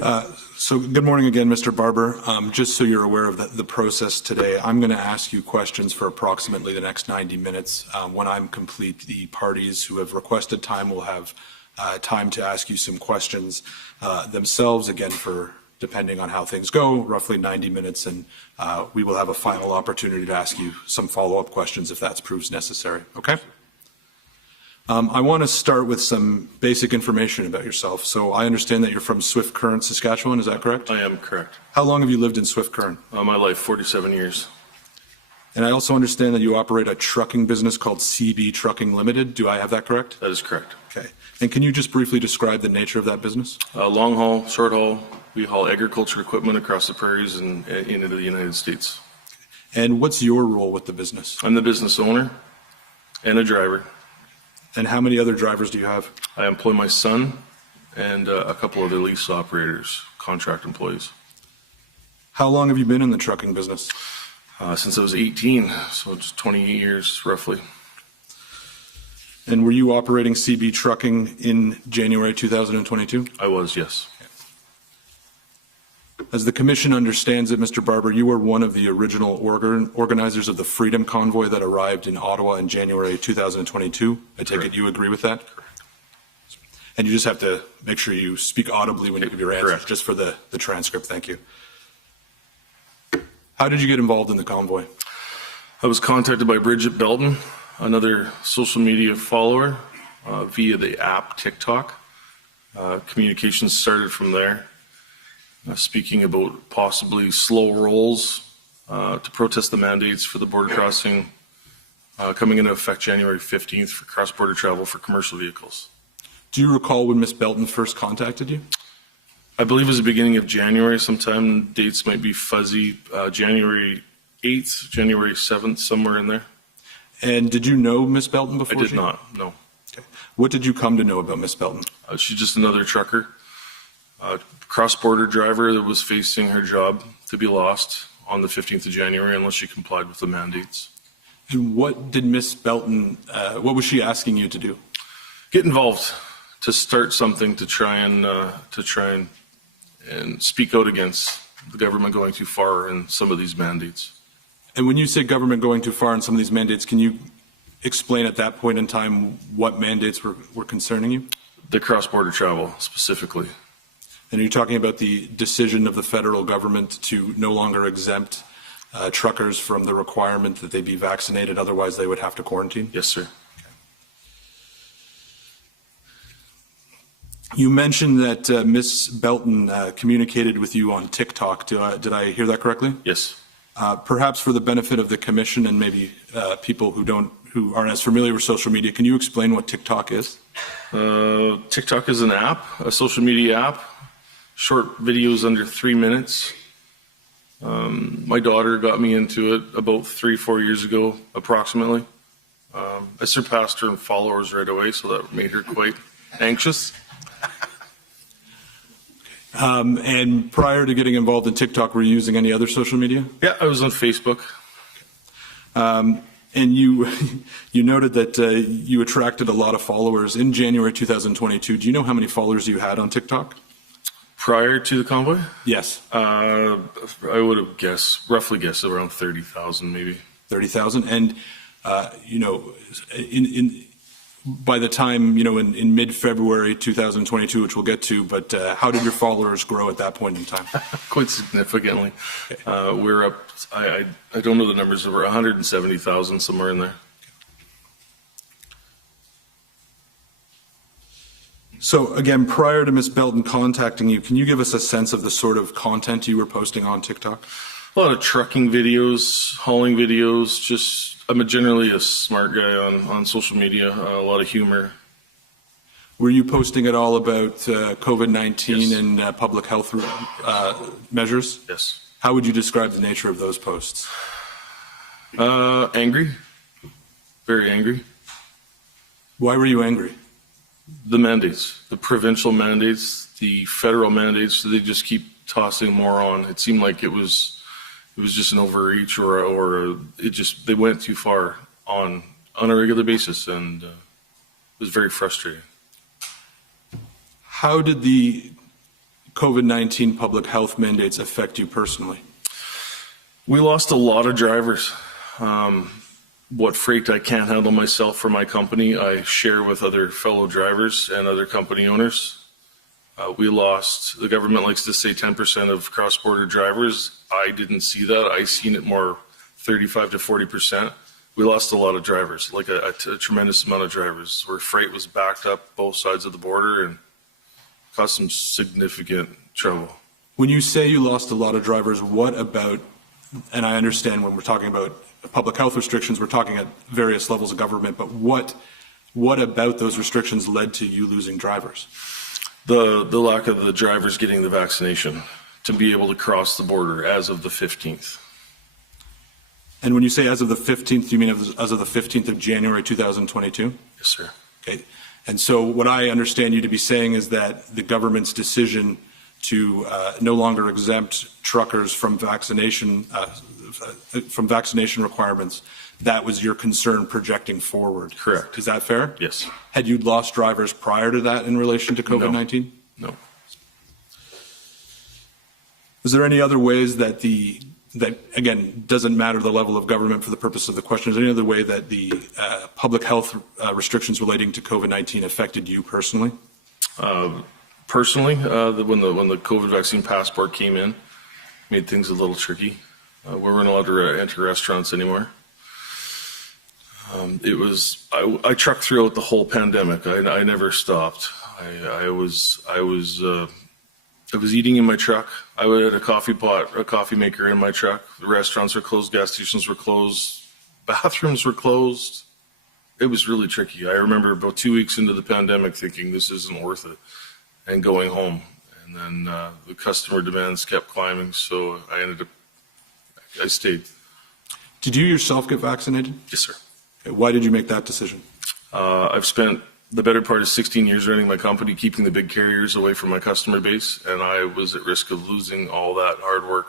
So good morning again, Mr. Barber. Just so you're aware of the process today, I'm going to ask you questions for approximately the next 90 minutes. When I'm complete, the parties who have requested time will have time to ask you some questions themselves, again, for, depending on how things go, roughly 90 minutes, and we will have a final opportunity to ask you some follow-up questions if that proves necessary. Okay? I want to start with some basic information about yourself. So I understand that you're from Swift Current, Saskatchewan. Is that correct? I am correct. How long have you lived in Swift Current? My life, 47 years. And I also understand that you operate a trucking business called CB Trucking Limited. Do I have that correct? That is correct. Okay. And can you just briefly describe the nature of that business? Long haul, short haul, we haul agriculture equipment across the prairies and into the United States. And what's your role with the business? I'm the business owner and a driver. And how many other drivers do you have? I employ my son and a couple other lease operators, contract employees. How long have you been in the trucking business? Since I was 18, so just 28 years roughly. And were you operating CB Trucking in January 2022? I was, yes. As the Commission understands it, Mr. Barber, you were one of the original organizers of the Freedom Convoy that arrived in Ottawa in January 2022. I take it you agree with that? Correct. And you just have to make sure you speak audibly when you give your answers, Correct. just for the transcript. Thank you. How did you get involved in the convoy? I was contacted by Bridget Belton, another social media follower, via the app TikTok. Communications started from there. Speaking about possibly slow rolls to protest the mandates for the border crossing coming into effect January 15th for cross-border travel for commercial vehicles. Do you recall when Ms. Belton first contacted you? I believe it was the beginning of January sometime. Dates might be fuzzy. January 8th, January 7th, somewhere in there. And did you know Ms. Belton before? I did not, no. Okay. What did you come to know about Ms. Belton? She's just another trucker. Cross-border driver that was facing her job to be lost on the 15th of January unless she complied with the mandates. And what did Ms. Belton, what was she asking you to do? Get involved, to start something to try and speak out against the government going too far in some of these mandates. And when you say government going too far in some of these mandates, can you explain at that point in time what mandates were concerning you? The cross-border travel specifically. And are you talking about the decision of the federal government to no longer exempt truckers from the requirement that they be vaccinated, otherwise they would have to quarantine? Yes, sir. You mentioned that Ms. Belton communicated with you on TikTok. Did I hear that correctly? Yes. Perhaps for the benefit of the Commission and maybe people who aren't as familiar with social media, can you explain what TikTok is? TikTok is an app, a social media app. Short videos under 3 minutes. My daughter got me into it about 3-4 years ago, approximately. I surpassed her in followers right away, so that made her quite anxious. And prior to getting involved in TikTok, were you using any other social media? Yeah, I was on Facebook. And you noted that you attracted a lot of followers in January 2022. Do you know how many followers you had on TikTok? Prior to the convoy? Yes. I would have roughly guessed around 30,000 maybe. 30,000. And, by the time, in mid-February 2022, which we'll get to, but how did your followers grow at that point in time? Quite significantly. Okay. We're up, I don't know the numbers, over 170,000, somewhere in there. So again, prior to Ms. Belton contacting you, can you give us a sense of the sort of content you were posting on TikTok? A lot of trucking videos, hauling videos, I'm generally a smart guy on social media, a lot of humor. Were you posting at all about COVID-19 Yes. and public health measures? Yes. How would you describe the nature of those posts? Angry, very angry. Why were you angry? The mandates, the provincial mandates, the federal mandates, they just keep tossing more on. It seemed like it was just an overreach or they went too far on a regular basis, and it was very frustrating. How did the COVID-19 public health mandates affect you personally? We lost a lot of drivers. What freight I can't handle myself for my company, I share with other fellow drivers and other company owners. We lost, the government likes to say 10% of cross-border drivers. I didn't see that. I seen it more 35 to 40%. We lost a lot of drivers, like a tremendous amount of drivers, where freight was backed up both sides of the border and caused some significant trouble. When you say you lost a lot of drivers, what about, and I understand when we're talking about public health restrictions, we're talking at various levels of government, but what about those restrictions led to you losing drivers? The lack of the drivers getting the vaccination to be able to cross the border as of the 15th. And when you say as of the 15th, do you mean as of the 15th of January 2022? Yes, sir. Okay. And so what I understand you to be saying is that the government's decision to no longer exempt truckers from vaccination requirements, that was your concern projecting forward. Correct. Is that fair? Yes. Had you lost drivers prior to that in relation to COVID-19? No. Is there any other ways that again, doesn't matter the level of government for the purpose of the question, is there any other way that the public health restrictions relating to COVID-19 affected you personally? Personally, when the COVID vaccine passport came in, made things a little tricky. We weren't allowed to enter restaurants anymore. I trucked throughout the whole pandemic. I never stopped. I was eating in my truck. I had a coffee maker in my truck. The restaurants were closed, gas stations were closed, bathrooms were closed. It was really tricky. I remember about 2 weeks into the pandemic thinking this isn't worth it and going home. And then the customer demands kept climbing, so I stayed. Did you yourself get vaccinated? Yes, sir. Okay. Why did you make that decision? I've spent the better part of 16 years running my company, keeping the big carriers away from my customer base, and I was at risk of losing all that hard work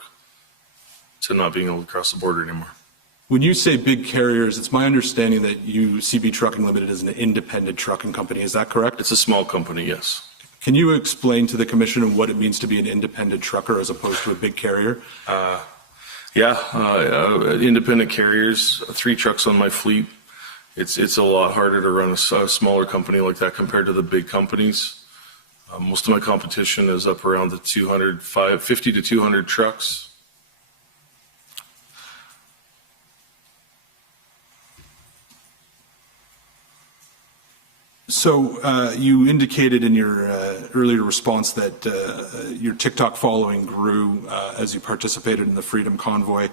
to not being able to cross the border anymore. When you say big carriers, it's my understanding that CB Trucking Limited is an independent trucking company. Is that correct? It's a small company, yes. Can you explain to the commission what it means to be an independent trucker as opposed to a big carrier? Independent carriers, 3 trucks on my fleet. It's a lot harder to run a smaller company like that compared to the big companies. Most of my competition is up around the 50 to 200 trucks. So you indicated in your earlier response that your TikTok following grew as you participated in the Freedom Convoy.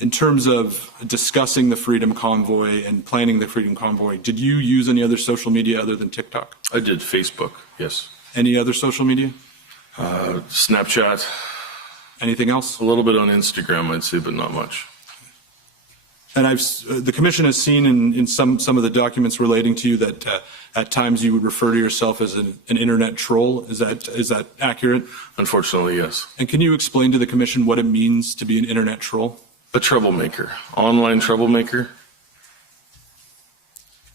In terms of discussing the Freedom Convoy and planning the Freedom Convoy, did you use any other social media other than TikTok? I did Facebook, yes. Any other social media? Snapchat. Anything else? A little bit on Instagram, I'd say, but not much. And the commission has seen in some of the documents relating to you that at times you would refer to yourself as an internet troll. Is that accurate? Unfortunately, yes. And can you explain to the commission what it means to be an internet troll? A troublemaker, online troublemaker.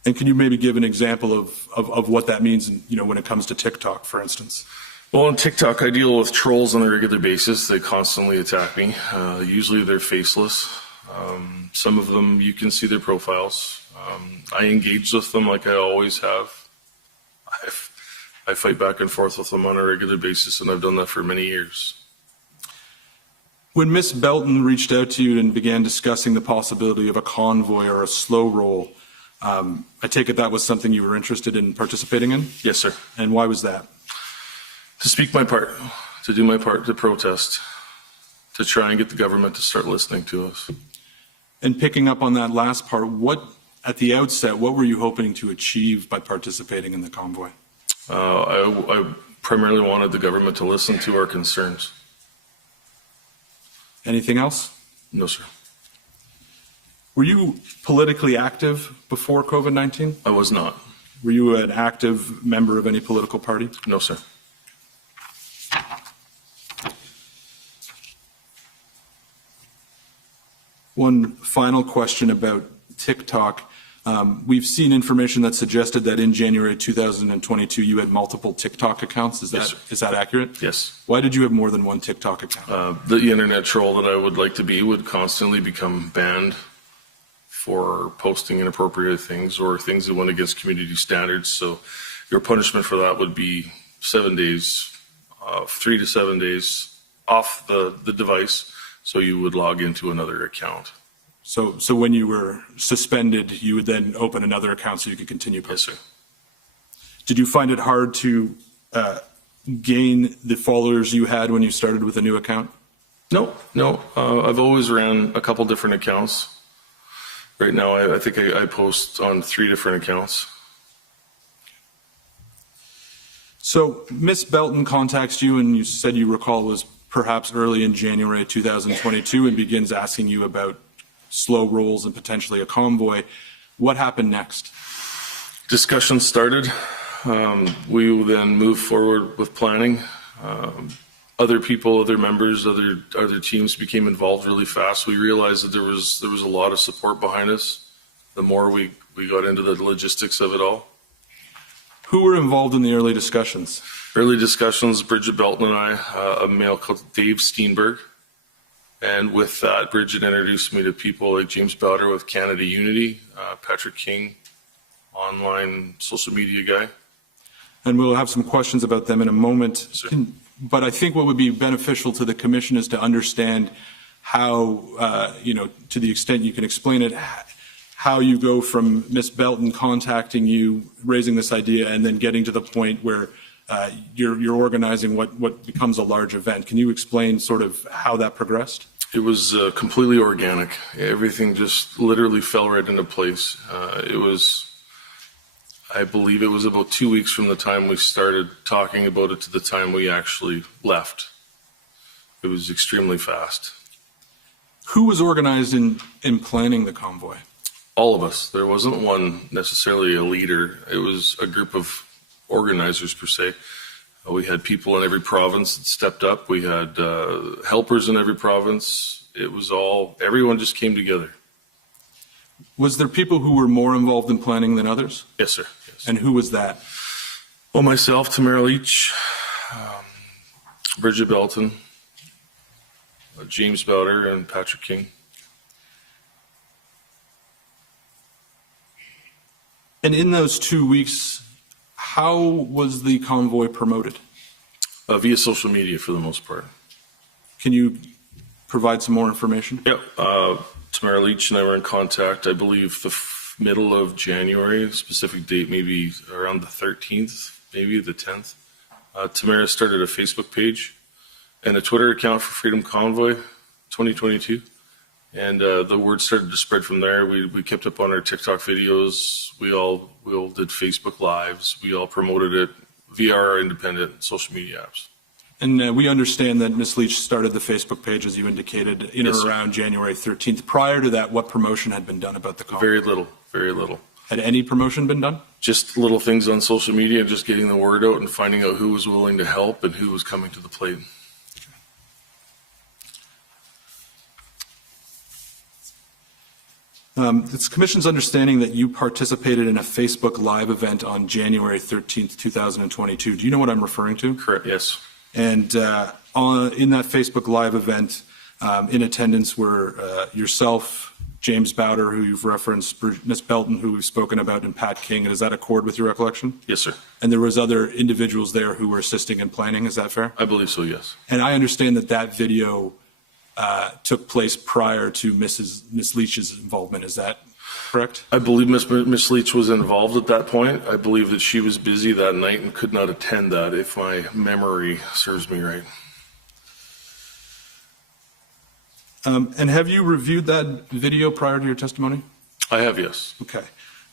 And can you maybe give an example of what that means, when it comes to TikTok, for instance? Well, on TikTok, I deal with trolls on a regular basis. They constantly attack me. Usually they're faceless. Some of them, you can see their profiles. I engage with them like I always have. I fight back and forth with them on a regular basis, and I've done that for many years. When Ms. Belton reached out to you and began discussing the possibility of a convoy or a slow roll, I take it that was something you were interested in participating in? Yes, sir. And why was that? To speak my part, to do my part, to protest, to try and get the government to start listening to us. And picking up on that last part, at the outset, what were you hoping to achieve by participating in the convoy? I primarily wanted the government to listen to our concerns. Anything else? No, sir. Were you politically active before COVID-19? I was not. Were you an active member of any political party? No, sir. One final question about TikTok. We've seen information that suggested that in January 2022, you had multiple TikTok accounts. Yes, sir. Is that accurate? Yes. Why did you have more than one TikTok account? The internet troll that I would like to be would constantly become banned for posting inappropriate things or things that went against community standards. So your punishment for that would be 7 days, 3 to 7 days off the device, so you would log into another account. So when you were suspended, you would then open another account so you could continue posting? Yes, sir. Did you find it hard to gain the followers you had when you started with a new account? No. I've always ran a couple different accounts. Right now, I think I post on 3 different accounts. So Ms. Belton contacts you, and you said you recall was perhaps early in January 2022, and begins asking you about slow rolls and potentially a convoy. What happened next? Discussions started. We then moved forward with planning. Other people, other members, other teams became involved really fast. We realized that there was a lot of support behind us. The more we got into the logistics of it all. Who were involved in the early discussions? Early discussions, Bridget Belton and I, a male called Dave Steenberg. And with that, Bridget introduced me to people like James Bowder with Canada Unity, Patrick King, online social media guy. And we'll have some questions about them in a moment. Sure. But I think what would be beneficial to the commission is to understand how, to the extent you can explain it, how you go from Ms. Belton contacting you, raising this idea, and then getting to the point where you're organizing what becomes a large event. Can you explain sort of how that progressed? It was completely organic. Everything just literally fell right into place. I believe it was about 2 weeks from the time we started talking about it to the time we actually left. It was extremely fast. Who was organized in planning the convoy? All of us. There wasn't one necessarily a leader. It was a group of organizers per se. We had people in every province that stepped up. We had helpers in every province. It was everyone just came together. Was there people who were more involved in planning than others? Yes, sir. Yes. And who was that? Well, myself, Tamara Leach, Bridget Belton, James Bowder, and Patrick King. And in those 2 weeks, how was the convoy promoted? Via social media for the most part. Can you provide some more information? Yep. Tamara Leach and I were in contact, I believe, the middle of January, specific date maybe around the 13th, maybe the 10th. Tamara started a Facebook page and a Twitter account for Freedom Convoy 2022. And the word started to spread from there. We kept up on our TikTok videos. We all did Facebook Lives. We all promoted it via our independent social media apps. And we understand that Ms. Leach started the Facebook page, as you indicated, in Yes, or around January 13th. Prior to that, what promotion had been done about the convoy? Very little, very little. Had any promotion been done? Just little things on social media, just getting the word out and finding out who was willing to help and who was coming to the plate. It's the Commission's understanding that you participated in a Facebook Live event on January 13th, 2022. Do you know what I'm referring to? Correct, yes. And in that Facebook Live event, in attendance were yourself, James Bowder, who you've referenced, Ms. Belton, who we've spoken about, and Pat King. And does that accord with your recollection? Yes, sir. And there was other individuals there who were assisting in planning. Is that fair? I believe so, yes. And I understand that video took place prior to Ms. Leach's involvement. Is that correct? I believe Ms. Leach was involved at that point. I believe that she was busy that night and could not attend that, if my memory serves me right. And have you reviewed that video prior to your testimony? I have, yes. Okay.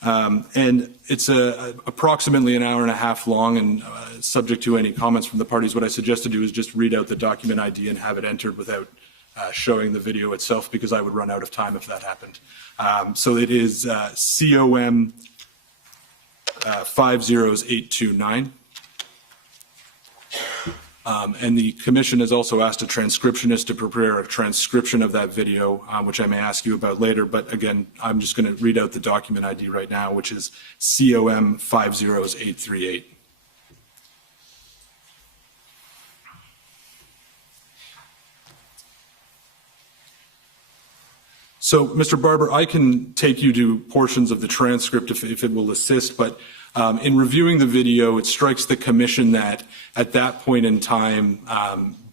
And it's approximately an hour and a half long, and subject to any comments from the parties, what I suggest to do is just read out the document ID and have it entered without showing the video itself, because I would run out of time if that happened. So it is COM 50829. And the commission has also asked a transcriptionist to prepare a transcription of that video, which I may ask you about later. But again, I'm just going to read out the document ID right now, which is COM 50838. So, Mr. Barber, I can take you to portions of the transcript if it will assist, but in reviewing the video, it strikes the commission that at that point in time,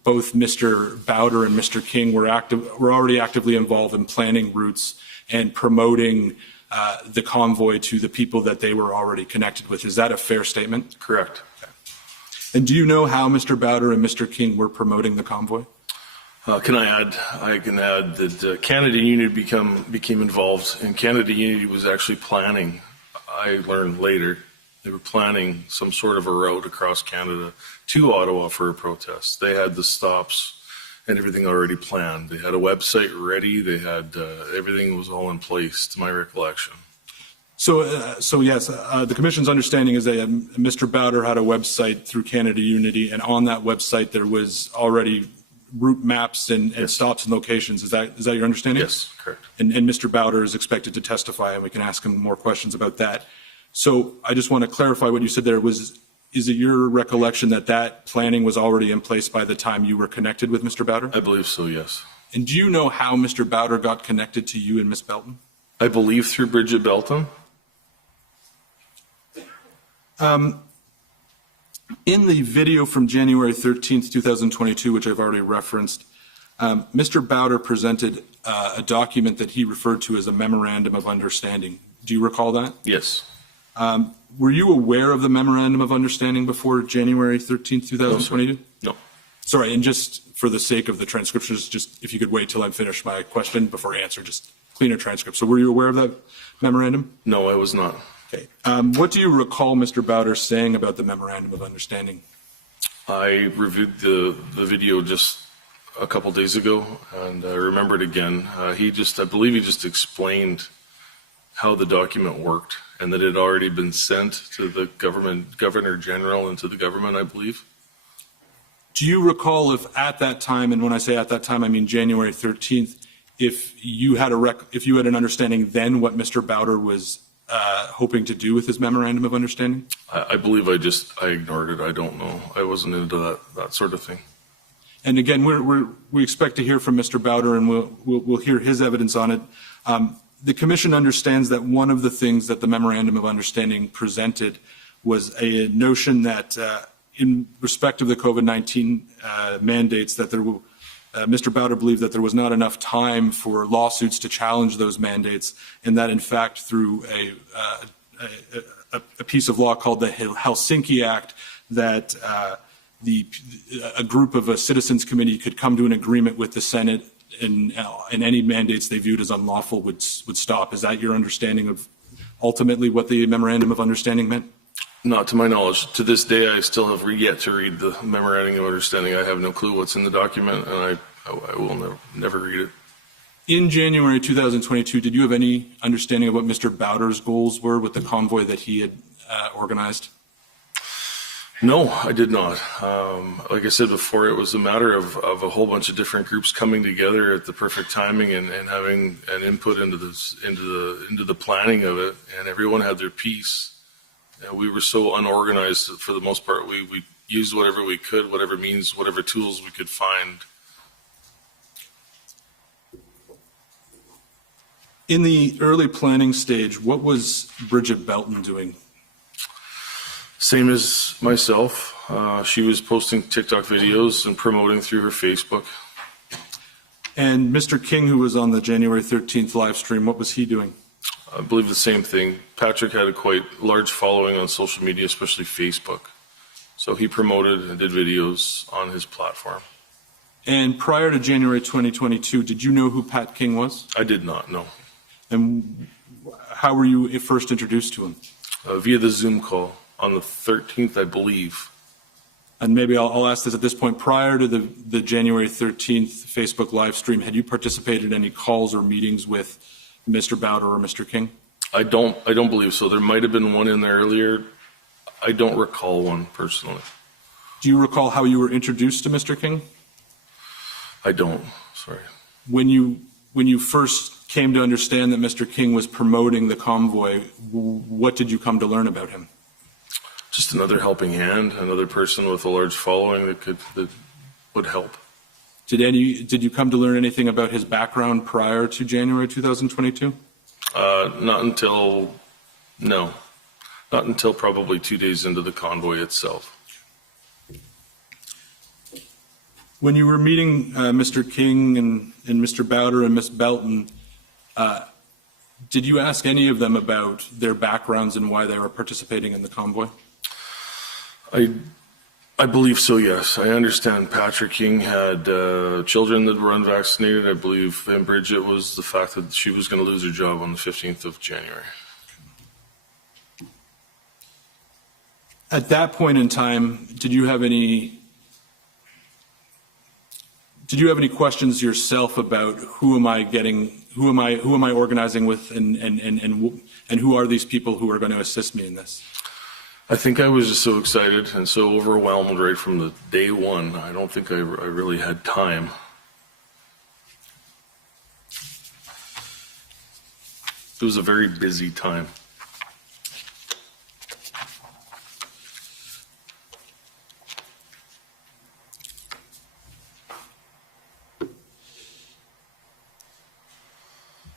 both Mr. Bowder and Mr. King were already actively involved in planning routes and promoting the convoy to the people that they were already connected with. Is that a fair statement? Correct. Okay. And do you know how Mr. Bowder and Mr. King were promoting the convoy? I can add that Canada Unity became involved, and Canada Unity was actually planning. I learned later they were planning some sort of a route across Canada to Ottawa for a protest. They had the stops and everything already planned. They had a website ready. They had everything was all in place, to my recollection. So yes, the commission's understanding is that Mr. Bowder had a website through Canada Unity, and on that website there was already route maps and Yes. stops and locations. Is that your understanding? Yes, correct. And Mr. Bowder is expected to testify, and we can ask him more questions about that. So I just want to clarify what you said there. Is it your recollection that planning was already in place by the time you were connected with Mr. Bowder? I believe so, yes. And do you know how Mr. Bowder got connected to you and Ms. Belton? I believe through Bridget Belton. In the video from January 13th, 2022, which I've already referenced, Mr. Bowder presented a document that he referred to as a memorandum of understanding. Do you recall that? Yes. Were you aware of the memorandum of understanding before January 13th, 2022? No. Sorry, and just for the sake of the transcription, just if you could wait till I finish my question before I answer, just clean a transcript. So were you aware of that memorandum? No, I was not. Okay. What do you recall Mr. Bowder saying about the memorandum of understanding? I reviewed the video just a couple days ago, and I remember it again. I believe he just explained how the document worked, and that it had already been sent to the Governor General and to the government, I believe. Do you recall if at that time, and when I say at that time, I mean January 13th, if you had an understanding then what Mr. Bowder was hoping to do with his memorandum of understanding? I believe I ignored it. I don't know. I wasn't into that sort of thing. And again, we expect to hear from Mr. Bowder, and we'll hear his evidence on it. The commission understands that one of the things that the memorandum of understanding presented was a notion that in respect of the COVID-19 mandates, that Mr. Bowder believed that there was not enough time for lawsuits to challenge those mandates, and that in fact through a piece of law called the Helsinki Act, that a group of a citizens committee could come to an agreement with the Senate, and any mandates they viewed as unlawful would stop. Is that your understanding of ultimately what the memorandum of understanding meant? Not to my knowledge. To this day, I still have yet to read the memorandum of understanding. I have no clue what's in the document, and I will never read it. In January 2022, did you have any understanding of what Mr. Bowder's goals were with the convoy that he had organized? No, I did not. Like I said before, it was a matter of a whole bunch of different groups coming together at the perfect timing and having an input into the planning of it, and everyone had their piece. And we were so unorganized for the most part. We used whatever we could, whatever means, whatever tools we could find. In the early planning stage, what was Bridget Belton doing? Same as myself. She was posting TikTok videos and promoting through her Facebook. And Mr. King, who was on the January 13th live stream, what was he doing? I believe the same thing. Patrick had a quite large following on social media, especially Facebook. So he promoted and did videos on his platform. And prior to January 2022, did you know who Pat King was? I did not, no. And how were you first introduced to him? Via the Zoom call on the 13th, I believe. And maybe I'll ask this at this point. Prior to the January 13th Facebook live stream, had you participated in any calls or meetings with Mr. Bowder or Mr. King? I don't believe so. There might have been one in there earlier. I don't recall one personally. Do you recall how you were introduced to Mr. King? I don't, sorry. When you first came to understand that Mr. King was promoting the convoy, what did you come to learn about him? Just another helping hand, another person with a large following that would help. Did you come to learn anything about his background prior to January 2022? Not until probably 2 days into the convoy itself. When you were meeting Mr. King and Mr. Bowder and Ms. Belton, did you ask any of them about their backgrounds and why they were participating in the convoy? I believe so, yes. I understand Patrick King had children that were unvaccinated. I believe Aunt Bridget was the fact that she was going to lose her job on the 15th of January. At that point in time, did you have any questions yourself about who am I organizing with, and who are these people who are going to assist me in this? I think I was just so excited and so overwhelmed right from the day one. I don't think I really had time. It was a very busy time.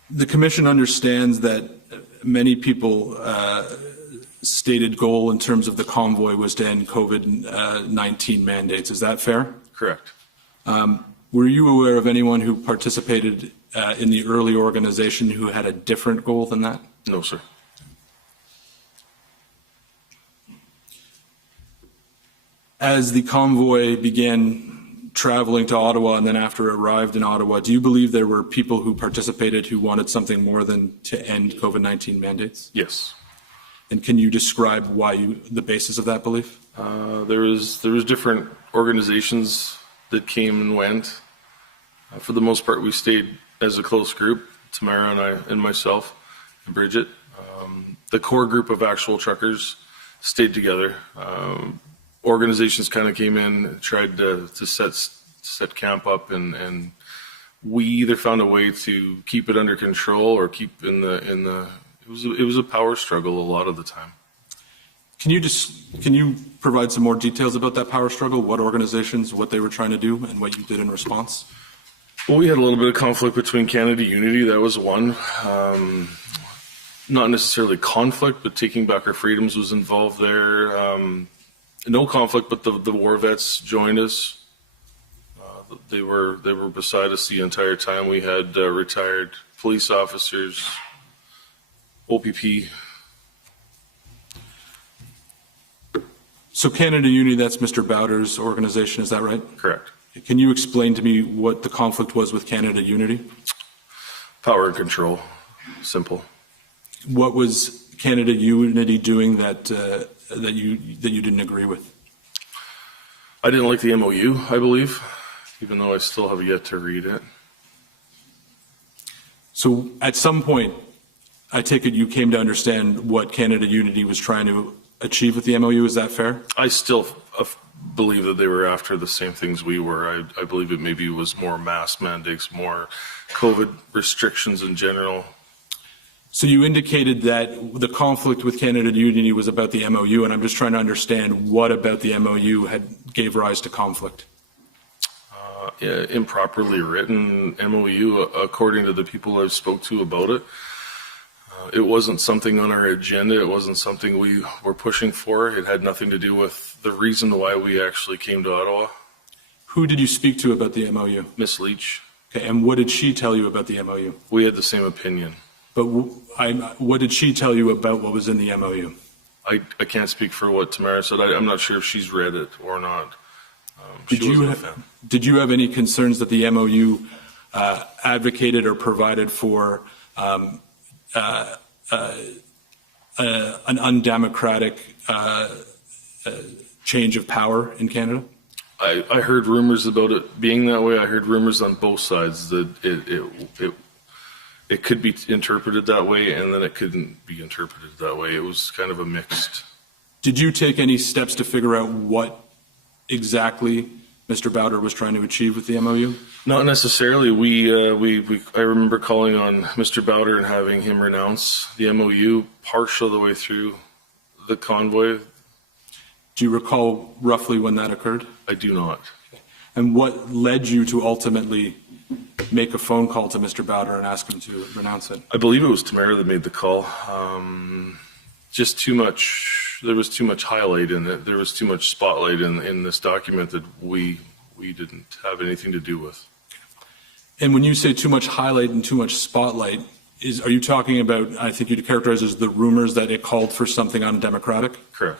The commission understands that many people stated goal in terms of the convoy was to end COVID-19 mandates. Is that fair? Correct. Were you aware of anyone who participated in the early organization who had a different goal than that? No, sir. As the convoy began traveling to Ottawa and then after it arrived in Ottawa, do you believe there were people who participated who wanted something more than to end COVID-19 mandates? Yes. And can you describe the basis of that belief? There was different organizations that came and went. For the most part, we stayed as a close group, Tamara and I and myself and Bridget. The core group of actual truckers stayed together. Organizations kind of came in, tried to set camp up, and we either found a way to keep it under control or keep in the. It was a power struggle a lot of the time. Can you provide some more details about that power struggle? What organizations, what they were trying to do, and what you did in response? Well, we had a little bit of conflict between Canada Unity. That was one. Not necessarily conflict, but taking back our freedoms was involved there. No conflict, but the war vets joined us. They were beside us the entire time. We had retired police officers, OPP. So Canada Unity, that's Mr. Bowder's organization, is that right? Correct. Can you explain to me what the conflict was with Canada Unity? Power and control, simple. What was Canada Unity doing that you didn't agree with? I didn't like the MOU, I believe, even though I still have yet to read it. So at some point, I take it you came to understand what Canada Unity was trying to achieve with the MOU. Is that fair? I still believe that they were after the same things we were. I believe it maybe was more mask mandates, more COVID restrictions in general. So you indicated that the conflict with Canada Unity was about the MOU, and I'm just trying to understand what about the MOU gave rise to conflict. Improperly written MOU, according to the people I've spoke to about it. It wasn't something on our agenda. It wasn't something we were pushing for. It had nothing to do with the reason why we actually came to Ottawa. Who did you speak to about the MOU? Miss Leach. Okay, and what did she tell you about the MOU? We had the same opinion. But what did she tell you about what was in the MOU? I can't speak for what Tamara said. I'm not sure if she's read it or not. Did you have any concerns that the MOU advocated or provided for an undemocratic change of power in Canada? I heard rumors about it being that way. I heard rumors on both sides that it could be interpreted that way, and then it couldn't be interpreted that way. It was kind of a mixed. Did you take any steps to figure out what exactly Mr. Bowder was trying to achieve with the MOU? Not necessarily. I remember calling on Mr. Bowder and having him renounce the MOU partial the way through the convoy. Do you recall roughly when that occurred? I do not. And what led you to ultimately make a phone call to Mr. Bowder and ask him to renounce it? I believe it was Tamara that made the call. Just too much, there was too much highlight in it. There was too much spotlight in this document that we didn't have anything to do with. And when you say too much highlight and too much spotlight, are you talking about, I think you'd characterize as the rumors that it called for something undemocratic? Correct.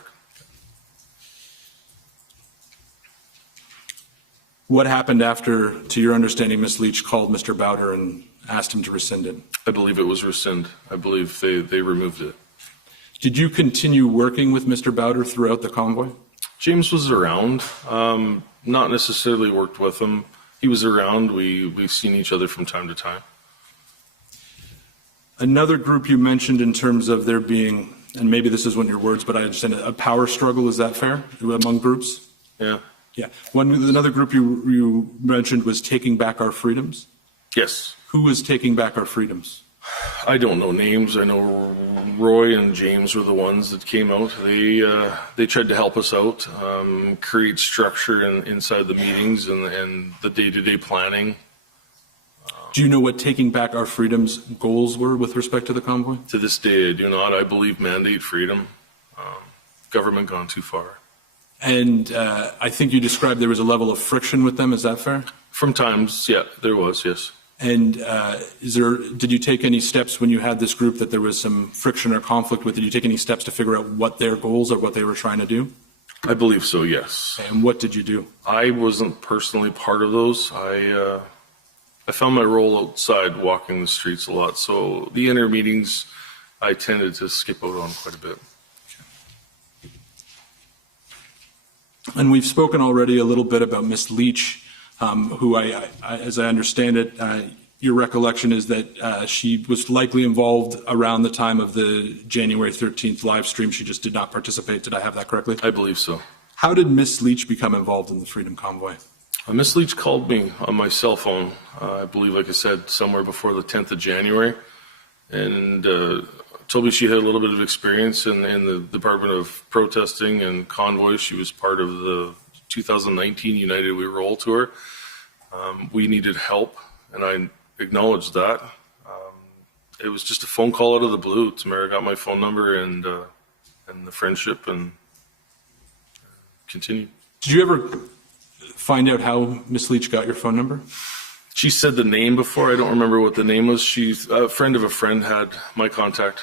What happened after, to your understanding, Ms. Leach called Mr. Bowder and asked him to rescind it? I believe it was rescind. I believe they removed it. Did you continue working with Mr. Bowder throughout the convoy? James was around, not necessarily worked with him. He was around. We've seen each other from time to time. Another group you mentioned in terms of there being, and maybe this isn't your words, but I understand a power struggle, is that fair, among groups? Yeah. Yeah. Another group you mentioned was taking back our freedoms. Yes. Who was taking back our freedoms? I don't know names. I know Roy and James were the ones that came out. They tried to help us out, create structure inside the meetings and the day-to-day planning. Do you know what taking back our freedoms goals were with respect to the convoy? To this day, I do not. I believe mandate freedom. Government gone too far. And I think you described there was a level of friction with them. Is that fair? From times, yeah, there was, yes. And did you take any steps when you had this group that there was some friction or conflict with? Did you take any steps to figure out what their goals or what they were trying to do? I believe so, yes. And what did you do? I wasn't personally part of those. I found my role outside walking the streets a lot. So the inner meetings, I tended to skip out on quite a bit. And we've spoken already a little bit about Ms. Leach, who as I understand it, your recollection is that she was likely involved around the time of the January 13th live stream. She just did not participate. Did I have that correctly? I believe so. How did Ms. Leach become involved in the Freedom Convoy? Ms. Leach called me on my cell phone, I believe, like I said, somewhere before the 10th of January, and told me she had a little bit of experience in the Department of Protesting and Convoy. She was part of the 2019 United We Roll tour. We needed help, and I acknowledged that. It was just a phone call out of the blue. Tamara got my phone number and the friendship and continued. Did you ever find out how Ms. Leach got your phone number? She said the name before. I don't remember what the name was. She's a friend of a friend had my contact.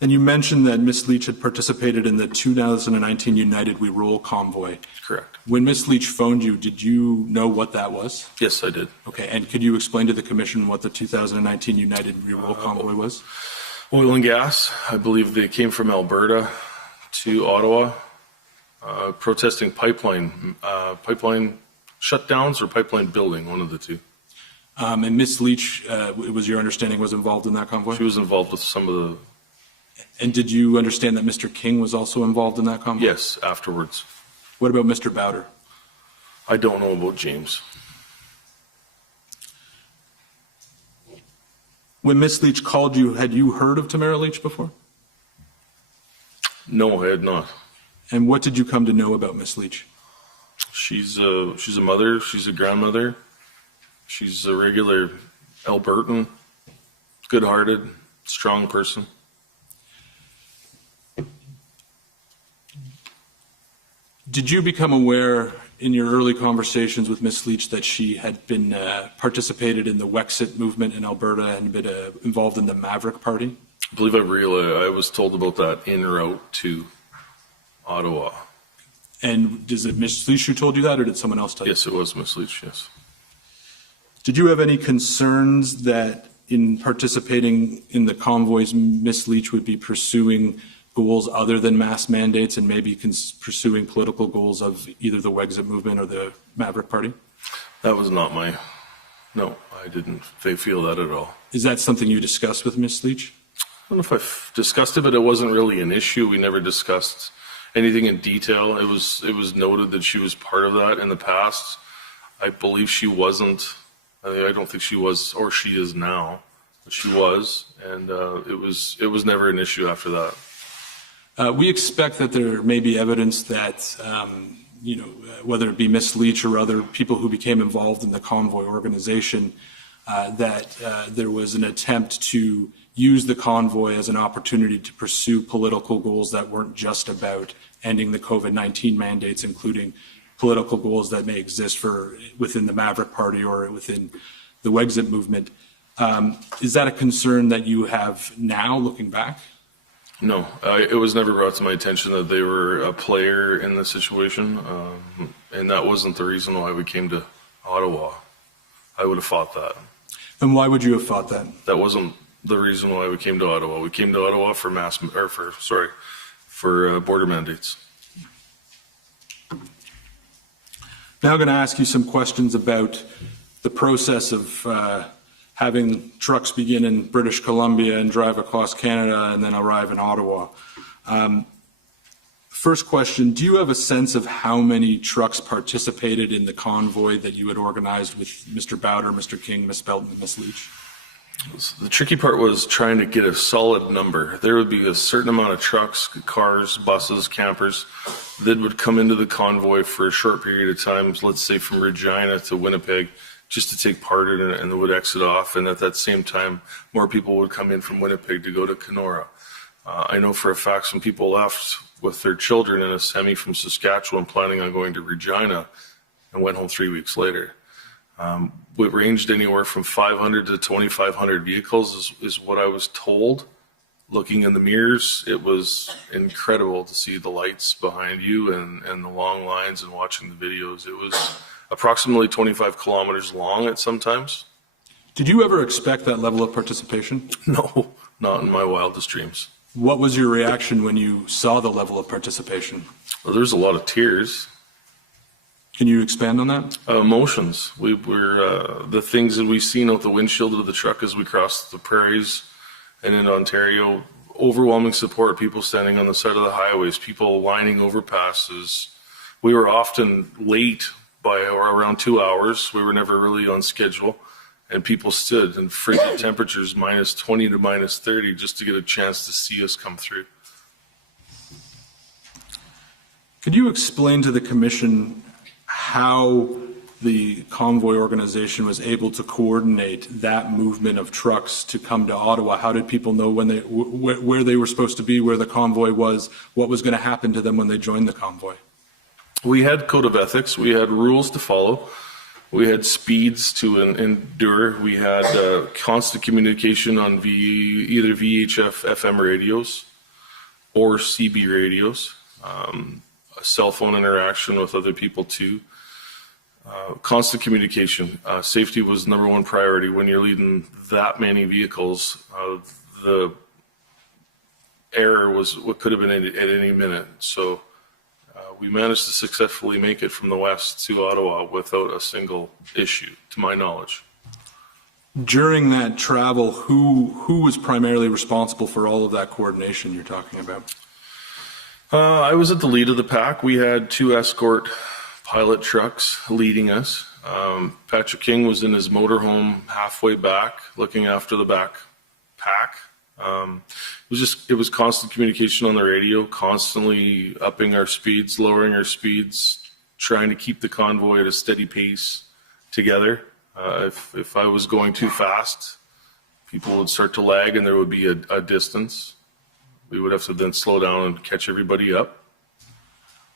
And you mentioned that Ms. Leach had participated in the 2019 United We Roll convoy. Correct. When Ms. Leach phoned you, did you know what that was? Yes, I did. Okay, and could you explain to the Commission what the 2019 United We Roll convoy was? Oil and gas. I believe they came from Alberta to Ottawa, protesting pipeline shutdowns or pipeline building, one of the two. And Ms. Leach, it was your understanding, was involved in that convoy? She was involved with some of the... And did you understand that Mr. King was also involved in that convoy? Yes, afterwards. What about Mr. Bowder? I don't know about James. When Ms. Leach called you, had you heard of Tamara Leach before? No, I had not. And what did you come to know about Ms. Leach? She's a mother. She's a grandmother. She's a regular Albertan, good-hearted, strong person. Did you become aware in your early conversations with Ms. Leach that she had been participated in the Wexit movement in Alberta and been involved in the Maverick Party? I believe I was told about that en route to Ottawa. And is it Ms. Leach who told you that, or did someone else tell you? Yes, it was Ms. Leach, yes. Did you have any concerns that in participating in the convoys, Ms. Leach would be pursuing goals other than mass mandates and maybe pursuing political goals of either the Wexit movement or the Maverick Party? That was not no, I didn't feel that at all. Is that something you discussed with Ms. Leach? I don't know if I've discussed it, but it wasn't really an issue. We never discussed anything in detail. It was noted that she was part of that in the past. I believe she wasn't. I don't think she was, or she is now, but she was, and it was never an issue after that. We expect that there may be evidence that, whether it be Ms. Leach or other people who became involved in the convoy organization, that there was an attempt to use the convoy as an opportunity to pursue political goals that weren't just about ending the COVID-19 mandates, including political goals that may exist within the Maverick Party or within the Wexit movement. Is that a concern that you have now, looking back? No, it was never brought to my attention that they were a player in the situation, and that wasn't the reason why we came to Ottawa. I would have fought that. And why would you have thought that? That wasn't the reason why we came to Ottawa. We came to Ottawa for for border mandates. Now I'm going to ask you some questions about the process of having trucks begin in British Columbia and drive across Canada and then arrive in Ottawa. First question, do you have a sense of how many trucks participated in the convoy that you had organized with Mr. Bowder, Mr. King, Ms. Belton, and Ms. Leach? The tricky part was trying to get a solid number. There would be a certain amount of trucks, cars, buses, campers that would come into the convoy for a short period of time, let's say from Regina to Winnipeg, just to take part in it, and they would exit off. And at that same time, more people would come in from Winnipeg to go to Kenora. I know for a fact some people left with their children in a semi from Saskatchewan planning on going to Regina and went home 3 weeks later. It ranged anywhere from 500 to 2,500 vehicles is what I was told. Looking in the mirrors, it was incredible to see the lights behind you and the long lines and watching the videos. It was approximately 25 kilometers long at some times. Did you ever expect that level of participation? No, not in my wildest dreams. What was your reaction when you saw the level of participation? Well, there's a lot of tears. Can you expand on that? Emotions. We were the things that we've seen out the windshield of the truck as we crossed the prairies and in Ontario. Overwhelming support, people standing on the side of the highways, people lining overpasses. We were often late by around 2 hours. We were never really on schedule. And people stood in frigid temperatures, minus 20 to minus 30, just to get a chance to see us come through. Could you explain to the Commission how the convoy organization was able to coordinate that movement of trucks to come to Ottawa? How did people know where they were supposed to be, where the convoy was, what was going to happen to them when they joined the convoy? We had code of ethics. We had rules to follow. We had speeds to endure. We had constant communication on either VHF FM radios or CB radios, cell phone interaction with other people too. Constant communication. Safety was number one priority. When you're leading that many vehicles, the error was what could have been at any minute. So we managed to successfully make it from the west to Ottawa without a single issue, to my knowledge. During that travel, who was primarily responsible for all of that coordination you're talking about? I was at the lead of the pack. We had 2 escort pilot trucks leading us. Patrick King was in his motorhome halfway back, looking after the back pack. It was constant communication on the radio, constantly upping our speeds, lowering our speeds, trying to keep the convoy at a steady pace together. If I was going too fast, people would start to lag and there would be a distance. We would have to then slow down and catch everybody up.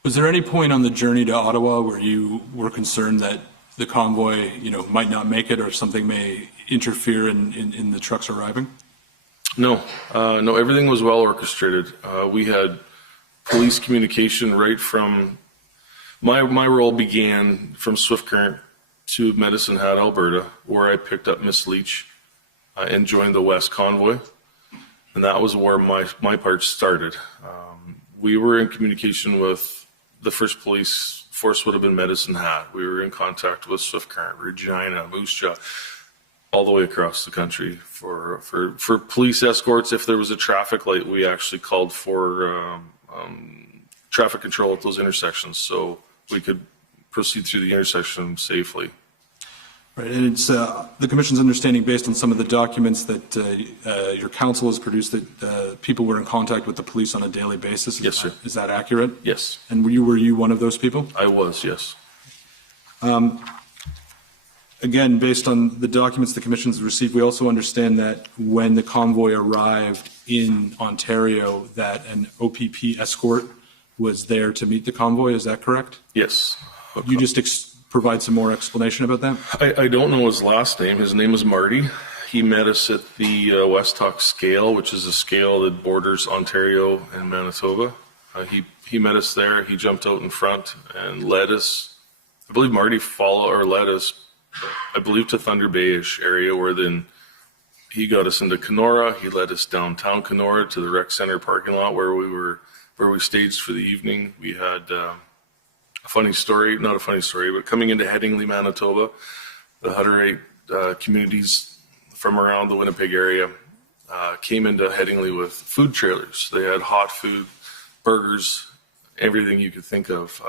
Was there any point on the journey to Ottawa where you were concerned that the convoy, might not make it or something may interfere in the trucks arriving? No, everything was well orchestrated. We had police communication right from, my role began from Swift Current to Medicine Hat, Alberta, where I picked up Miss Leach and joined the West Convoy. And that was where my part started. We were in communication with the first police force would have been Medicine Hat. We were in contact with Swift Current, Regina, Moose Jaw, all the way across the country for police escorts. If there was a traffic light, we actually called for traffic control at those intersections so we could proceed through the intersection safely. Right, and it's the Commission's understanding, based on some of the documents that your council has produced, that people were in contact with the police on a daily basis. Yes, sir. Is that accurate? Yes. And were you one of those people? I was, yes. Again, based on the documents the Commission's received, we also understand that when the convoy arrived in Ontario, that an OPP escort was there to meet the convoy. Is that correct? Yes. You just provide some more explanation about that? I don't know his last name. His name is Marty. He met us at the Westhock scale, which is a scale that borders Ontario and Manitoba. He met us there. He jumped out in front and led us. I believe Marty led us, I believe, to Thunder Bay-ish area, where then he got us into Kenora. He led us downtown Kenora to the rec center parking lot where we staged for the evening. We had a funny story, not a funny story, but coming into Headingley, Manitoba, the Hutterite communities from around the Winnipeg area came into Headingley with food trailers. They had hot food, burgers, everything you could think of.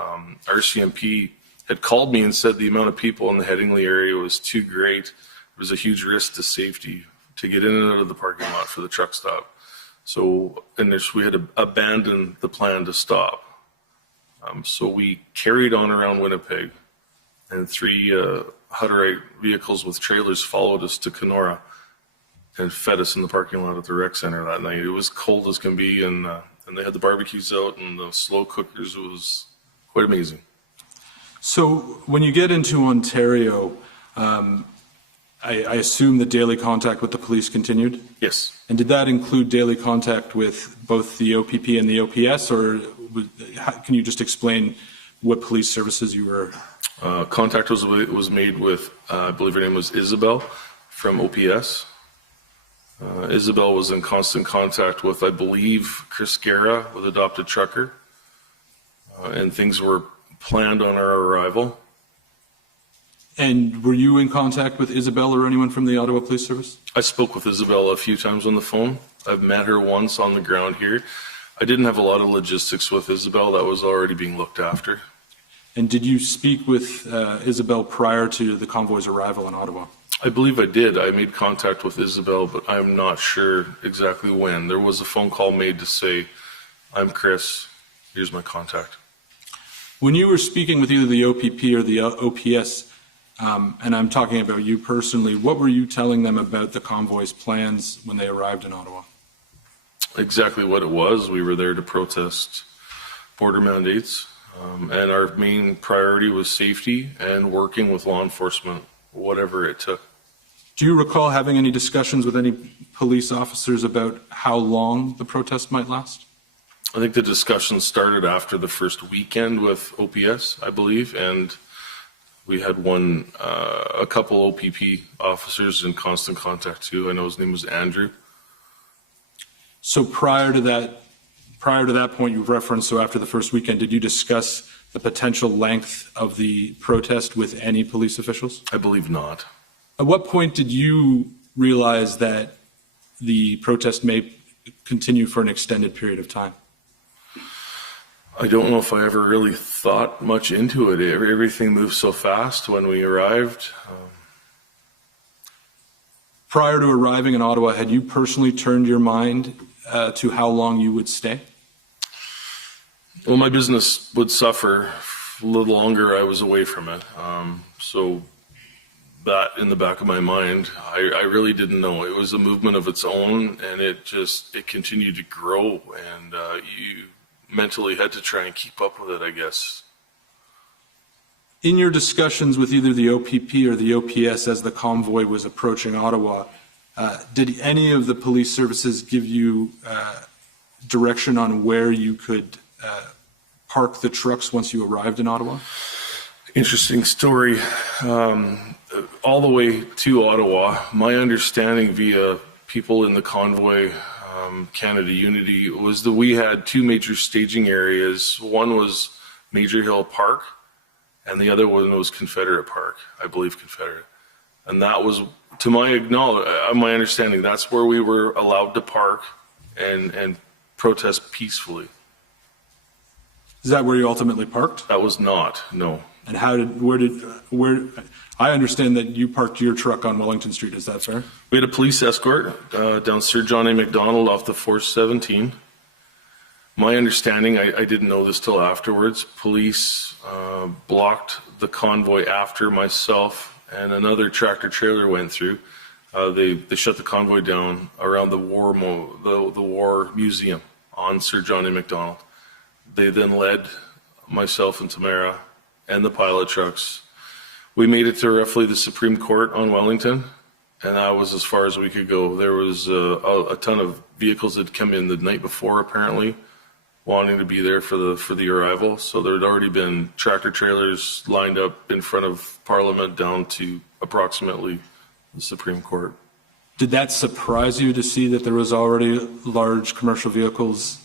RCMP had called me and said the amount of people in the Headingley area was too great. It was a huge risk to safety to get in and out of the parking lot for the truck stop. So we had to abandon the plan to stop. So we carried on around Winnipeg, and 3 Hutterite vehicles with trailers followed us to Kenora and fed us in the parking lot at the rec center that night. It was cold as can be, and they had the barbecues out and the slow cookers. It was quite amazing. So when you get into Ontario, I assume that daily contact with the police continued? Yes. And did that include daily contact with both the OPP and the OPS, or can you just explain what police services you were? Contact was made with, I believe her name was Isabel from OPS. Isabel was in constant contact with, I believe, Chris Guerra with Adopted Trucker, and things were planned on our arrival. And were you in contact with Isabel or anyone from the Ottawa Police Service? I spoke with Isabel a few times on the phone. I've met her once on the ground here. I didn't have a lot of logistics with Isabel. That was already being looked after. And did you speak with Isabel prior to the convoy's arrival in Ottawa? I believe I did. I made contact with Isabel, but I'm not sure exactly when. There was a phone call made to say, "I'm Chris, here's my contact." When you were speaking with either the OPP or the OPS, and I'm talking about you personally, what were you telling them about the convoy's plans when they arrived in Ottawa? Exactly what it was. We were there to protest border mandates, and our main priority was safety and working with law enforcement, whatever it took. Do you recall having any discussions with any police officers about how long the protest might last? I think the discussion started after the first weekend with OPS, I believe, and we had a couple OPP officers in constant contact too. I know his name was Andrew. So prior to that point you've referenced, so after the first weekend, did you discuss the potential length of the protest with any police officials? I believe not. At what point did you realize that the protest may continue for an extended period of time? I don't know if I ever really thought much into it. Everything moved so fast when we arrived. Prior to arriving in Ottawa, had you personally turned your mind to how long you would stay? Well, my business would suffer a little longer I was away from it. So that in the back of my mind, I really didn't know. It was a movement of its own, and it continued to grow, and you mentally had to try and keep up with it, I guess. In your discussions with either the OPP or the OPS as the convoy was approaching Ottawa, did any of the police services give you direction on where you could park the trucks once you arrived in Ottawa? Interesting story. All the way to Ottawa, my understanding via people in the convoy, Canada Unity, was that we had 2 major staging areas. One was Major Hill Park, and the other one was Confederate Park, I believe Confederate. And that was, to my understanding, that's where we were allowed to park and protest peacefully. Is that where you ultimately parked? That was not, no. And I understand that you parked your truck on Wellington Street, is that fair? We had a police escort down Sir John A. Macdonald off the 417. My understanding, I didn't know this till afterwards, police blocked the convoy after myself and another tractor trailer went through. They shut the convoy down around the War Museum on Sir John A. Macdonald. They then led myself and Tamara and the pilot trucks. We made it to roughly the Supreme Court on Wellington, and that was as far as we could go. There was a ton of vehicles that come in the night before, apparently, wanting to be there for the arrival. So there had already been tractor trailers lined up in front of Parliament down to approximately the Supreme Court. Did that surprise you to see that there was already large commercial vehicles?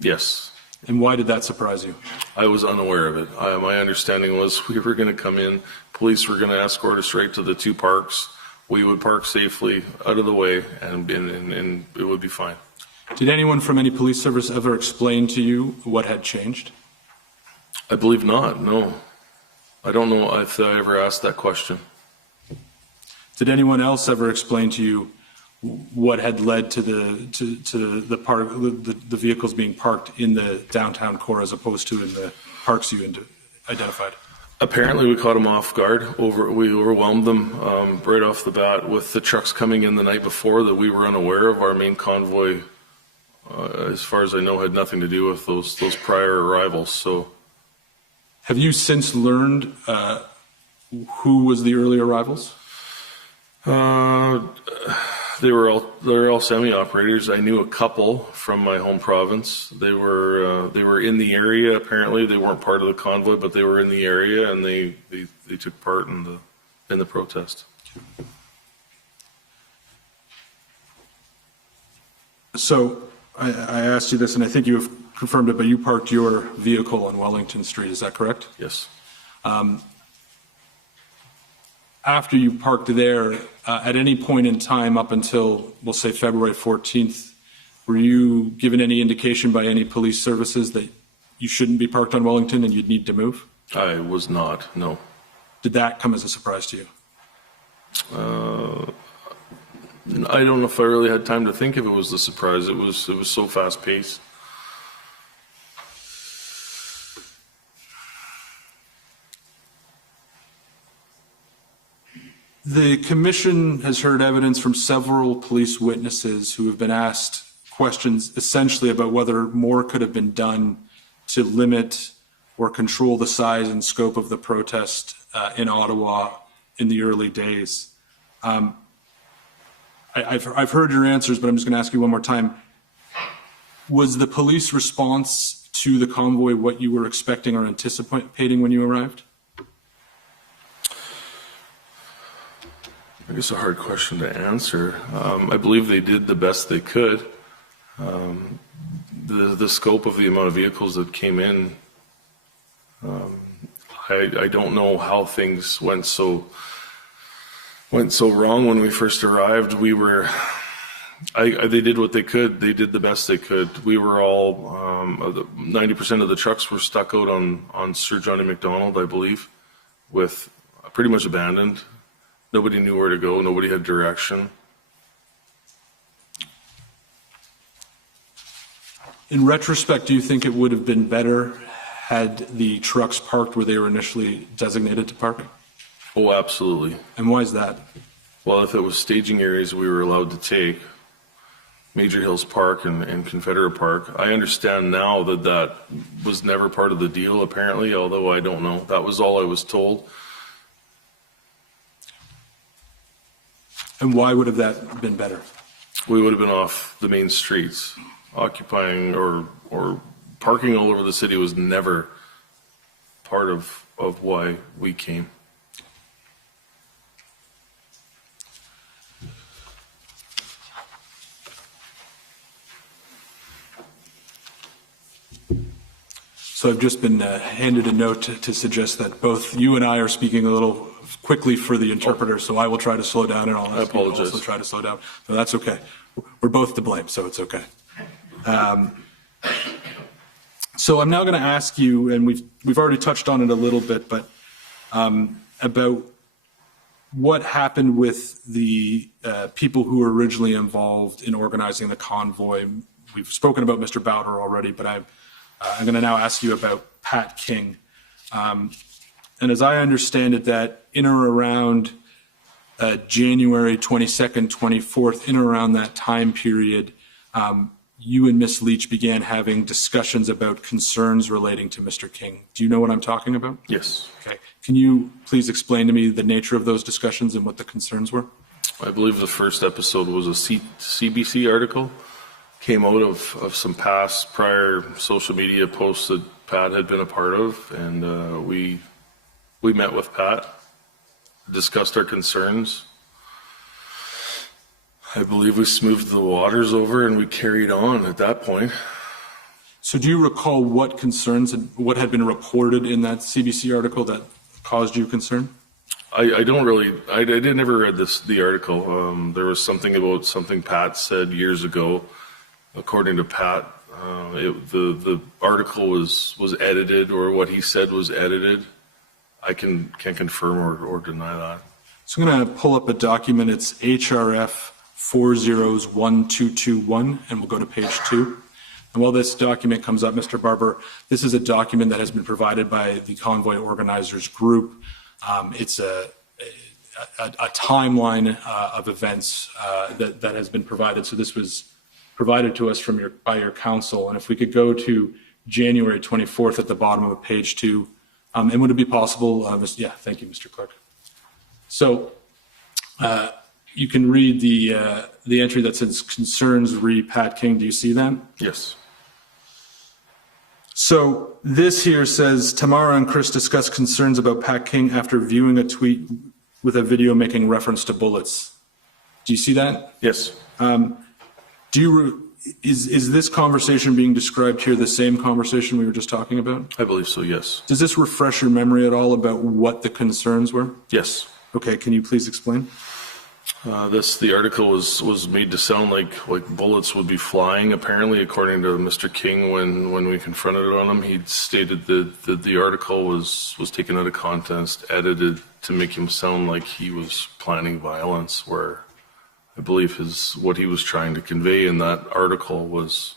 Yes. And why did that surprise you? I was unaware of it. My understanding was we were going to come in, police were going to escort us right to the two parks. We would park safely out of the way, and it would be fine. Did anyone from any police service ever explain to you what had changed? I believe not, no. I don't know if I ever asked that question. Did anyone else ever explain to you what had led to the vehicles being parked in the downtown core as opposed to in the parks you identified? Apparently, we caught them off guard. We overwhelmed them right off the bat with the trucks coming in the night before that we were unaware of. Our main convoy, as far as I know, had nothing to do with those prior arrivals. So, have you since learned who was the early arrivals? They were all semi-operators. I knew a couple from my home province. They were in the area. Apparently, they weren't part of the convoy, but they were in the area, and they took part in the protest. So I asked you this, and I think you have confirmed it, but you parked your vehicle on Wellington Street. Is that correct? Yes. After you parked there, at any point in time up until, we'll say, February 14th, were you given any indication by any police services that you shouldn't be parked on Wellington and you'd need to move? I was not, no. Did that come as a surprise to you? I don't know if I really had time to think if it was a surprise. It was so fast-paced. The commission has heard evidence from several police witnesses who have been asked questions essentially about whether more could have been done to limit or control the size and scope of the protest in Ottawa in the early days. I've heard your answers, but I'm just going to ask you one more time. Was the police response to the convoy what you were expecting or anticipating when you arrived? I guess a hard question to answer. I believe they did the best they could. The scope of the amount of vehicles that came in, I don't know how things went so wrong when we first arrived. They did what they could. They did the best they could. We were all 90% of the trucks were stuck out on Sir John A. Macdonald, I believe, with pretty much abandoned. Nobody knew where to go. Nobody had direction. In retrospect, do you think it would have been better had the trucks parked where they were initially designated to park? Oh, absolutely. And why is that? Well, if it was staging areas we were allowed to take, Major Hills Park and Confederate Park, I understand now that was never part of the deal, apparently, although I don't know. That was all I was told. And why would have that been better? We would have been off the main streets. Occupying or parking all over the city was never part of why we came. So I've just been handed a note to suggest that both you and I are speaking a little quickly for the interpreter, so I will try to slow down, and I'll ask you to also try to slow down. No, that's okay. We're both to blame, so it's okay. So I'm now going to ask you, and we've already touched on it a little bit, but about what happened with the people who were originally involved in organizing the convoy. We've spoken about Mr. Bowder already, but I'm going to now ask you about Pat King. And as I understand it, that in or around January 22nd, 24th, in or around that time period, you and Ms. Leach began having discussions about concerns relating to Mr. King. Do you know what I'm talking about? Yes. Okay. Can you please explain to me the nature of those discussions and what the concerns were? I believe the first episode was a CBC article. Came out of some prior social media posts that Pat had been a part of, and we met with Pat, discussed our concerns. I believe we smoothed the waters over and we carried on at that point. So do you recall what concerns and what had been reported in that CBC article that caused you concern? I don't really, I never read the article. There was something about something Pat said years ago. According to Pat, the article was edited, or what he said was edited. I can't confirm or deny that. So I'm going to pull up a document. It's HRF 401221, and we'll go to page 2. And while this document comes up, Mr. Barber, this is a document that has been provided by the convoy organizers group. It's a timeline of events that has been provided. So this was provided to us by your council. And if we could go to January 24th at the bottom of page 2, and would it be possible, yeah, thank you, Mr. Clerk. So you can read the entry that says concerns re Pat King. Do you see that? Yes. So this here says Tamara and Chris discussed concerns about Pat King after viewing a tweet with a video making reference to bullets. Do you see that? Yes. Is this conversation being described here the same conversation we were just talking about? I believe so, yes. Does this refresh your memory at all about what the concerns were? Yes. Okay, can you please explain? The article was made to sound like bullets would be flying. Apparently, according to Mr. King, when we confronted on him, he stated that the article was taken out of context, edited to make him sound like he was planning violence, where I believe what he was trying to convey in that article was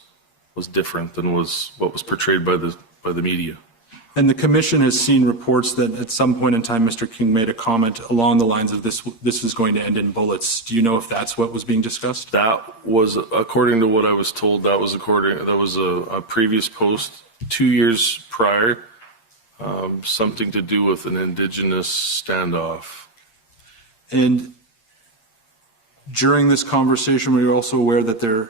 different than what was portrayed by the media. And the commission has seen reports that at some point in time, Mr. King made a comment along the lines of this is going to end in bullets. Do you know if that's what was being discussed? That was, according to what I was told, that was a previous post 2 years prior, something to do with an Indigenous standoff. And during this conversation, we were also aware that the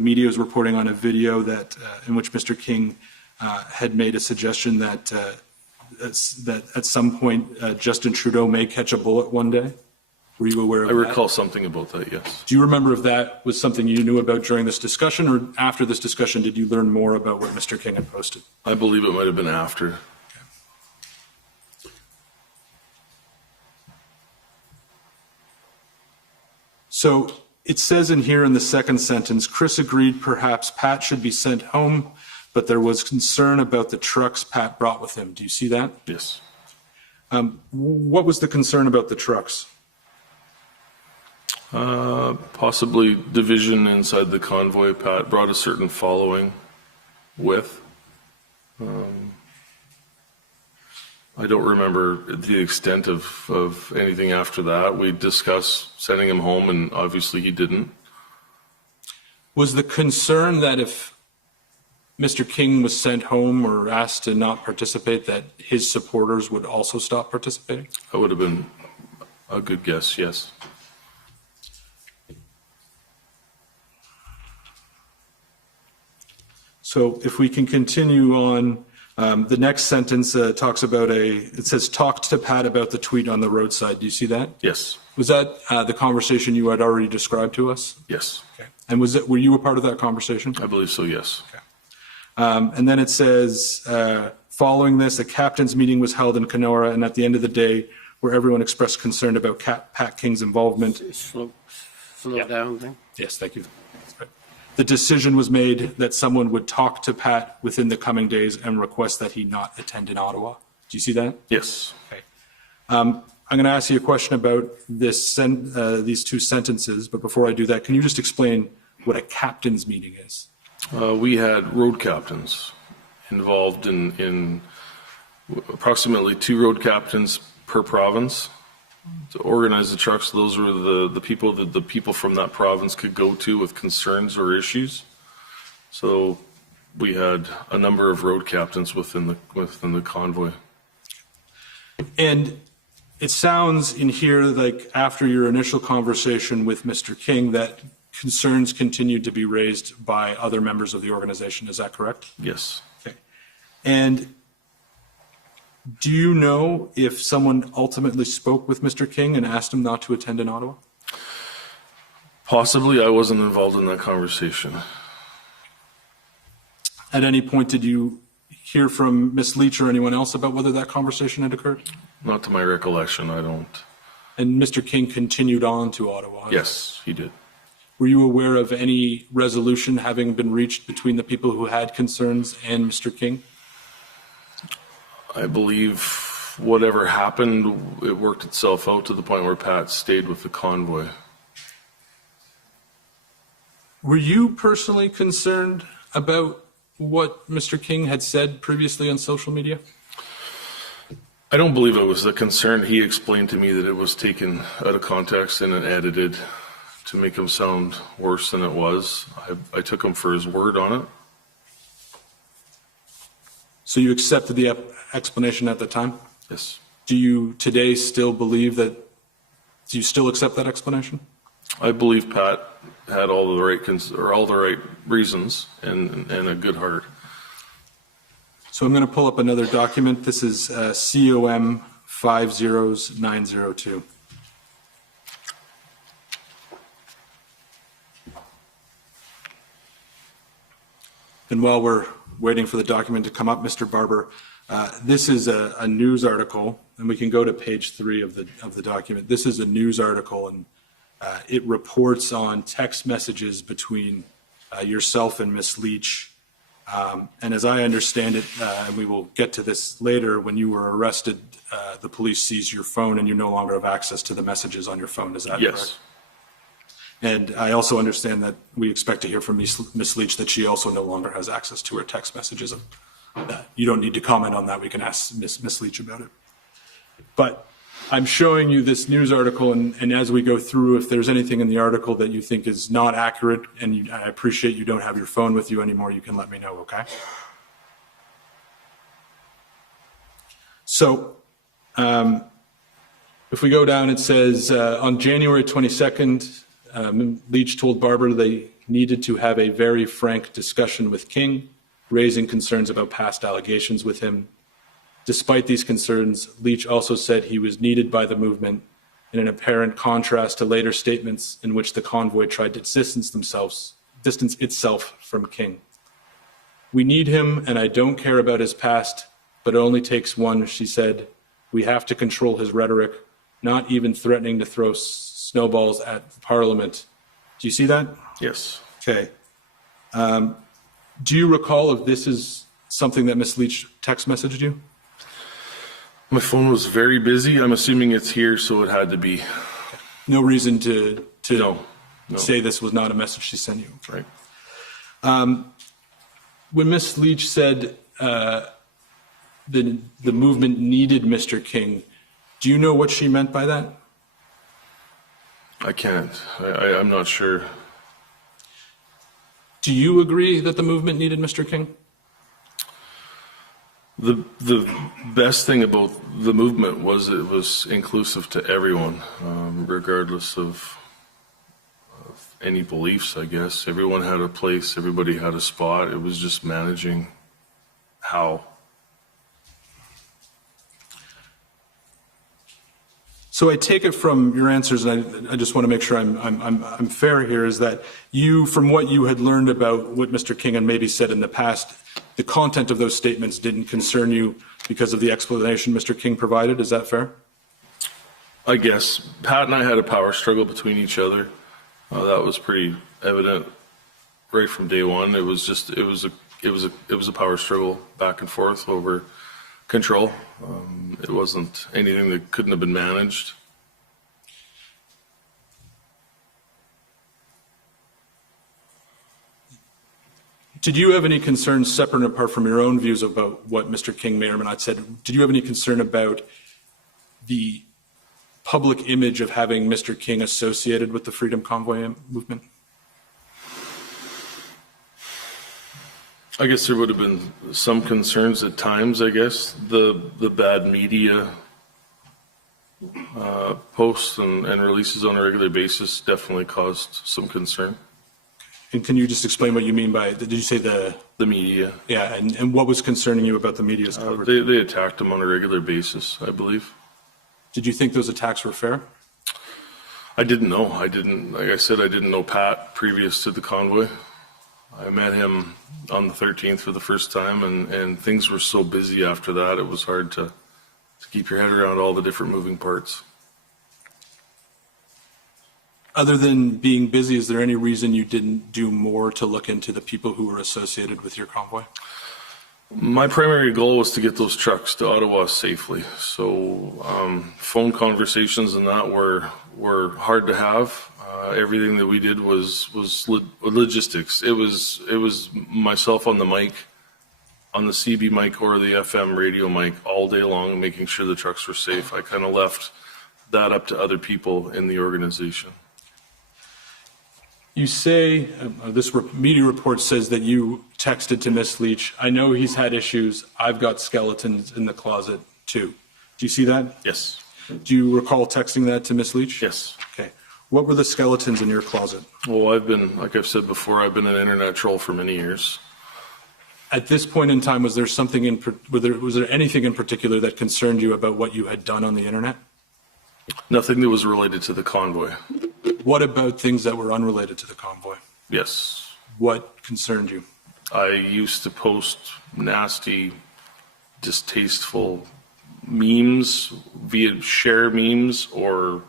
media is reporting on a video that in which Mr. King had made a suggestion that at some point Justin Trudeau may catch a bullet one day. Were you aware of that? I recall something about that, yes. Do you remember if that was something you knew about during this discussion, or after this discussion did you learn more about what Mr. King had posted? I believe it might have been after. So it says in here in the second sentence, Chris agreed perhaps Pat should be sent home, but there was concern about the trucks Pat brought with him. Do you see that? Yes. What was the concern about the trucks? Possibly division inside the convoy. Pat brought a certain following with. I don't remember the extent of anything after that. We discussed sending him home, and obviously he didn't. Was the concern that if Mr. King was sent home or asked to not participate, that his supporters would also stop participating? That would have been a good guess, yes. So if we can continue on, the next sentence talks about it says, talked to Pat about the tweet on the roadside. Do you see that? Yes. Was that the conversation you had already described to us? Yes. Okay. And were you a part of that conversation? I believe so, yes. Okay. And then it says, following this, a captain's meeting was held in Kenora, and at the end of the day, where everyone expressed concern about Pat King's involvement. Slow down then. Yes, thank you. the decision was made that someone would talk to Pat within the coming days and request that he not attend in Ottawa. Do you see that? Yes. Okay. I'm going to ask you a question about these two sentences, but before I do that, can you just explain what a captain's meeting is? We had road captains involved in approximately 2 road captains per province to organize the trucks. Those were the people that the people from that province could go to with concerns or issues. So we had a number of road captains within the convoy. And it sounds in here like after your initial conversation with Mr. King that concerns continued to be raised by other members of the organization. Is that correct? Yes. Okay. And do you know if someone ultimately spoke with Mr. King and asked him not to attend in Ottawa? Possibly. I wasn't involved in that conversation. At any point, did you hear from Ms. Leach or anyone else about whether that conversation had occurred? Not to my recollection, I don't. And Mr. King continued on to Ottawa? Yes, he did. Were you aware of any resolution having been reached between the people who had concerns and Mr. King? I believe whatever happened, it worked itself out to the point where Pat stayed with the convoy. Were you personally concerned about what Mr. King had said previously on social media? I don't believe it was a concern. He explained to me that it was taken out of context and edited to make him sound worse than it was. I took him for his word on it. So you accepted the explanation at the time? Yes. Do you today still believe that, do you still accept that explanation? I believe Pat had all the right reasons and a good heart. So I'm going to pull up another document. This is COM 50902. And while we're waiting for the document to come up, Mr. Barber, this is a news article, and we can go to page 3 of the document. This is a news article, and it reports on text messages between yourself and Ms. Leach. And as I understand it, and we will get to this later, when you were arrested, the police seized your phone and you no longer have access to the messages on your phone. Is that correct? Yes. And I also understand that we expect to hear from Ms. Leach that she also no longer has access to her text messages. You don't need to comment on that. We can ask Ms. Leach about it. But I'm showing you this news article, and as we go through, if there's anything in the article that you think is not accurate, and I appreciate you don't have your phone with you anymore, you can let me know, okay? So if we go down, it says, on January 22nd, Leach told Barber they needed to have a very frank discussion with King, raising concerns about past allegations with him. Despite these concerns, Leach also said he was needed by the movement, in an apparent contrast to later statements in which the convoy tried to distance itself from King. We need him, and I don't care about his past, but it only takes one, she said. We have to control his rhetoric, not even threatening to throw snowballs at Parliament. Do you see that? Yes. Okay. Do you recall if this is something that Ms. Leach text messaged you? My phone was very busy. I'm assuming it's here, so it had to be. No reason to No. say this was not a message she sent you. Right. When Ms. Leach said the movement needed Mr. King, do you know what she meant by that? I can't. I'm not sure. Do you agree that the movement needed Mr. King? The best thing about the movement was it was inclusive to everyone, regardless of any beliefs, I guess. Everyone had a place, everybody had a spot. It was just managing how. So I take it from your answers, and I just want to make sure I'm fair here, is that you, from what you had learned about what Mr. King had maybe said in the past, the content of those statements didn't concern you because of the explanation Mr. King provided. Is that fair? I guess. Pat and I had a power struggle between each other. That was pretty evident right from day one. It was a power struggle back and forth over control. It wasn't anything that couldn't have been managed. Did you have any concerns, separate and apart from your own views about what Mr. King may or may not said, did you have any concern about the public image of having Mr. King associated with the Freedom Convoy movement? I guess there would have been some concerns at times, I guess. The bad media posts and releases on a regular basis definitely caused some concern. And can you just explain what you mean by, did you say the media? Yeah, and what was concerning you about the media's coverage? They attacked him on a regular basis, I believe. Did you think those attacks were fair? I didn't know. Like I said, I didn't know Pat previous to the convoy. I met him on the 13th for the first time, and things were so busy after that, it was hard to keep your head around all the different moving parts. Other than being busy, is there any reason you didn't do more to look into the people who were associated with your convoy? My primary goal was to get those trucks to Ottawa safely. So phone conversations and that were hard to have. Everything that we did was logistics. It was myself on the mic, on the CB mic or the FM radio mic all day long, making sure the trucks were safe. I kind of left that up to other people in the organization. You say, this media report says that you texted to Ms. Leach, I know he's had issues, I've got skeletons in the closet too. Do you see that? Yes. Do you recall texting that to Ms. Leach? Yes. Okay. What were the skeletons in your closet? Well, like I've said before, I've been an internet troll for many years. At this point in time, was there anything in particular that concerned you about what you had done on the internet? Nothing that was related to the convoy. What about things that were unrelated to the convoy? Yes. What concerned you? I used to post nasty, distasteful memes via share memes or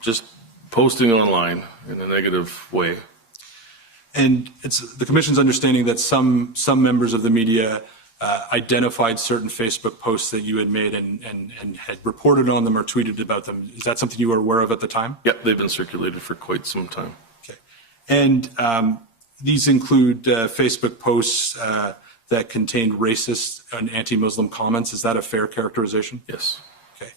just posting online in a negative way. And it's the Commission's understanding that some members of the media identified certain Facebook posts that you had made and had reported on them or tweeted about them. Is that something you were aware of at the time? Yeah, they've been circulated for quite some time. Okay. And these include Facebook posts that contained racist and anti-Muslim comments. Is that a fair characterization? Yes. Okay.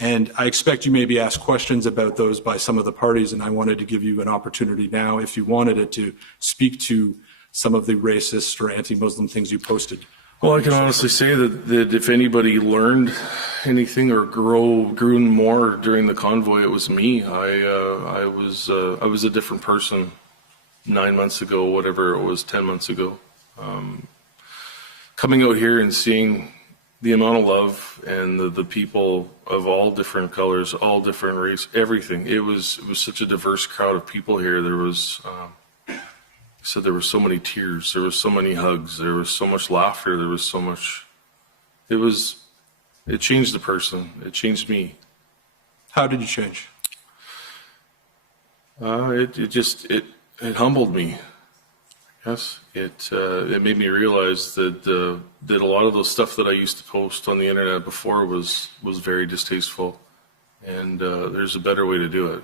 And I expect you may be asked questions about those by some of the parties, and I wanted to give you an opportunity now, if you wanted it, to speak to some of the racist or anti-Muslim things you posted. Well, I can honestly say that if anybody learned anything or grew more during the convoy, it was me. I was a different person 9 months ago, whatever it was, 10 months ago. Coming out here and seeing the amount of love and the people of all different colors, all different race, everything. It was such a diverse crowd of people here. There was. So there were so many tears, there was so many hugs, there was so much laughter, there was so much, it changed the person, it changed me. How did you change? It humbled me. Yes, it made me realize that a lot of those stuff that I used to post on the internet before was very distasteful, and there's a better way to do it.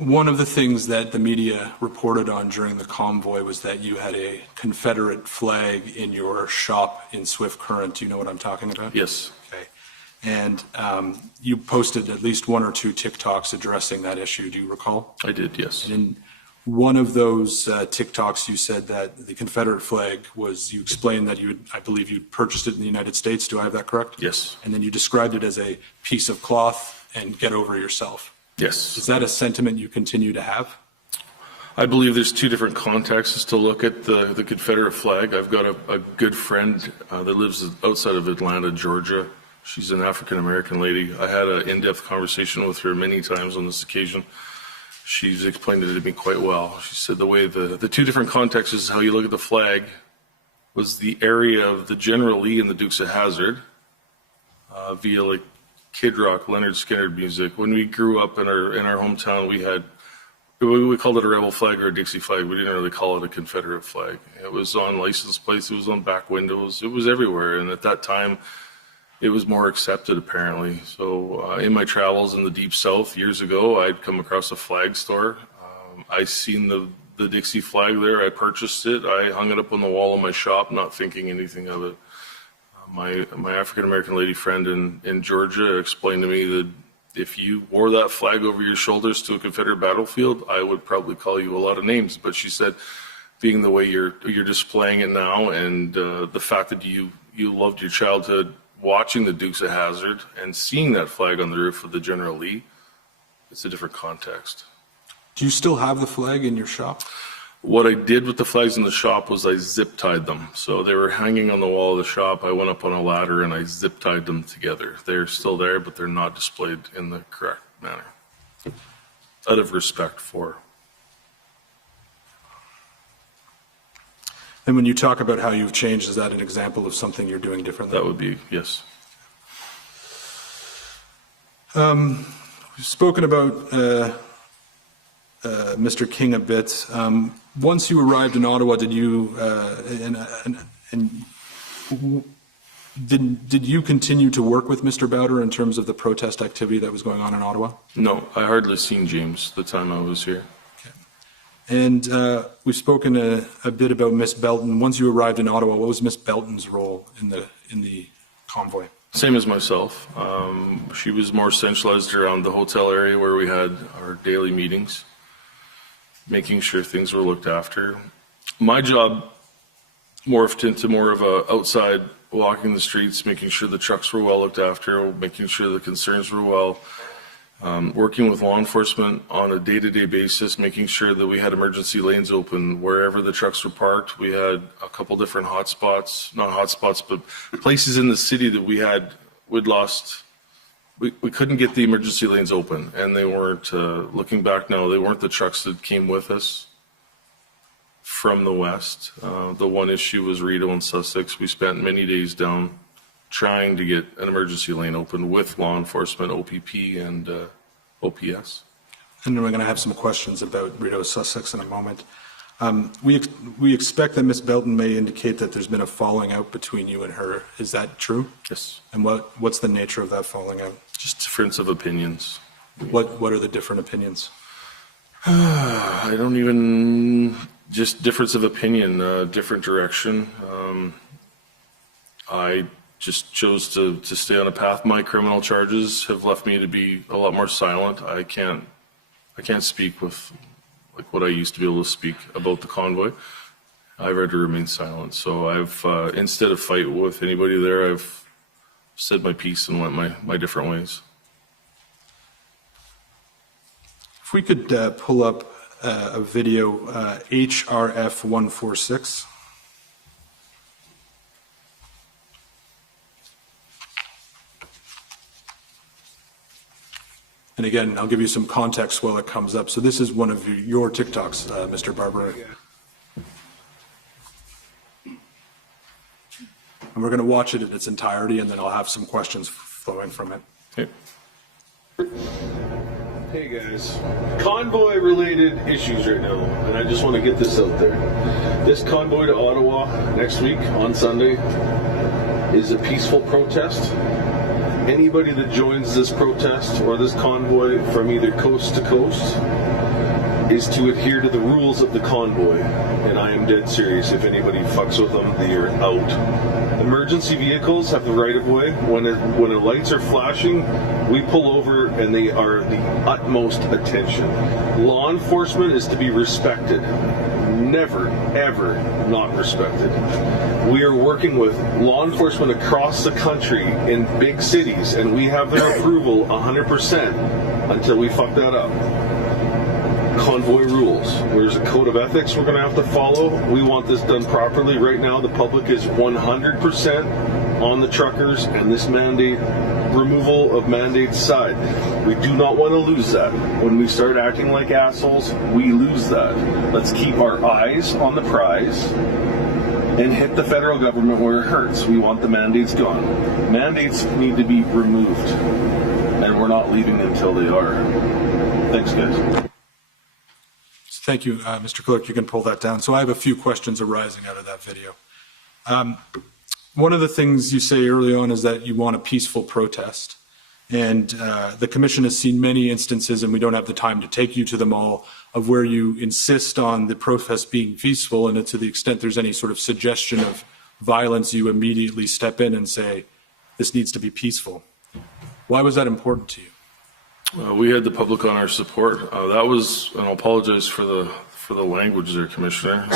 One of the things that the media reported on during the convoy was that you had a Confederate flag in your shop in Swift Current. Do you know what I'm talking about? Yes. Okay. And you posted at least one or two TikToks addressing that issue. Do you recall? I did, yes. And in one of those TikToks, you said that the Confederate flag was, you explained that I believe you purchased it in the United States. Do I have that correct? Yes. And then you described it as a piece of cloth and get over yourself. Yes. Is that a sentiment you continue to have? I believe there's two different contexts to look at the Confederate flag. I've got a good friend that lives outside of Atlanta, Georgia. She's an African-American lady. I had an in-depth conversation with her many times on this occasion. she's explained it to me quite well. She said the way the two different contexts is how you look at the flag was the area of the General Lee and the Dukes of Hazzard via like Kid Rock, Leonard Skinner music. When we grew up in our hometown, we called it a rebel flag or a Dixie flag. We didn't really call it a Confederate flag. It was on license plates. It was on back windows. It was everywhere. And at that time, it was more accepted, apparently. So in my travels in the Deep South years ago, I'd come across a flag store. I seen the Dixie flag there. I purchased it. I hung it up on the wall of my shop, not thinking anything of it. My African-American lady friend in Georgia explained to me that if you wore that flag over your shoulders to a Confederate battlefield, I would probably call you a lot of names. But she said, being the way you're displaying it now, and the fact that you loved your childhood watching the Dukes of Hazzard and seeing that flag on the roof of the General Lee, it's a different context. Do you still have the flag in your shop? What I did with the flags in the shop was I zip tied them. So they were hanging on the wall of the shop. I went up on a ladder and I zip tied them together. They're still there, but they're not displayed in the correct manner. Out of respect for. And when you talk about how you've changed, is that an example of something you're doing differently? That would be, yes. We've spoken about Mr. King a bit. Once you arrived in Ottawa, did you did you continue to work with Mr. Bowder in terms of the protest activity that was going on in Ottawa? No, I hardly seen James the time I was here. Okay. And we've spoken a bit about Miss Belton. Once you arrived in Ottawa, what was Miss Belton's role in the convoy? Same as myself. She was more centralized around the hotel area where we had our daily meetings, making sure things were looked after. My job morphed into more of a outside walking the streets, making sure the trucks were well looked after, making sure the concerns were well, working with law enforcement on a day-to-day basis, making sure that we had emergency lanes open wherever the trucks were parked. We had a couple different hotspots, not hotspots, but places in the city that we'd lost. We couldn't get the emergency lanes open, and they weren't, looking back now, they weren't the trucks that came with us from the west. The one issue was Rideau and Sussex. We spent many days down trying to get an emergency lane open with law enforcement, OPP, and OPS. And then we're going to have some questions about Rideau, Sussex in a moment. We expect that Ms. Belton may indicate that there's been a falling out between you and her. Is that true? Yes. And what's the nature of that falling out? Just difference of opinions. What are the different opinions? I don't even, just difference of opinion, different direction. I just chose to stay on a path. My criminal charges have left me to be a lot more silent. I can't speak with like what I used to be able to speak about the convoy. I've had to remain silent. So I've, instead of fight with anybody there, I've said my piece and went my different ways. If we could pull up a video, HRF 146. And again, I'll give you some context while it comes up. So this is one of your TikToks, Mr. Barber. And we're going to watch it in its entirety, and then I'll have some questions flowing from it. Okay. Hey guys, convoy-related issues right now, and I just want to get this out there. This convoy to Ottawa next week on Sunday is a peaceful protest. Anybody that joins this protest or this convoy from either coast to coast is to adhere to the rules of the convoy, and I am dead serious. If anybody fucks with them, they are out. Emergency vehicles have the right of way. When the lights are flashing, we pull over and they are the utmost attention. Law enforcement is to be respected. Never, ever not respected. We are working with law enforcement across the country in big cities, and we have their approval 100% until we fuck that up. Convoy rules. There's a code of ethics we're going to have to follow. We want this done properly. Right now, the public is 100% on the truckers and this mandate, removal of mandates side. We do not want to lose that. When we start acting like assholes, we lose that. Let's keep our eyes on the prize and hit the federal government where it hurts. We want the mandates gone. Mandates need to be removed, and we're not leaving until they are. Thanks, guys. Thank you, Mr. Clerk. You can pull that down. So I have a few questions arising out of that video. One of the things you say early on is that you want a peaceful protest. And the commission has seen many instances, and we don't have the time to take you to them all, of where you insist on the protest being peaceful, and to the extent there's any sort of suggestion of violence, you immediately step in and say, this needs to be peaceful. Why was that important to you? We had the public on our support. That was, and I'll apologize for the language there, Commissioner.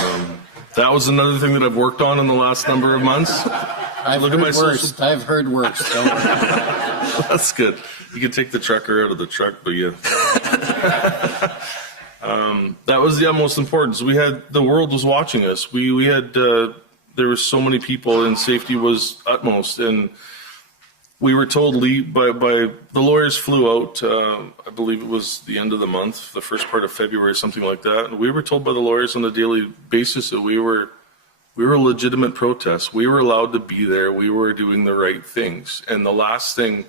That was another thing that I've worked on in the last number of months. I've heard worse. Don't worry. That's good. You can take the trucker out of the truck, but yeah. That was the utmost importance. The world was watching us. We had, there were so many people, and safety was utmost. And we were told by the lawyers flew out, I believe it was the end of the month, the first part of February, something like that. And we were told by the lawyers on a daily basis that we were legitimate protests. We were allowed to be there. We were doing the right things. And the last thing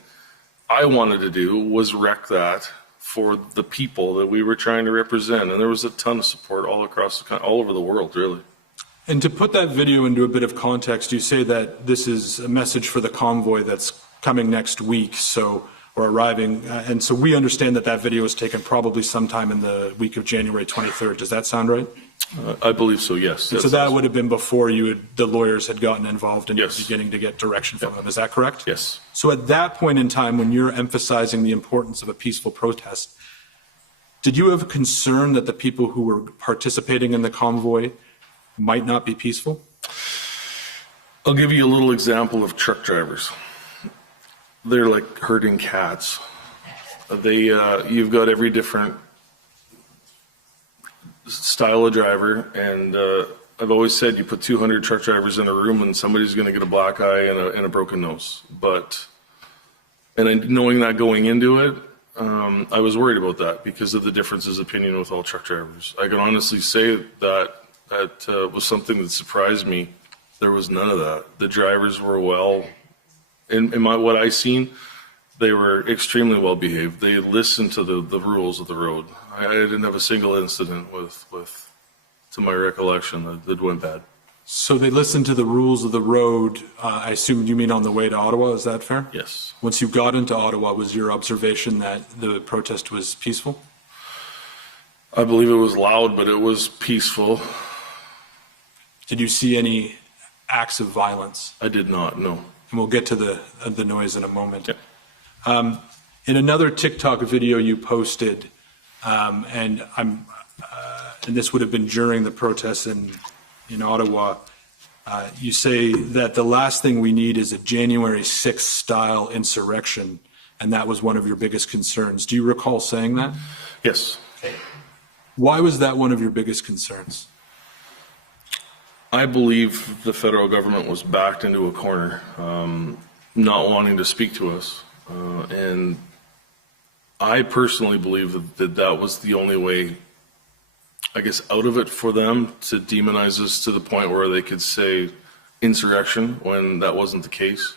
I wanted to do was wreck that for the people that we were trying to represent. And there was a ton of support all over the world, really. And to put that video into a bit of context, you say that this is a message for the convoy that's coming next week, or arriving. And so we understand that video was taken probably sometime in the week of January 23rd. Does that sound right? I believe so, yes. So that would have been before the lawyers had gotten involved and yes, beginning to get direction from them. Is that correct? Yes. So at that point in time, when you're emphasizing the importance of a peaceful protest, did you have a concern that the people who were participating in the convoy might not be peaceful? I'll give you a little example of truck drivers. They're like herding cats. You've got every different style of driver, and I've always said you put 200 truck drivers in a room and somebody's going to get a black eye and a broken nose. Knowing that going into it, I was worried about that because of the differences of opinion with all truck drivers. I can honestly say that was something that surprised me. There was none of that. The drivers were what I seen, they were extremely well behaved. They listened to the rules of the road. I didn't have a single incident to my recollection, that went bad. So they listened to the rules of the road. I assume you mean on the way to Ottawa. Is that fair? Yes. Once you got into Ottawa, was your observation that the protest was peaceful? I believe it was loud, but it was peaceful. Did you see any acts of violence? I did not, no. And we'll get to the noise in a moment. Yeah. In another TikTok video you posted, and this would have been during the protests in Ottawa, you say that the last thing we need is a January 6th style insurrection, and that was one of your biggest concerns. Do you recall saying that? Yes. Why was that one of your biggest concerns? I believe the federal government was backed into a corner, not wanting to speak to us. And I personally believe that was the only way, I guess, out of it for them to demonize us to the point where they could say insurrection when that wasn't the case.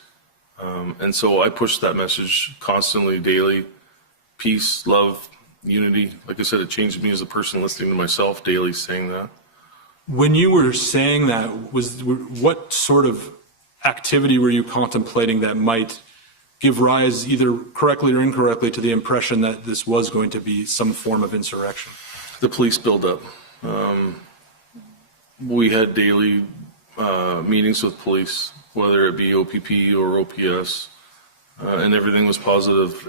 And so I pushed that message constantly, daily. Peace, love, unity. Like I said, it changed me as a person listening to myself daily saying that. When you were saying that, what sort of activity were you contemplating that might give rise, either correctly or incorrectly, to the impression that this was going to be some form of insurrection? The police buildup. We had daily meetings with police, whether it be OPP or OPS, and everything was positive.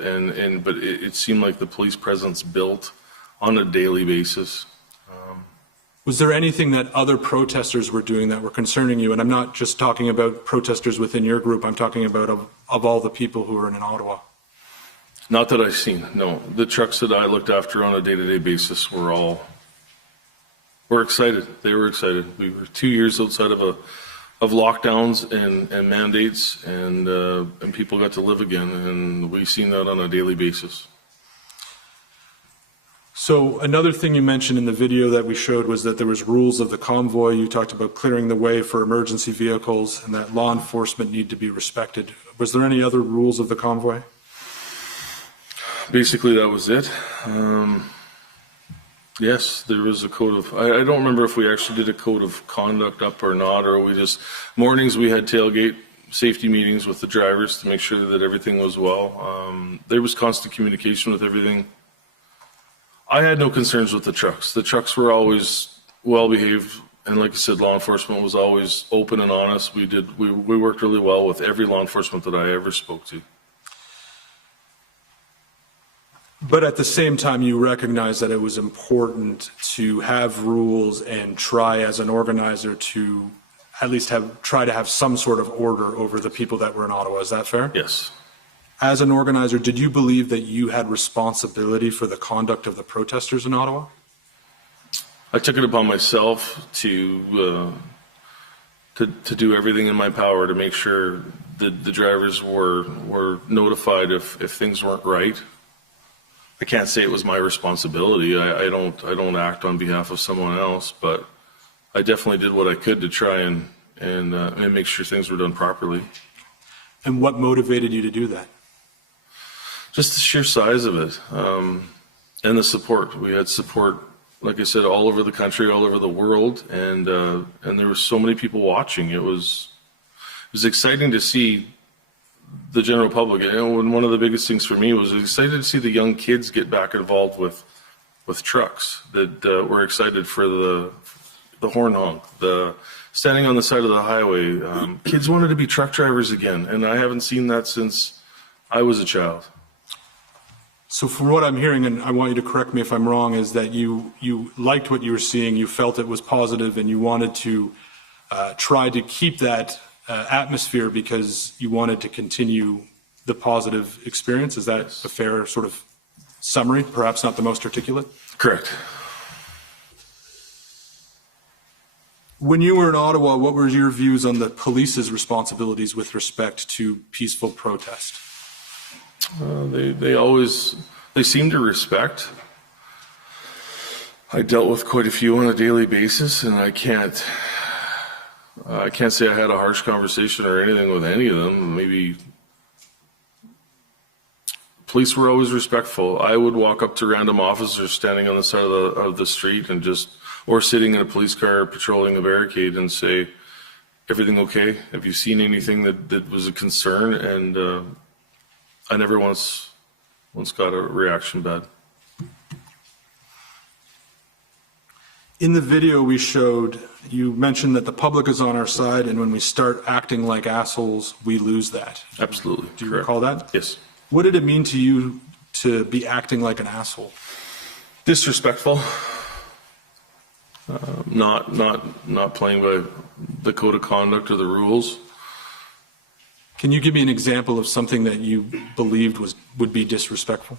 But it seemed like the police presence built on a daily basis. Was there anything that other protesters were doing that were concerning you? And I'm not just talking about protesters within your group. I'm talking about of all the people who are in Ottawa. Not that I've seen, no. The trucks that I looked after on a day-to-day basis were excited. They were excited. We were 2 years outside of lockdowns and mandates, and people got to live again, and we've seen that on a daily basis. So another thing you mentioned in the video that we showed was that there was rules of the convoy. You talked about clearing the way for emergency vehicles and that law enforcement need to be respected. Was there any other rules of the convoy? Basically, that was it. Yes, there was a code of, I don't remember if we actually did a code of conduct up or not, or we just, mornings we had tailgate safety meetings with the drivers to make sure that everything was well. There was constant communication with everything. I had no concerns with the trucks. The trucks were always well behaved, and like I said, law enforcement was always open and honest. We worked really well with every law enforcement that I ever spoke to. But at the same time, you recognize that it was important to have rules and try as an organizer to at least try to have some sort of order over the people that were in Ottawa. Is that fair? Yes. As an organizer, did you believe that you had responsibility for the conduct of the protesters in Ottawa? I took it upon myself to do everything in my power to make sure that the drivers were notified if things weren't right. I can't say it was my responsibility. I don't act on behalf of someone else, but I definitely did what I could to try and make sure things were done properly. And what motivated you to do that? Just the sheer size of it, and the support. We had support, like I said, all over the country, all over the world, and there were so many people watching. It was exciting to see the general public. And one of the biggest things for me was excited to see the young kids get back involved with trucks that were excited for the horn honk, the standing on the side of the highway. Kids wanted to be truck drivers again, and I haven't seen that since I was a child. So from what I'm hearing, and I want you to correct me if I'm wrong, is that you liked what you were seeing, you felt it was positive, and you wanted to try to keep that atmosphere because you wanted to continue the positive experience. Is that a fair sort of summary, perhaps not the most articulate? Correct. When you were in Ottawa, what were your views on the police's responsibilities with respect to peaceful protest? They seem to respect. I dealt with quite a few on a daily basis, and I can't say I had a harsh conversation or anything with any of them. Maybe police were always respectful. I would walk up to random officers standing on the side of the street or sitting in a police car patrolling a barricade and say, "Everything okay? Have you seen anything that was a concern?" And I never once got a reaction bad. In the video we showed, you mentioned that the public is on our side, and when we start acting like assholes, we lose that. Absolutely. Do you correct. recall that? Yes. What did it mean to you to be acting like an asshole? Disrespectful. Not playing by the code of conduct or the rules. Can you give me an example of something that you believed would be disrespectful?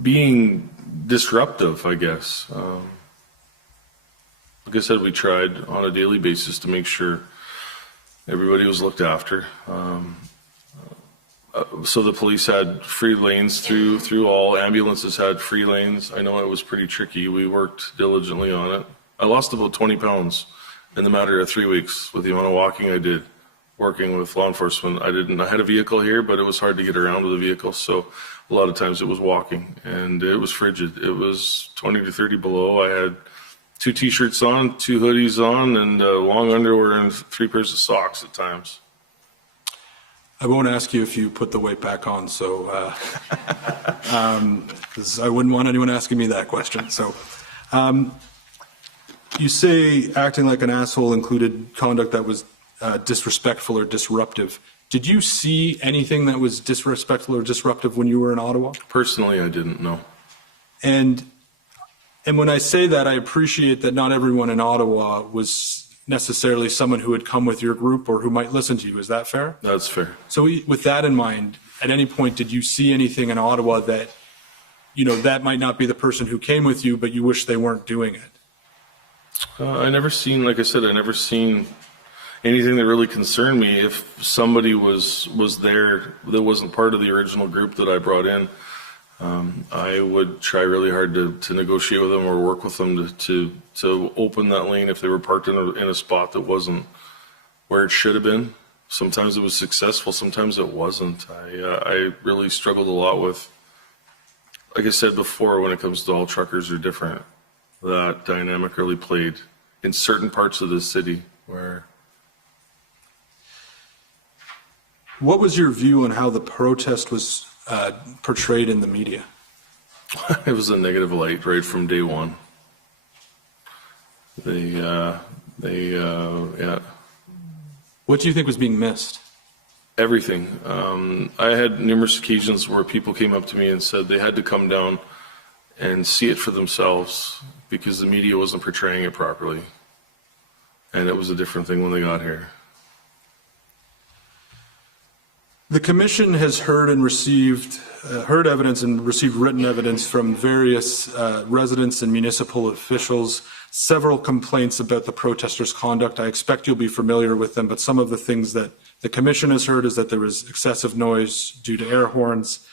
Being disruptive, I guess. Like I said, we tried on a daily basis to make sure everybody was looked after. So the police had free lanes through all. Ambulances had free lanes. I know it was pretty tricky. We worked diligently on it. I lost about 20 pounds in the matter of 3 weeks with the amount of walking I did, working with law enforcement. I had a vehicle here, but it was hard to get around with a vehicle. So a lot of times it was walking, and it was frigid. It was 20 to 30 below. I had 2 t-shirts on, 2 hoodies on, and long underwear and 3 pairs of socks at times. I won't ask you if you put the weight back on, so because I wouldn't want anyone asking me that question. So you say acting like an asshole included conduct that was disrespectful or disruptive. Did you see anything that was disrespectful or disruptive when you were in Ottawa? Personally, I didn't know. And when I say that, I appreciate that not everyone in Ottawa was necessarily someone who had come with your group or who might listen to you. Is that fair? That's fair. So with that in mind, at any point, did you see anything in Ottawa that, that might not be the person who came with you, but you wish they weren't doing it? I never seen, like I said, anything that really concerned me, if somebody was there that wasn't part of the original group that I brought in, I would try really hard to negotiate with them or work with them to open that lane if they were parked in a spot that wasn't where it should have been. Sometimes it was successful, sometimes it wasn't. I really struggled a lot with, like I said before, when it comes to all truckers are different. That dynamic really played in certain parts of the city where. What was your view on how the protest was portrayed in the media? It was a negative light right from day one. Yeah. What do you think was being missed? Everything. I had numerous occasions where people came up to me and said they had to come down and see it for themselves because the media wasn't portraying it properly. And it was a different thing when they got here. The commission has heard evidence and received written evidence from various residents and municipal officials, several complaints about the protesters' conduct. I expect you'll be familiar with them, but some of the things that the commission has heard is that there was excessive noise due to air horns.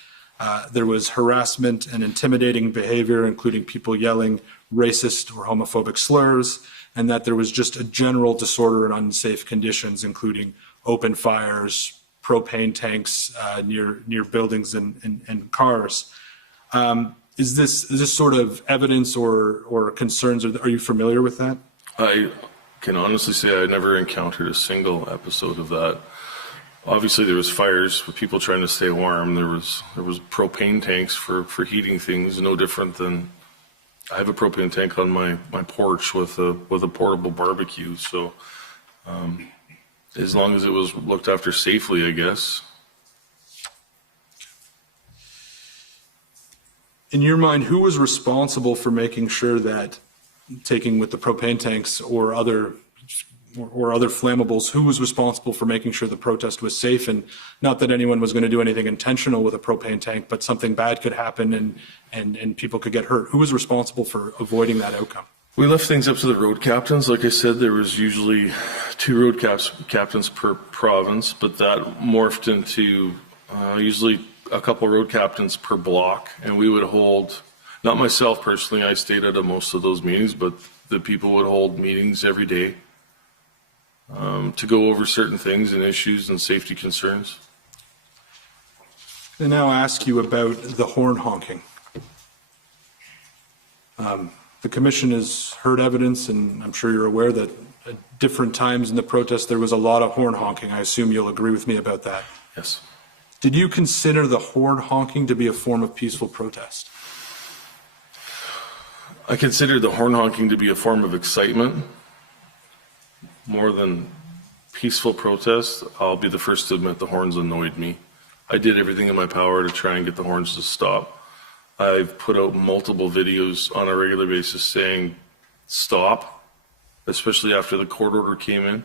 There was harassment and intimidating behavior, including people yelling racist or homophobic slurs, and that there was just a general disorder and unsafe conditions, including open fires, propane tanks near buildings and cars. Is this sort of evidence or concerns? Are you familiar with that? I can honestly say I never encountered a single episode of that. Obviously, there was fires with people trying to stay warm. There was propane tanks for heating things, no different than I have a propane tank on my porch with a portable barbecue. So. As long as it was looked after safely, I guess. In your mind, who was responsible for making sure that, taking with the propane tanks or other flammables, who was responsible for making sure the protest was safe? And not that anyone was going to do anything intentional with a propane tank, but something bad could happen and people could get hurt. Who was responsible for avoiding that outcome? We left things up to the road captains. Like I said, there was usually 2 road captains per province, but that morphed into usually a couple road captains per block. And we would hold, not myself personally, I stayed at most of those meetings, but the people would hold meetings every day to go over certain things and issues and safety concerns. I now ask you about the horn honking. The commission has heard evidence, and I'm sure you're aware that at different times in the protest there was a lot of horn honking. I assume you'll agree with me about that. Yes. Did you consider the horn honking to be a form of peaceful protest? I consider the horn honking to be a form of excitement more than peaceful protest. I'll be the first to admit the horns annoyed me. I did everything in my power to try and get the horns to stop. I've put out multiple videos on a regular basis saying stop, especially after the court order came in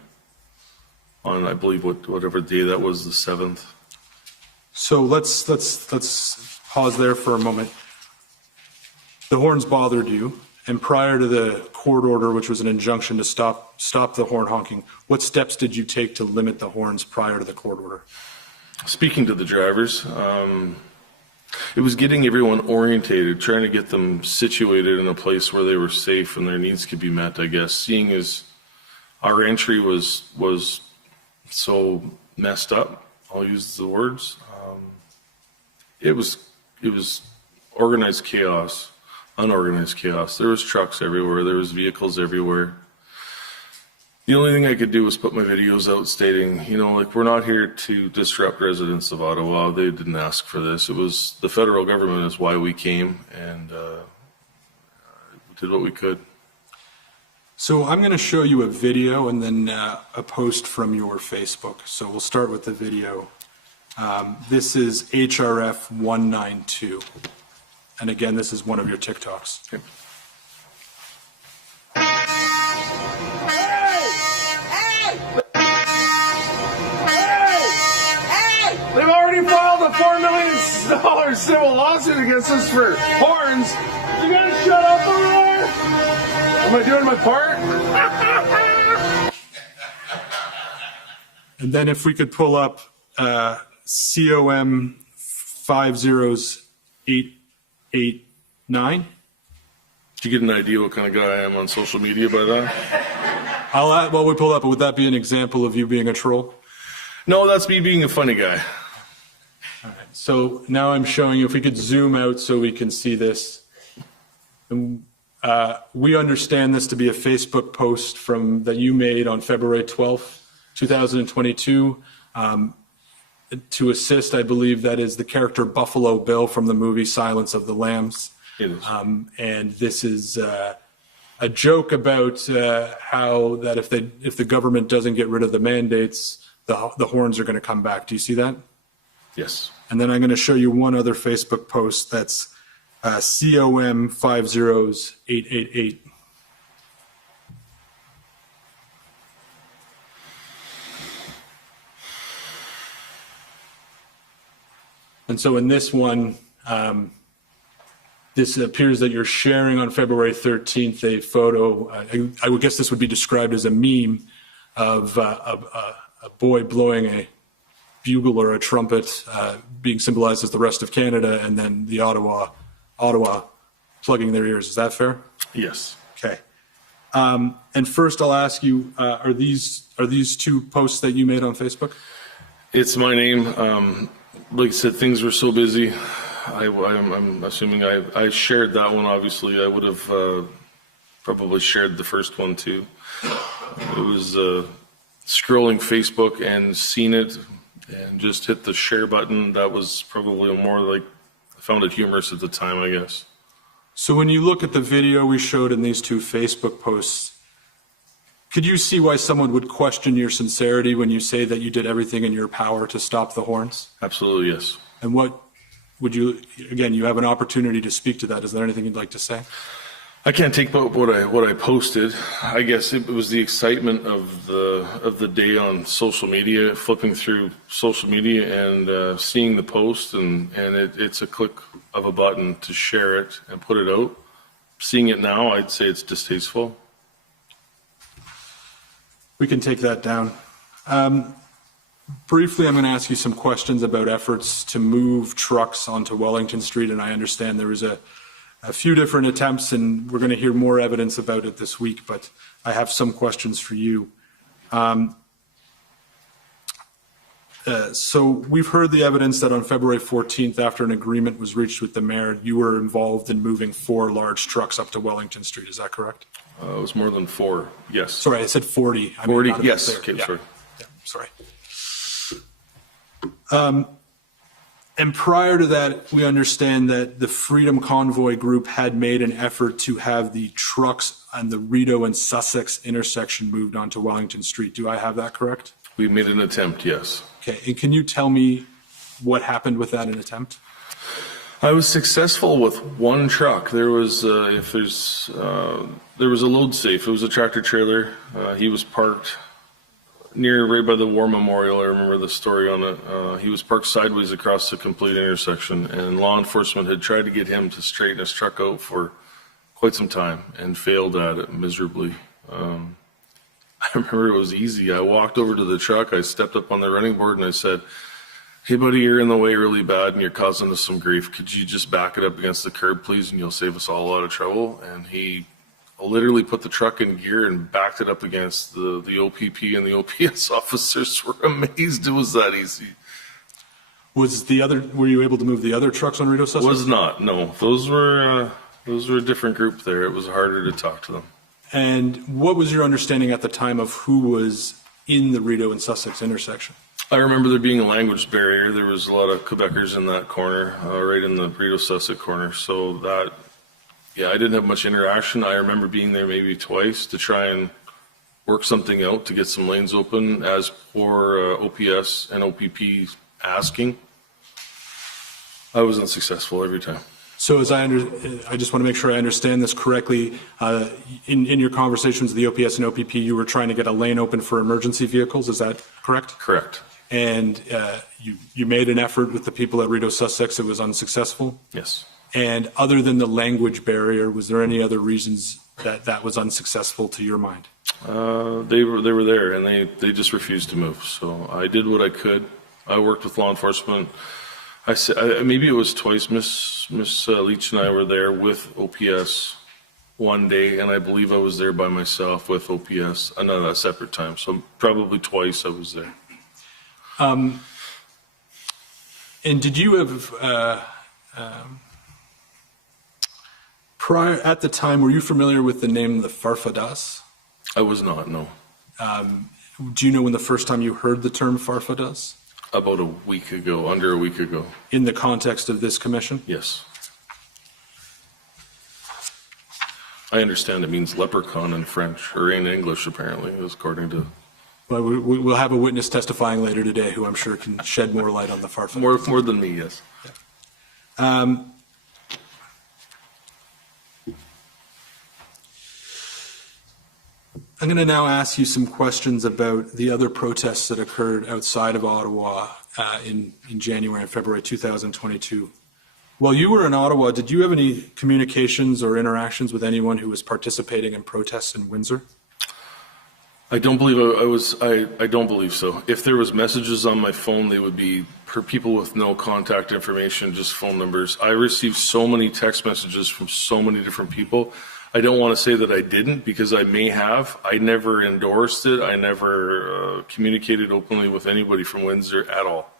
on, I believe, whatever day that was, the 7th. So let's pause there for a moment. The horns bothered you, and prior to the court order, which was an injunction to stop the horn honking, what steps did you take to limit the horns prior to the court order? Speaking to the drivers, it was getting everyone orientated, trying to get them situated in a place where they were safe and their needs could be met, I guess. Seeing as our entry was so messed up, I'll use the words, it was organized chaos, unorganized chaos. There was trucks everywhere, there was vehicles everywhere. The only thing I could do was put my videos out stating, we're not here to disrupt residents of Ottawa. They didn't ask for this. It was the federal government is why we came, and did what we could. So I'm going to show you a video and then a post from your Facebook. So we'll start with the video. This is HRF 192. And again, this is one of your TikToks. Okay. They've already filed a $4 million civil lawsuit against us for horns. You gotta shut up over there. Am I doing my part? And then if we could pull up COM 50889. Did you get an idea what kind of guy I am on social media by that? While we pull up, would that be an example of you being a troll? No, that's me being a funny guy. All right. So now I'm showing you, if we could zoom out so we can see this. And, we understand this to be a Facebook post that you made on February 12th, 2022. To assist, I believe that is the character Buffalo Bill from the movie Silence of the Lambs. It is. And this is a joke about how that if the government doesn't get rid of the mandates, the horns are going to come back. Do you see that? Yes. And then I'm going to show you one other Facebook post that's COM 50888. And so in this one, this appears that you're sharing on February 13th a photo. I would guess this would be described as a meme of a boy blowing a bugle or a trumpet, being symbolized as the rest of Canada, and then the Ottawa plugging their ears. Is that fair? Yes. Okay. And first, I'll ask you: are these two posts that you made on Facebook? It's my name. Like I said, things were so busy. I'm assuming I shared that one. Obviously, I would have probably shared the first one too. It was scrolling Facebook and seen it and just hit the share button. That was probably more like, I found it humorous at the time, I guess. So when you look at the video we showed in these two Facebook posts, could you see why someone would question your sincerity when you say that you did everything in your power to stop the horns? Absolutely, yes. And what would you, again, you have an opportunity to speak to that. Is there anything you'd like to say? I can't take back what I posted. I guess it was the excitement of the day on social media, flipping through social media and seeing the post, and it's a click of a button to share it and put it out. Seeing it now, I'd say it's distasteful. We can take that down. Briefly, I'm going to ask you some questions about efforts to move trucks onto Wellington Street, and I understand there was a few different attempts, and we're going to hear more evidence about it this week, but I have some questions for you. So we've heard the evidence that on February 14th, after an agreement was reached with the mayor, you were involved in moving 4 large trucks up to Wellington Street. Is that correct? It was more than 4, yes. Sorry, I said 40. 40, yes. Okay, yeah. sorry. Yeah, sorry. And prior to that, we understand that the Freedom Convoy group had made an effort to have the trucks on the Rideau and Sussex intersection moved onto Wellington Street. Do I have that correct? We made an attempt, yes. Okay, and can you tell me what happened with that attempt? I was successful with one truck. There was there was a load safe. It was a tractor trailer. He was parked right by the War Memorial. I remember the story on it. He was parked sideways across the complete intersection, and law enforcement had tried to get him to straighten his truck out for quite some time and failed at it miserably. I remember it was easy. I walked over to the truck. I stepped up on the running board and I said, "Hey, buddy, you're in the way really bad and you're causing us some grief. Could you just back it up against the curb, please, and you'll save us all a lot of trouble?" And he literally put the truck in gear and backed it up against the OPP, and the OPS officers were amazed it was that easy. Were you able to move the other trucks on Rideau Sussex? Was not, no. Those were a different group there. It was harder to talk to them. And what was your understanding at the time of who was in the Rideau and Sussex intersection? I remember there being a language barrier. There was a lot of Quebecers in that corner, right in the Rideau Sussex corner. So that, yeah, I didn't have much interaction. I remember being there maybe twice to try and work something out to get some lanes open as for OPS and OPP asking. I was unsuccessful every time. So I just want to make sure I understand this correctly. In your conversations with the OPS and OPP, you were trying to get a lane open for emergency vehicles. Is that correct? Correct. And you made an effort with the people at Rideau Sussex. It was unsuccessful? Yes. And other than the language barrier, was there any other reasons that was unsuccessful to your mind? They were there, and they just refused to move. So I did what I could. I worked with law enforcement. I said maybe it was twice. Miss Leach and I were there with OPS one day, and I believe I was there by myself with OPS another separate time. So probably twice I was there. And did you have prior at the time? Were you familiar with the name the Farfadas? I was not. No. Do you know when the first time you heard the term Farfadas? About a week ago, under a week ago. In the context of this commission? Yes. I understand it means leprechaun in French, or in English, apparently, according to... Well, we'll have a witness testifying later today who I'm sure can shed more light on the Farfadas. More than me, yes. I'm going to now ask you some questions about the other protests that occurred outside of Ottawa in January and February 2022. While you were in Ottawa, did you have any communications or interactions with anyone who was participating in protests in Windsor? I don't believe I was. I don't believe so. If there was messages on my phone, they would be for people with no contact information, just phone numbers. I received so many text messages from so many different people. I don't want to say that I didn't, because I may have. I never endorsed it. I never communicated openly with anybody from Windsor at all.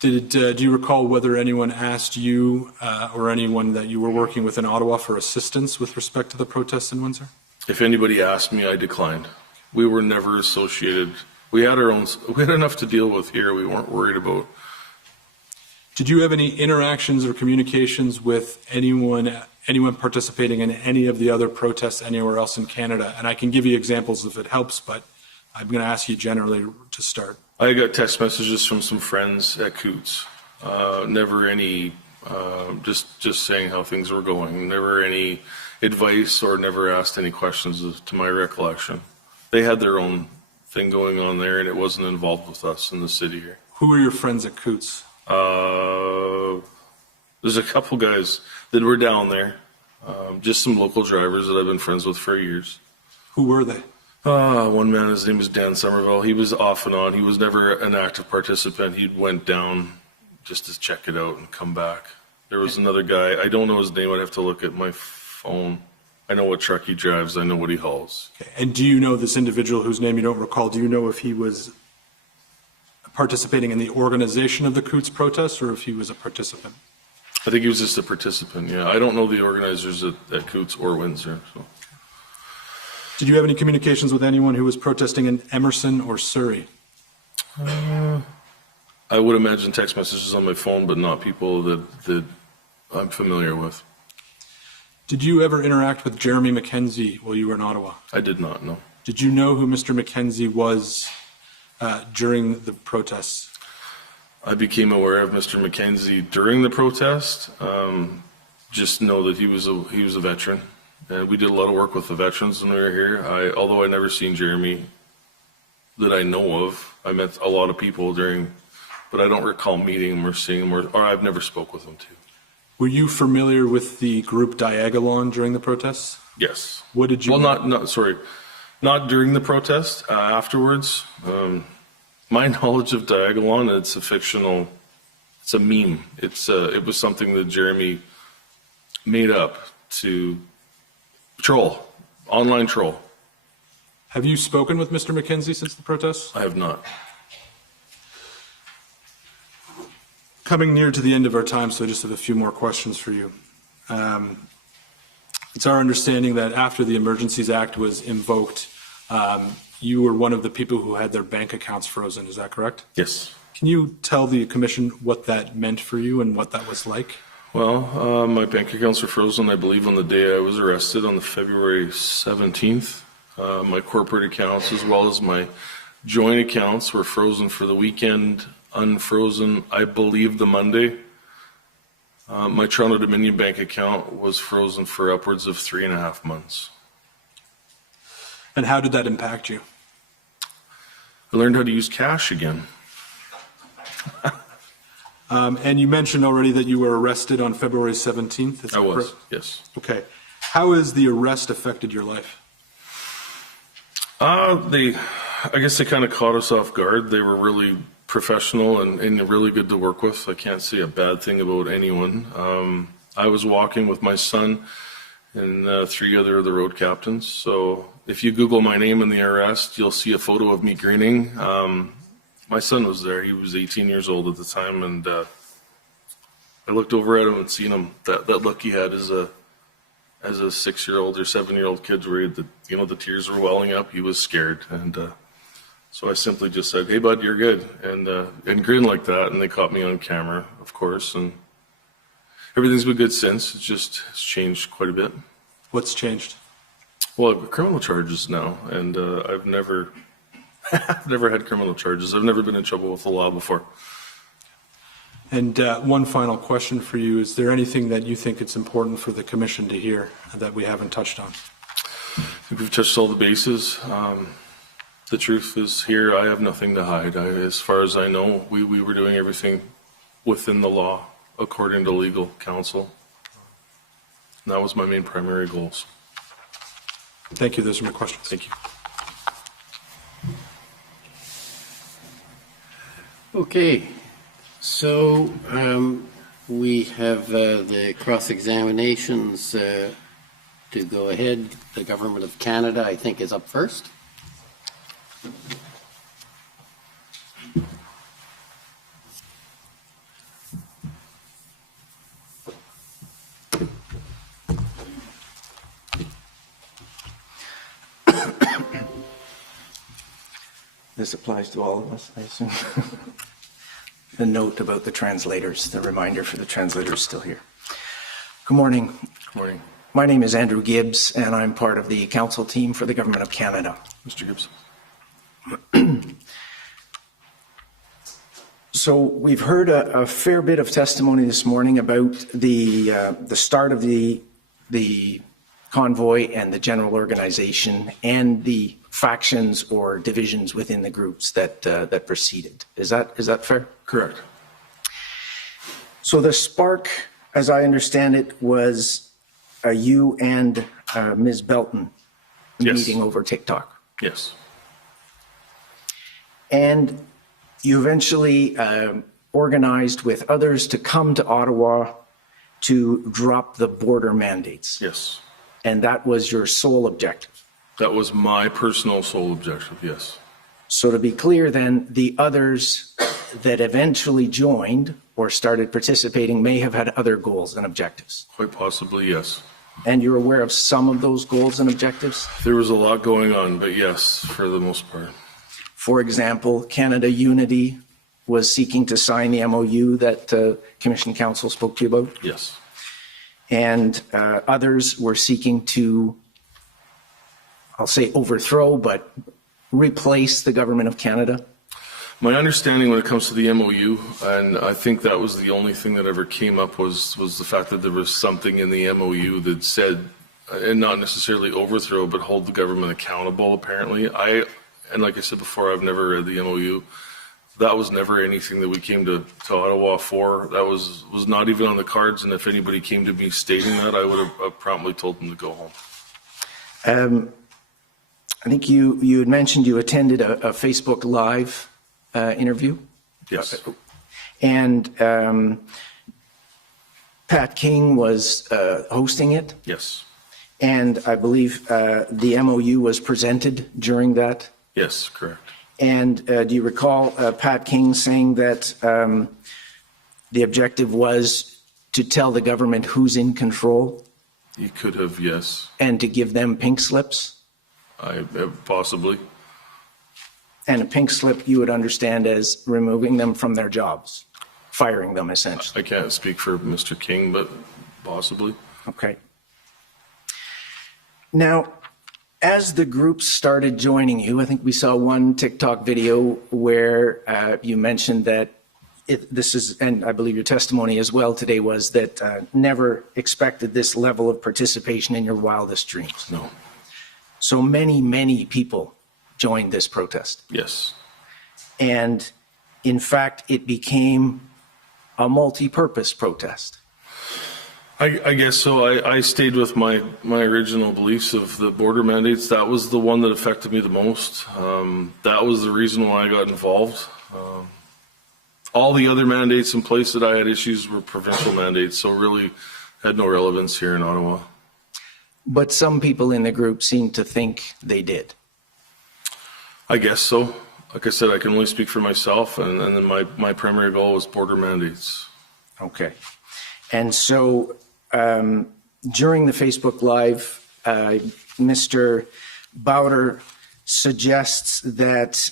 Do you recall whether anyone asked you or anyone that you were working with in Ottawa for assistance with respect to the protests in Windsor? If anybody asked me, I declined. We were never associated. We had enough to deal with here. We weren't worried about. Did you have any interactions or communications with anyone participating in any of the other protests anywhere else in Canada? And I can give you examples if it helps, but I'm going to ask you generally to start. I got text messages from some friends at Coots. Never any, just saying how things were going. Never any advice or never asked any questions to my recollection. They had their own thing going on there, and it wasn't involved with us in the city here. Who are your friends at Coots? There's a couple guys that were down there, just some local drivers that I've been friends with for years. Who were they? One man, his name was Dan Somerville. He was off and on. He was never an active participant. He went down just to check it out and come back. There was another guy. I don't know his name. I'd have to look at my phone. I know what truck he drives. I know what he hauls. Okay. And do you know this individual whose name you don't recall? Do you know if he was participating in the organization of the Coots protests or if he was a participant? I think he was just a participant, yeah. I don't know the organizers at Coots or Windsor. So. Did you have any communications with anyone who was protesting in Emerson or Surrey? I would imagine text messages on my phone, but not people that I'm familiar with. Did you ever interact with Jeremy McKenzie while you were in Ottawa? I did not, no. Did you know who Mr. McKenzie was during the protests? I became aware of Mr. McKenzie during the protest. Just know that he was a veteran, and we did a lot of work with the veterans when we were here. Although I never seen Jeremy that I know of, I met a lot of people but I don't recall meeting him or seeing him, or I've never spoke with him too. Were you familiar with the group Diagolon during the protests? Yes. What did you? Well, not during the protest. Afterwards. My knowledge of Diagolon, it's a meme. It was something that Jeremy made up to troll, online troll. Have you spoken with Mr. McKenzie since the protests? I have not. Coming near to the end of our time, so I just have a few more questions for you. It's our understanding that after the Emergencies Act was invoked, you were one of the people who had their bank accounts frozen. Is that correct? Yes. Can you tell the commission what that meant for you and what that was like? Well, my bank accounts were frozen, I believe, on the day I was arrested on the February 17th. My corporate accounts as well as my joint accounts were frozen for the weekend, unfrozen, I believe, the Monday. My Toronto Dominion bank account was frozen for upwards of 3.5 months. And how did that impact you? I learned how to use cash again. And you mentioned already that you were arrested on February 17th. I was, yes. Okay. How has the arrest affected your life? I guess they kind of caught us off guard. They were really professional and really good to work with. I can't say a bad thing about anyone. I was walking with my son and 3 other of the road captains. So if you Google my name in the arrest, you'll see a photo of me grinning. My son was there. He was 18 years old at the time, and I looked over at him and seen him. That look he had as a 6-year-old or 7-year-old kid, where the tears were welling up. He was scared, and so I simply just said, "Hey, bud, you're good," and grinned like that. And they caught me on camera, of course, and everything's been good since. It's changed quite a bit. What's changed? Well, I've got criminal charges now, and I've never had criminal charges. I've never been in trouble with the law before. And one final question for you. Is there anything that you think it's important for the commission to hear that we haven't touched on? I think we've touched all the bases. The truth is here. I have nothing to hide. As far as I know, we were doing everything within the law, according to legal counsel. And that was my main primary goals. Thank you. Those are my questions. Thank you. Okay, so we have the cross-examinations to go ahead. The Government of Canada, I think, is up first. This applies to all of us, I assume. The note about the translators, the reminder for the translators still here. Good morning. Good morning, My name is Andrew Gibbs, and I'm part of the council team for the Government of Canada. Mr. Gibbs. So we've heard a fair bit of testimony this morning about the start of the convoy and the general organization and the factions or divisions within the groups that preceded. Is that fair? Correct. So the spark, as I understand it, was you and Ms. Belton Yes. meeting over TikTok. Yes. And you eventually organized with others to come to Ottawa to drop the border mandates. Yes. And that was your sole objective. That was my personal sole objective, yes. So to be clear then, the others that eventually joined or started participating may have had other goals and objectives. Quite possibly, yes. And you're aware of some of those goals and objectives? There was a lot going on, but yes, for the most part. For example, Canada Unity was seeking to sign the MOU that Commission Council spoke to you about. Yes. And others were seeking to, I'll say overthrow, but replace the Government of Canada. My understanding when it comes to the MOU, and I think that was the only thing that ever came up, was the fact that there was something in the MOU that said, and not necessarily overthrow, but hold the government accountable, apparently. And like I said before, I've never read the MOU. That was never anything that we came to Ottawa for. That was not even on the cards, and if anybody came to me stating that, I would have promptly told them to go home. I think you had mentioned you attended a Facebook Live interview. Yes. And Pat King was hosting it. Yes. And I believe the MOU was presented during that. Yes, correct. And do you recall Pat King saying that the objective was to tell the government who's in control? You could have, yes. And to give them pink slips? Possibly. And a pink slip you would understand as removing them from their jobs, firing them essentially. I can't speak for Mr. King, but possibly. Okay. Now, as the groups started joining you, I think we saw one TikTok video where you mentioned that this is, and I believe your testimony as well today was that never expected this level of participation in your wildest dreams. No. So many people joined this protest. Yes. And in fact, it became a multi-purpose protest. I guess so. I stayed with my original beliefs of the border mandates. That was the one that affected me the most. That was the reason why I got involved. All the other mandates in place that I had issues were provincial mandates, so really had no relevance here in Ottawa. But some people in the group seem to think they did. I guess so. Like I said, I can only speak for myself, and then my primary goal was border mandates. Okay. And so during the Facebook Live, Mr. Bowder suggests that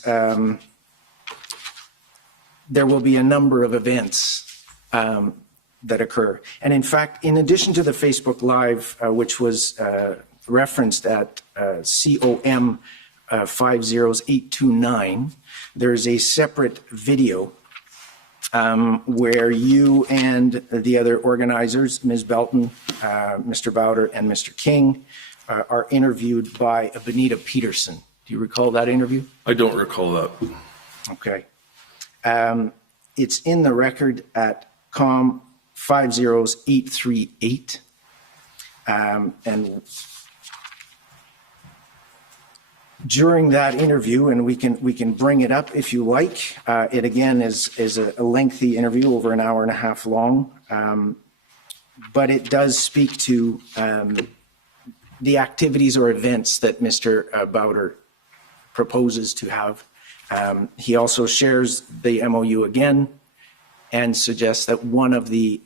there will be a number of events that occur. And in fact, in addition to the Facebook Live, which was referenced at COM 50829, there's a separate video where you and the other organizers, Ms. Belton, Mr. Bowder, and Mr. King, are interviewed by Benita Peterson. Do you recall that interview? I don't recall that. Okay. It's in the record at COM 50838. And during that interview, and we can bring it up if you like, it again is a lengthy interview, over an hour and a half long, but it does speak to the activities or events that Mr. Bowder proposes to have. He also shares the MOU again and suggests that one of the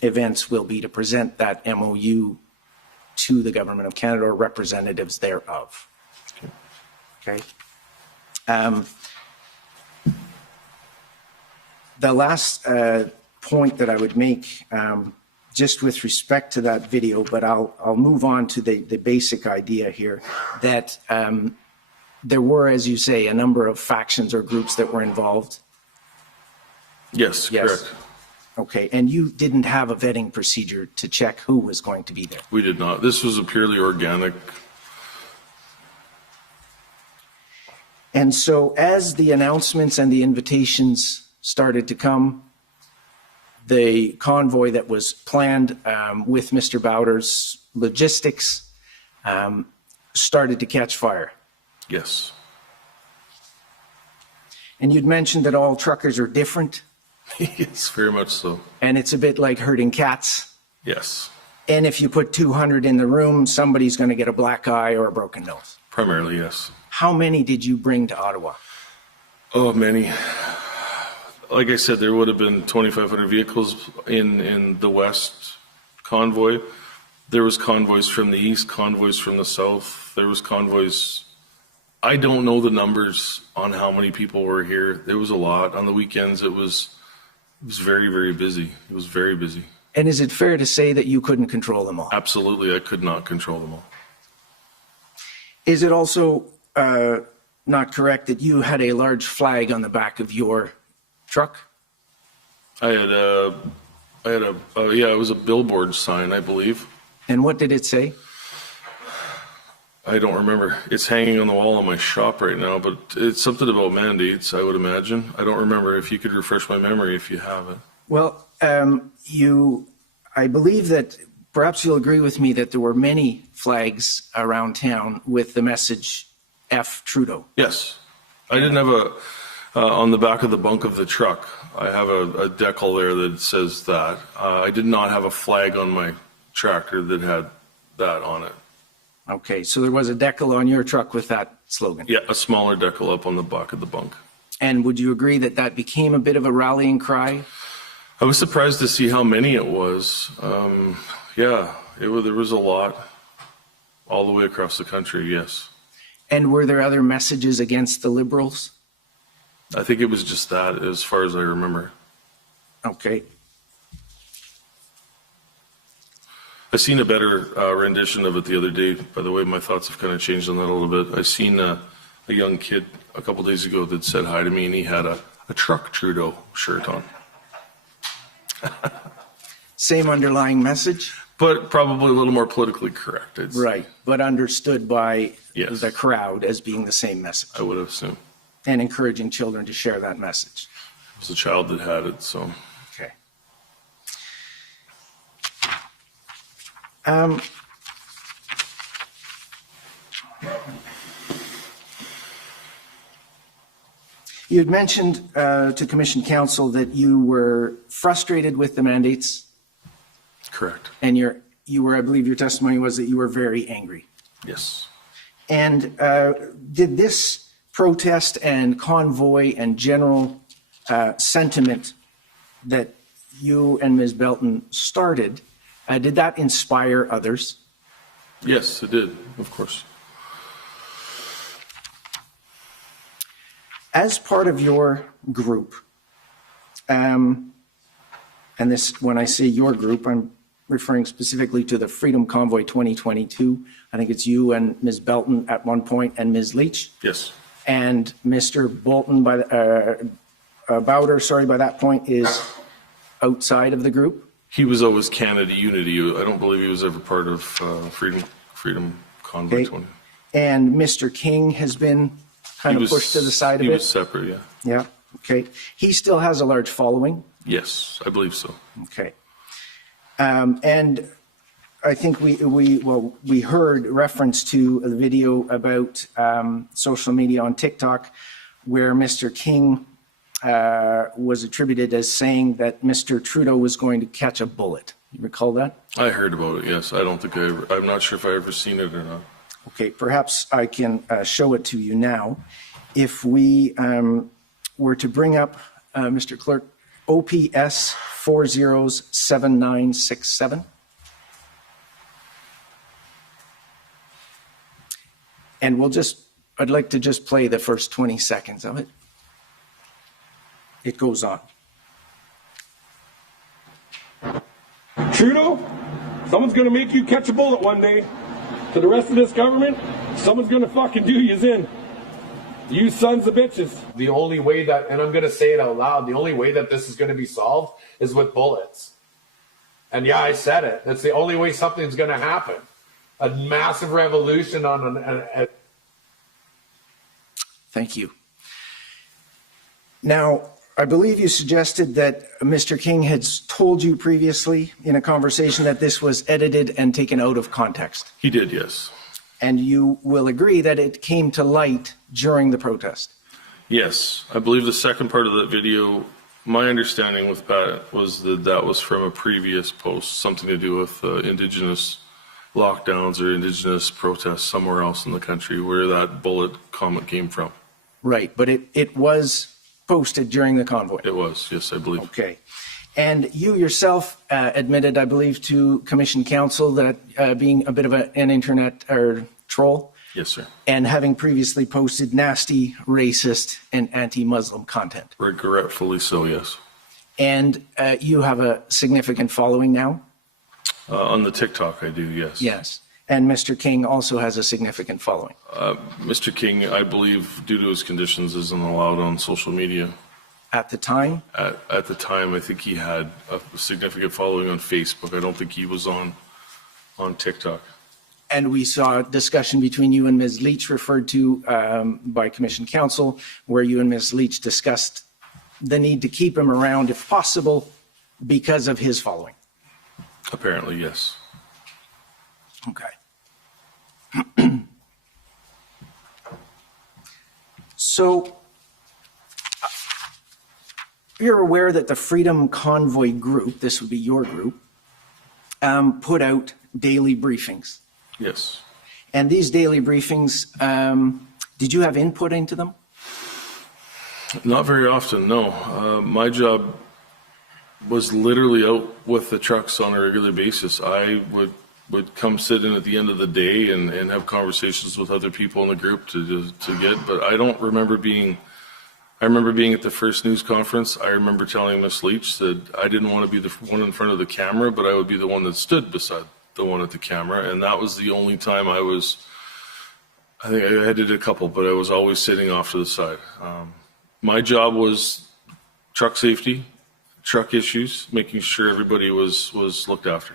events will be to present that MOU to the Government of Canada or representatives thereof. Okay. The last point that I would make, just with respect to that video, but I'll move on to the basic idea here, that there were, as you say, a number of factions or groups that were involved. Yes, correct. Okay, and you didn't have a vetting procedure to check who was going to be there? We did not. This was a purely organic. And so as the announcements and the invitations started to come, the convoy that was planned with Mr. Bowder's logistics started to catch fire. Yes. And you'd mentioned that all truckers are different. Yes, very much so. And it's a bit like herding cats. Yes. And if you put 200 in the room, somebody's going to get a black eye or a broken nose. Primarily, yes. How many did you bring to Ottawa? Oh, many. Like I said, there would have been 2,500 vehicles in the West convoy. There was convoys from the East, convoys from the South. There was convoys. I don't know the numbers on how many people were here. There was a lot. On the weekends, it was very, very busy. It was very busy. And is it fair to say that you couldn't control them all? Absolutely, I could not control them all. Is it also not correct that you had a large flag on the back of your truck? It was a billboard sign, I believe. And what did it say? I don't remember. It's hanging on the wall in my shop right now, but it's something about mandates, I would imagine. I don't remember. If you could refresh my memory if you have it. Well, I believe that perhaps you'll agree with me that there were many flags around town with the message F Trudeau. Yes. I didn't have on the back of the bunk of the truck, I have a decal there that says that. I did not have a flag on my tractor that had that on it. Okay, so there was a decal on your truck with that slogan. Yeah, a smaller decal up on the back of the bunk. And would you agree that that became a bit of a rallying cry? I was surprised to see how many it was. There was a lot all the way across the country, yes. And were there other messages against the Liberals? I think it was just that, as far as I remember. Okay. I seen a better rendition of it the other day. By the way, my thoughts have kind of changed on that a little bit. I seen a young kid a couple days ago that said hi to me, and he had a Truck Trudeau shirt on. Same underlying message? But probably a little more politically correct. Right, but understood by Yes. the crowd as being the same message. I would assume. And encouraging children to share that message. It was a child that had it, so. Okay. You had mentioned to Commission Council that you were frustrated with the mandates, Correct. and you were, I believe your testimony was that you were very angry. Yes. And did this protest and convoy and general sentiment that you and Ms. Belton started, did that inspire others? Yes, it did, of course. As part of your group, and this, when I say your group, I'm referring specifically to the Freedom Convoy 2022. I think it's you and Ms. Belton at one point and Ms. Leach. Yes. And Mr. Bolton, Bowder, sorry, by that point is outside of the group. He was always Canada Unity. I don't believe he was ever part of Freedom Convoy Okay. 20. And Mr. King has been kind of pushed to the side of He it. was separate, yeah. Yeah, okay. He still has a large following. Yes, I believe so. Okay. And I think we heard reference to the video about social media on TikTok where Mr. King was attributed as saying that Mr. Trudeau was going to catch a bullet. You recall that? I heard about it, yes. I don't think I'm not sure if I ever seen it or not. Okay, perhaps I can show it to you now. If we were to bring up, Mr. Clerk, OPS 407967. And I'd like to just play the first 20 seconds of it. It goes on. Trudeau, someone's gonna make you catch a bullet one day. To the rest of this government, someone's gonna fucking do yous in. You sons of bitches. The only way that, and I'm going to say it out loud, the only way that this is going to be solved is with bullets. And yeah, I said it. That's the only way something's going to happen. A massive revolution on Thank you. Now, I believe you suggested that Mr. King had told you previously in a conversation that this was edited and taken out of context. He did, yes. And you will agree that it came to light during the protest. Yes, I believe the second part of that video, my understanding with that was that was from a previous post, something to do with Indigenous lockdowns or Indigenous protests somewhere else in the country where that bullet comment came from. Right, but it was posted during the convoy. It was, yes, I believe. Okay. And you yourself admitted, I believe, to Commission Council that being a bit of an internet troll. Yes, sir. And having previously posted nasty, racist, and anti-Muslim content. Regretfully so, yes. And you have a significant following now? On the TikTok, I do, yes. Yes. And Mr. King also has a significant following. Mr. King, I believe, due to his conditions, isn't allowed on social media. At the time? At the time, I think he had a significant following on Facebook. I don't think he was on TikTok. And we saw a discussion between you and Ms. Leach referred to by Commission Council, where you and Ms. Leach discussed the need to keep him around if possible because of his following. Apparently, yes. Okay. So you're aware that the Freedom Convoy group, this would be your group, put out daily briefings. Yes. And these daily briefings, did you have input into them? Not very often, no. My job was literally out with the trucks on a regular basis. I would come sit in at the end of the day and have conversations with other people in the group to get, but I don't remember being, I remember being at the first news conference. I remember telling Ms. Leach that I didn't want to be the one in front of the camera, but I would be the one that stood beside the one at the camera. And that was the only time I think I did a couple, but I was always sitting off to the side. My job was truck safety, truck issues, making sure everybody was looked after.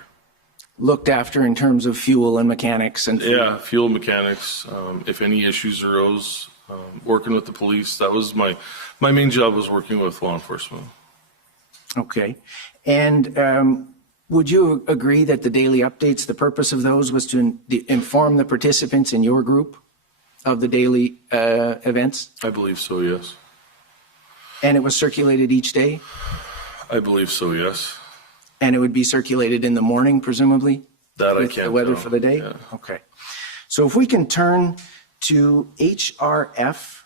Looked after in terms of fuel and mechanics and food. Yeah, fuel mechanics. If any issues arose, working with the police. That was my main job, was working with law enforcement. Okay. And Would you agree that the daily updates, the purpose of those was to inform the participants in your group of the daily events? I believe so, yes. And it was circulated each day? I believe so, yes. And it would be circulated in the morning, presumably? That I With can't the weather tell. for the day? Yeah. Okay. So if we can turn to HRF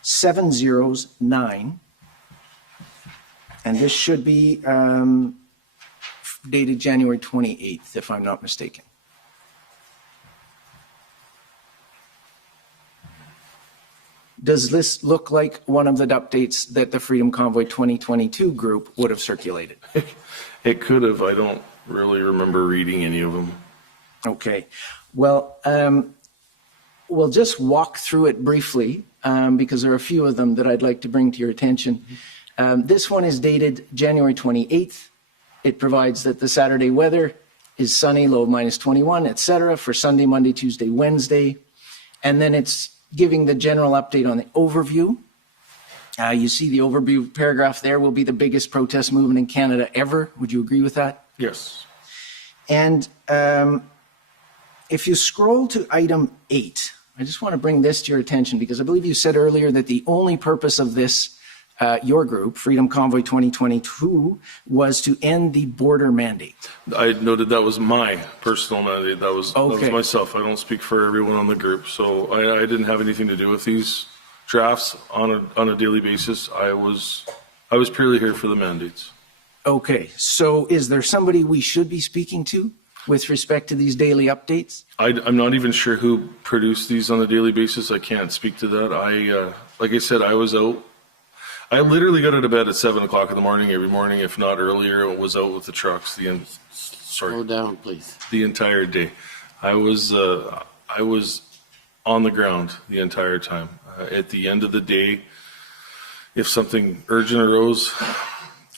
709, and this should be dated January 28th, if I'm not mistaken. Does this look like one of the updates that the Freedom Convoy 2022 group would have circulated? It could have. I don't really remember reading any of them. Okay. Well, we'll just walk through it briefly because there are a few of them that I'd like to bring to your attention. This one is dated January 28th. It provides that the Saturday weather is sunny, low of -21, etc. for Sunday, Monday, Tuesday, Wednesday. And then it's giving the general update on the overview. You see the overview paragraph there will be the biggest protest movement in Canada ever. Would you agree with that? Yes. And if you scroll to item 8, I just want to bring this to your attention because I believe you said earlier that the only purpose of this, your group, Freedom Convoy 2022, was to end the border mandate. I noted that was my personal mandate. That was Okay. myself. I don't speak for everyone on the group. So I didn't have anything to do with these drafts on a daily basis. I was purely here for the mandates. Okay, so is there somebody we should be speaking to with respect to these daily updates? I'm not even sure who produced these on a daily basis. I can't speak to that. Like I said, I was out. I literally got out of bed at 7 o'clock in the morning every morning, if not earlier. I was out with the trucks Slow down, please. the entire day. I was on the ground the entire time. At the end of the day, if something urgent arose,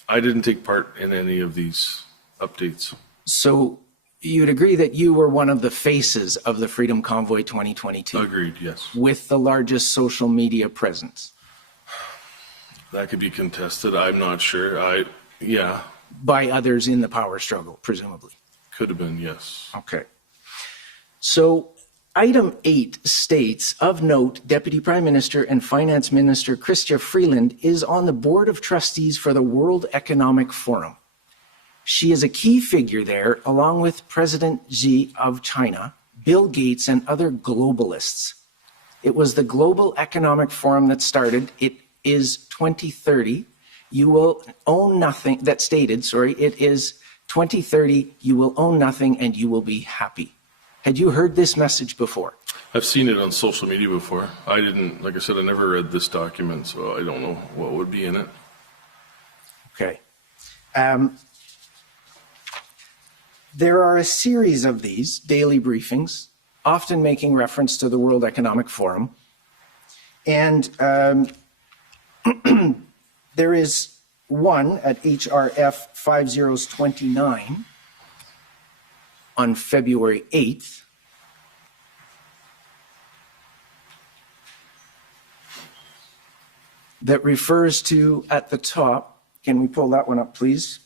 I didn't take part in any of these updates. So you'd agree that you were one of the faces of the Freedom Convoy 2022 Agreed, yes. with the largest social media presence That could be contested. I'm not sure. Yeah, by others in the power struggle, presumably. could have been, yes. Okay. So item 8 states, of note, Deputy Prime Minister and Finance Minister Chrystia Freeland is on the board of trustees for the World Economic Forum. She is a key figure there, along with President Xi of China, Bill Gates, and other globalists. It was the Global Economic Forum that started. It is 2030. You will own nothing, that stated, it is 2030, you will own nothing and you will be happy. Had you heard this message before? I've seen it on social media before. I didn't, like I said, I never read this document, so I don't know what would be in it. Okay. There are a series of these daily briefings, often making reference to the World Economic Forum. And there is one at HRF 5029 on February 8th. That refers to, at the top, can we pull that one up, please?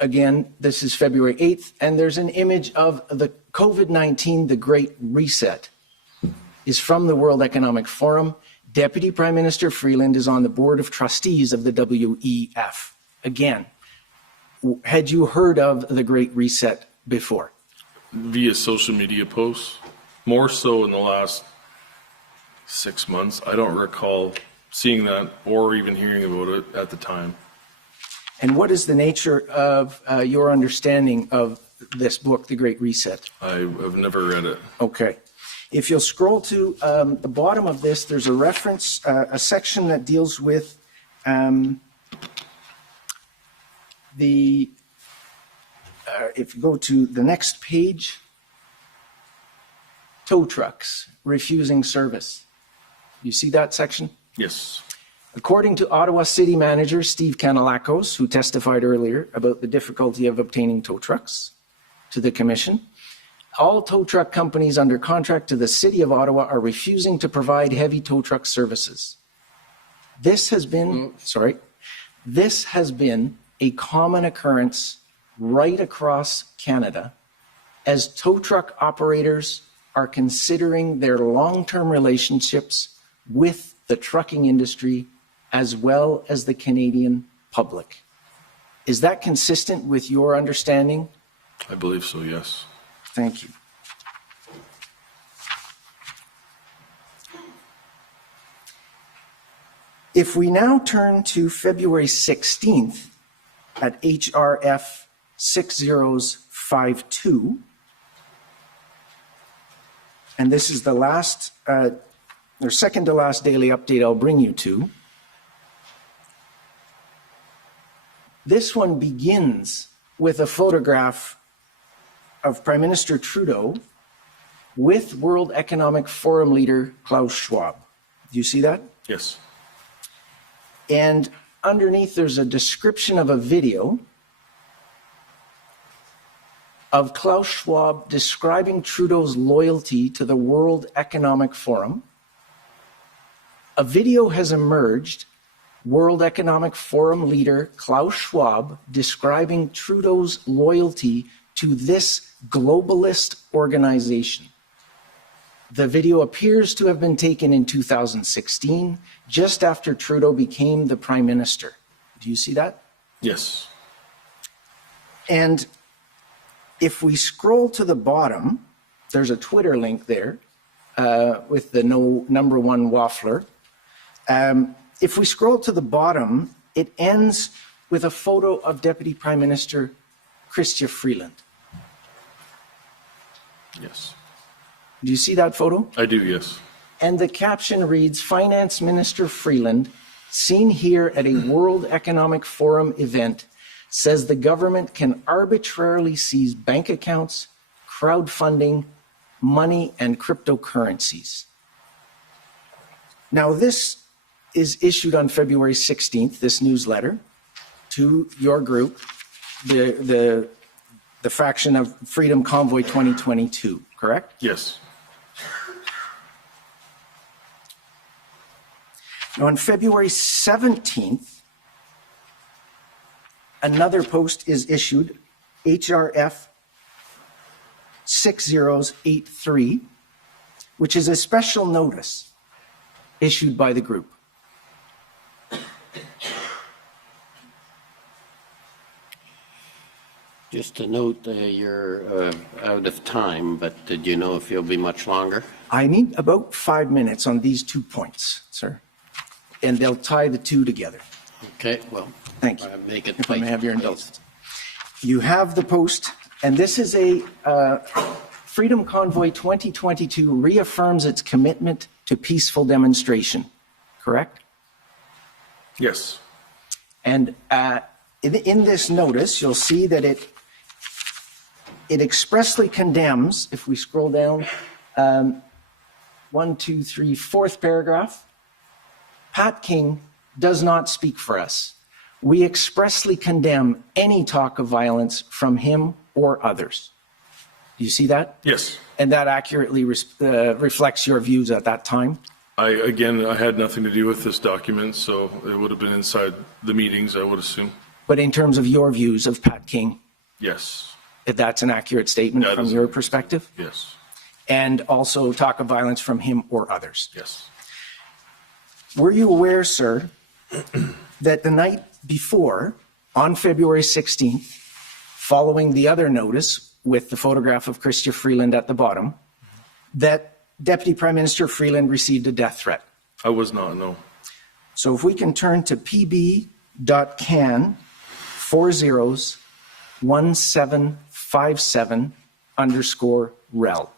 Again, this is February 8th, and there's an image of the COVID-19, the Great Reset, is from the World Economic Forum. Deputy Prime Minister Freeland is on the board of trustees of the WEF. Again, had you heard of the Great Reset before? Via social media posts, more so in the last 6 months. I don't recall seeing that or even hearing about it at the time. And what is the nature of your understanding of this book, The Great Reset? I have never read it. Okay. If you'll scroll to the bottom of this, there's a reference, a section that deals with if you go to the next page, tow trucks refusing service. You see that section? Yes. According to Ottawa City Manager Steve Kanalakos, who testified earlier about the difficulty of obtaining tow trucks to the Commission, all tow truck companies under contract to the City of Ottawa are refusing to provide heavy tow truck services. This has been, this has been a common occurrence right across Canada as tow truck operators are considering their long-term relationships with the trucking industry as well as the Canadian public. Is that consistent with your understanding? I believe so, yes. Thank you. If we now turn to February 16th at HRF 6052, and this is the last, or second to last daily update I'll bring you to. This one begins with a photograph of Prime Minister Trudeau with World Economic Forum leader Klaus Schwab. Do you see that? Yes. And underneath there's a description of a video of Klaus Schwab describing Trudeau's loyalty to the World Economic Forum. A video has emerged, World Economic Forum leader Klaus Schwab describing Trudeau's loyalty to this globalist organization. The video appears to have been taken in 2016, just after Trudeau became the Prime Minister. Do you see that? Yes. And if we scroll to the bottom, there's a Twitter link there with the number one waffler. If we scroll to the bottom, it ends with a photo of Deputy Prime Minister Chrystia Freeland. Yes. Do you see that photo? I do, yes. And the caption reads, Finance Minister Freeland, seen here at a World Economic Forum event, says the government can arbitrarily seize bank accounts, crowdfunding, money, and cryptocurrencies. Now, this is issued on February 16th, this newsletter, to your group, the faction of Freedom Convoy 2022, correct? Yes. Now, on February 17th, another post is issued, HRF 6083, which is a special notice issued by the group. Just to note, you're out of time, but did you know if you'll be much longer? I need about 5 minutes on these 2 points, sir, and they'll tie the two together. Okay, well, Thank you. make it If I may tight, have your please. indulgence. You have the post, and this is a Freedom Convoy 2022 reaffirms its commitment to peaceful demonstration, correct? Yes. And in this notice, you'll see that it expressly condemns, if we scroll down, 1, 2, 3, fourth paragraph, Pat King does not speak for us. We expressly condemn any talk of violence from him or others. Do you see that? Yes. And that accurately reflects your views at that time? I had nothing to do with this document, so it would have been inside the meetings, I would assume. But in terms of your views of Pat King, Yes. that's an accurate statement That from is your accurate. perspective? Yes. And also talk of violence from him or others? Yes. Were you aware, sir, that the night before, on February 16th, following the other notice with the photograph of Chrystia Freeland at the bottom, that Deputy Prime Minister Freeland received a death threat? I was not, no. So if we can turn to pb.can 401757_rel.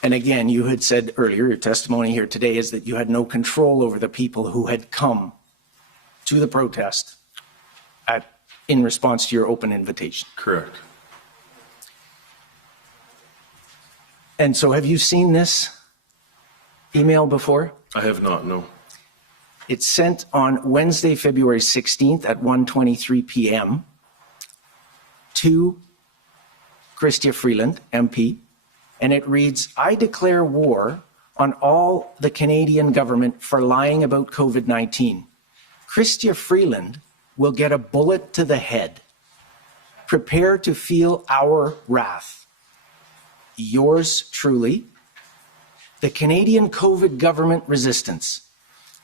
And again, you had said earlier, your testimony here today is that you had no control over the people who had come to the protest in response to your open invitation. Correct. And so have you seen this email before? I have not, no. It's sent on Wednesday, February 16th at 1:23 p.m. to Chrystia Freeland, MP, and it reads, I declare war on all the Canadian government for lying about COVID-19. Chrystia Freeland will get a bullet to the head. Prepare to feel our wrath. Yours truly, the Canadian COVID government resistance.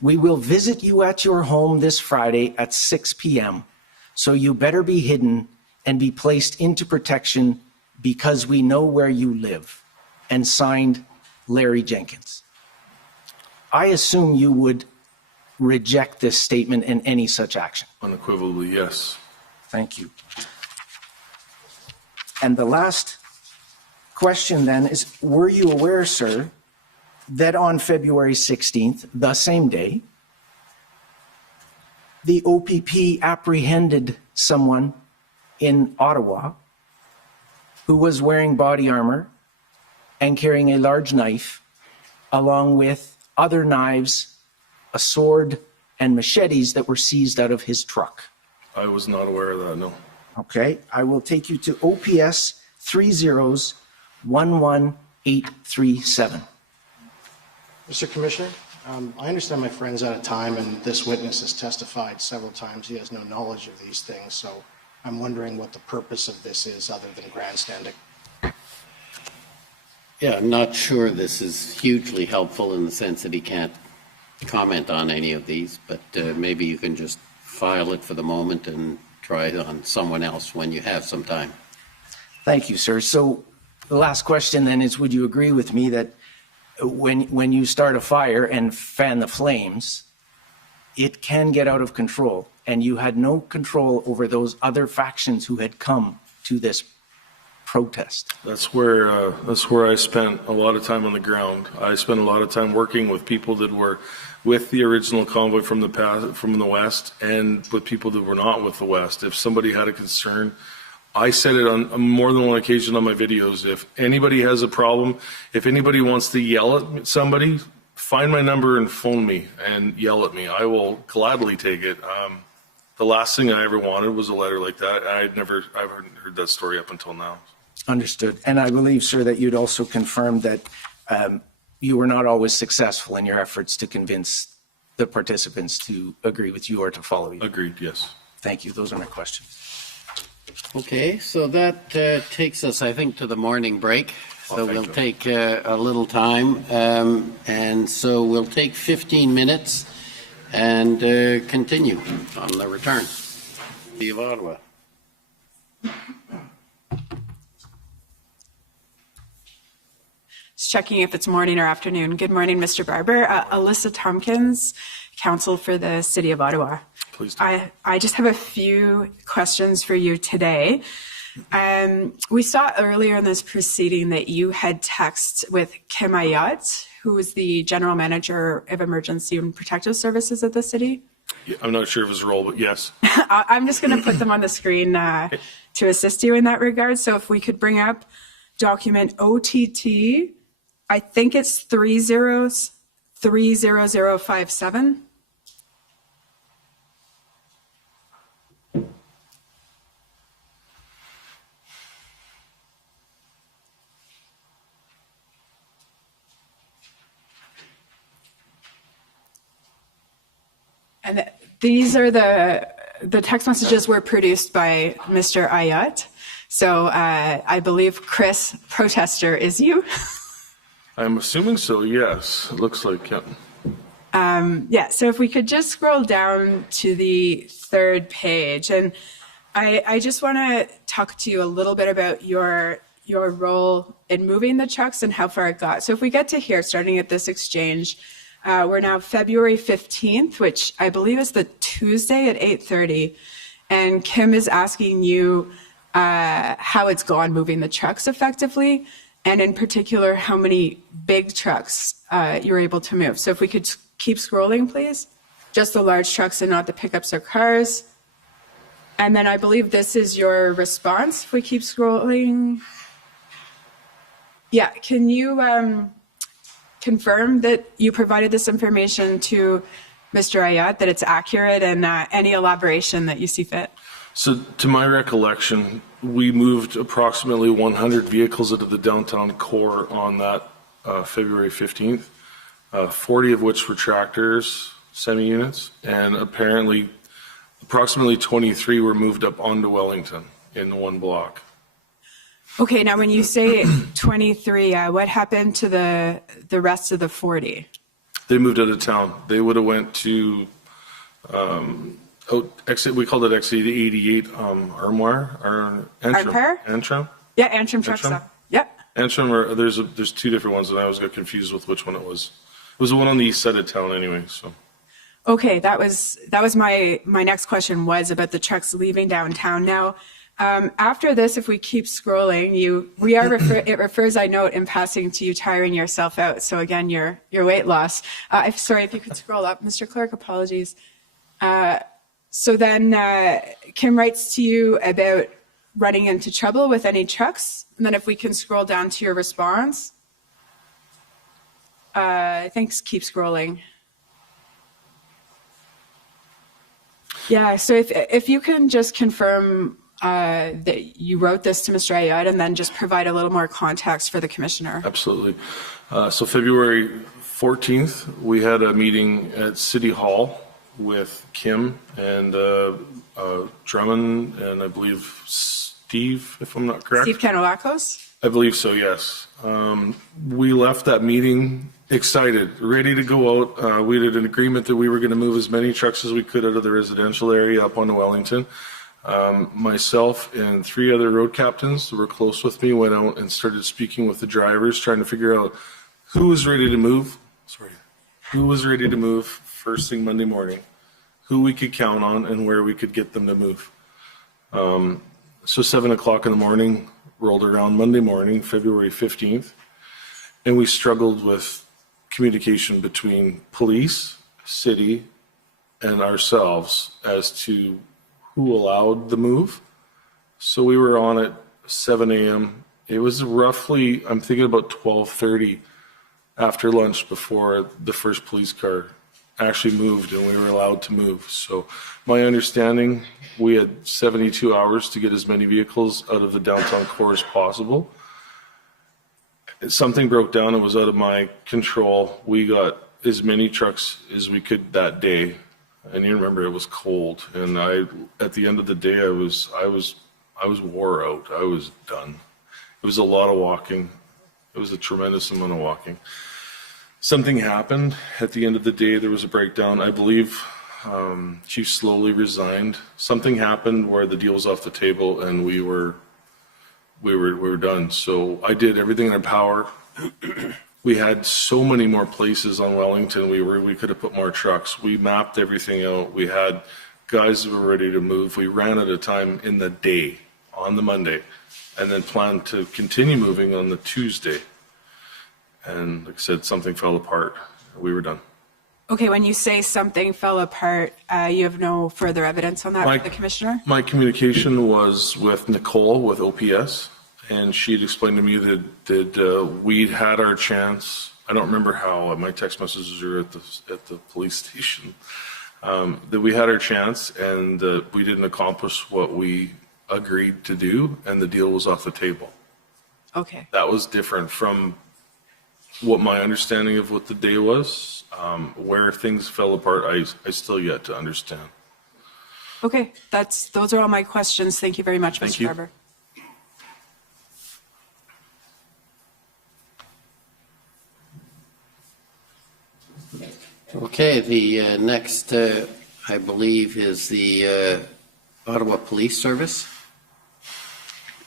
We will visit you at your home this Friday at 6 p.m. So you better be hidden and be placed into protection because we know where you live. And signed, Larry Jenkins. I assume you would reject this statement and any such action. Unequivocally, yes. Thank you. And the last question then is, were you aware, sir, that on February 16th, the same day, the OPP apprehended someone in Ottawa who was wearing body armor and carrying a large knife, along with other knives, a sword, and machetes that were seized out of his truck? I was not aware of that, no. Okay, I will take you to OPS 3011837. Mr. Commissioner, I understand my friend's out of time, and this witness has testified several times he has no knowledge of these things, so I'm wondering what the purpose of this is other than grandstanding. Yeah, I'm not sure this is hugely helpful in the sense that he can't comment on any of these, but maybe you can just file it for the moment and try it on someone else when you have some time. Thank you, sir. So the last question then is, would you agree with me that when you start a fire and fan the flames, it can get out of control, and you had no control over those other factions who had come to this protest? That's where I spent a lot of time on the ground. I spent a lot of time working with people that were with the original convoy from the West, and with people that were not with the West. If somebody had a concern, I said it on more than one occasion on my videos. If anybody has a problem, if anybody wants to yell at somebody, find my number and phone me and yell at me. I will gladly take it. The last thing I ever wanted was a letter like that. I haven't heard that story up until now. Understood. And I believe, sir, that you'd also confirmed that you were not always successful in your efforts to convince the participants to agree with you or to follow you. Agreed, yes. Thank you. Those are my questions. Okay, so that takes us, I think, to the morning break. So we'll take a little time, and so we'll take 15 minutes and continue on the return. City of Ottawa. Just checking if it's morning or afternoon. Good morning, Mr. Barber. Alyssa Tompkins, counsel for the City of Ottawa. Please do. I just have a few questions for you today. We saw earlier in this proceeding that you had texts with Kim Ayat, who is the General Manager of Emergency and Protective Services at the city. Yeah, I'm not sure of his role, but yes. I'm just going to put them on the screen to assist you in that regard. So if we could bring up document OTT, I think it's 30057. And these are the text messages were produced by Mr. Ayat. So I believe Chris, protester, is you. I'm assuming so, yes. It looks like, yeah. Yeah, so if we could just scroll down to the third page. And I just want to talk to you a little bit about your role in moving the trucks and how far it got. So if we get to here, starting at this exchange, we're now February 15th, which I believe is the Tuesday at 8:30. And Kim is asking you how it's gone moving the trucks effectively, and in particular, how many big trucks you're able to move. So if we could keep scrolling, please. Just the large trucks and not the pickups or cars. And then I believe this is your response. If we keep scrolling. Yeah, can you confirm that you provided this information to Mr. Ayat, that it's accurate, and any elaboration that you see fit? So to my recollection, we moved approximately 100 vehicles out of the downtown core on that February 15th, 40 of which were tractors, semi-units, and apparently approximately 23 were moved up onto Wellington in one block. Okay, now when you say 23, what happened to the rest of the 40? They moved out of town. They would have went to exit. We called it exit 88 Armoire or Armoire? Antrim. Yeah, Antrim truck Antrim? stop. Yep. Antrim. Or there's two different ones, and I always got confused with which one it was. It was the one on the east side of town, anyway. So. Okay, that was my next question was about the trucks leaving downtown. Now, after this, if we keep scrolling, it refers, I note, in passing, to you tiring yourself out. So again, your weight loss. Sorry, if you could scroll up, Mr. Clerk. Apologies. So then Kim writes to you about running into trouble with any trucks. And then if we can scroll down to your response. Thanks. Keep scrolling. Yeah. So if you can just confirm that you wrote this to Mr. Ayad, and then just provide a little more context for the commissioner. Absolutely. So February 14th, we had a meeting at City Hall with Kim and Drummond and I believe Steve, if I'm not correct. Steve Kanolakos? I believe so, yes. We left that meeting excited, ready to go out. We did an agreement that we were going to move as many trucks as we could out of the residential area up onto Wellington. Myself and 3 other road captains that were close with me went out and started speaking with the drivers, trying to figure out who was ready to move. Who was ready to move first thing Monday morning, who we could count on, and where we could get them to move. So 7 o'clock in the morning rolled around Monday morning, February 15th, and we struggled with communication between police, city, and ourselves as to who allowed the move. So we were on at 7 a.m. It was roughly, I'm thinking about 12:30 after lunch before the first police car actually moved and we were allowed to move. So my understanding, we had 72 hours to get as many vehicles out of the downtown core as possible. Something broke down. It was out of my control. We got as many trucks as we could that day. And you remember it was cold. And at the end of the day, I was wore out. I was done. It was a lot of walking. It was a tremendous amount of walking. Something happened. At the end of the day, there was a breakdown. I believe Chief slowly resigned. Something happened where the deal was off the table and we were done. So I did everything in our power. We had so many more places on Wellington. We could have put more trucks. We mapped everything out. We had guys who were ready to move. We ran out of time in the day on the Monday, and then planned to continue moving on the Tuesday. And like I said, something fell apart. We were done. Okay, when you say something fell apart, you have no further evidence on that from the commissioner? My communication was with Nicole with OPS, and she'd explained to me that we'd had our chance. I don't remember how. My text messages were at the police station. That we had our chance, and we didn't accomplish what we agreed to do, and the deal was off the table. Okay. That was different from what my understanding of what the day was. Where things fell apart, I still yet to understand. Okay, those are all my questions. Thank you very much, Thank Mr. you. Barber. Okay, the next, I believe, is the Ottawa Police Service.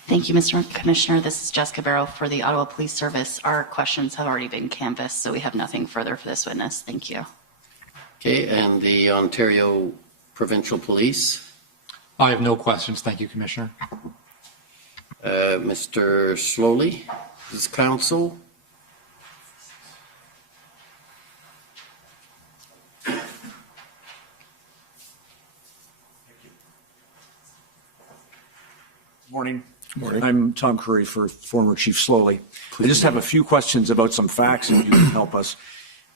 Thank you, Mr. Commissioner. This is Jessica Barrow for the Ottawa Police Service. Our questions have already been canvassed, so we have nothing further for this witness. Thank you. Okay, and the Ontario Provincial Police. I have no questions. Thank you, Commissioner. Mr. Slowly, his counsel. Morning. Morning. I'm Tom Curry for former Chief Slowly. I just have a few questions about some facts, if you can help us.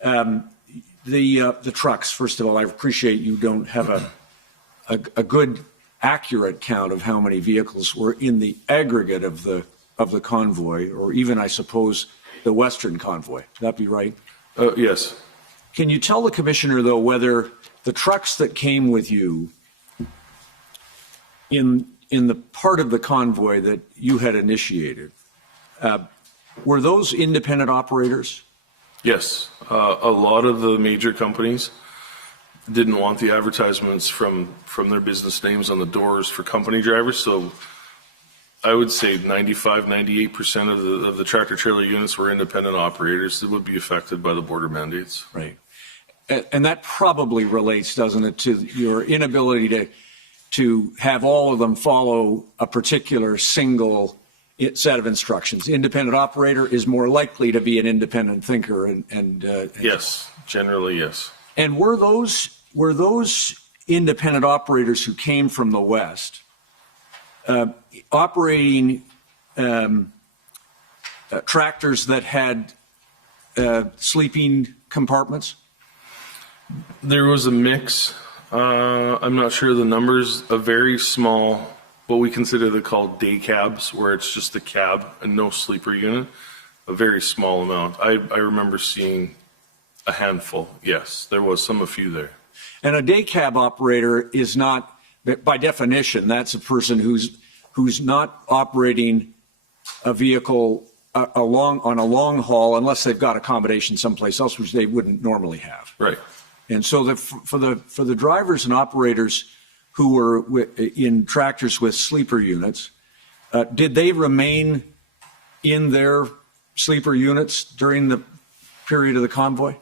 The trucks, first of all, I appreciate you don't have a good, accurate count of how many vehicles were in the aggregate of the convoy, or even, I suppose, the Western convoy. Would that be right? Yes. Can you tell the Commissioner, though, whether the trucks that came with you in the part of the convoy that you had initiated, were those independent operators? Yes. A lot of the major companies didn't want the advertisements from their business names on the doors for company drivers. So I would say 95, 98% of the tractor trailer units were independent operators that would be affected by the border mandates. Right. And that probably relates, doesn't it, to your inability to have all of them follow a particular single set of instructions. Independent operator is more likely to be an independent thinker, and yes, generally yes. And were those independent operators who came from the West operating tractors that had sleeping compartments? There was a mix. I'm not sure of the numbers. A very small, what we consider called day cabs, where it's just a cab and no sleeper unit. A very small amount. I remember seeing a handful. Yes, there was a few there. And a day cab operator is not, by definition, that's a person who's not operating a vehicle on a long haul unless they've got accommodation someplace else, which they wouldn't normally have. Right. And so for the drivers and operators who were in tractors with sleeper units, did they remain in their sleeper units during the period of the convoy?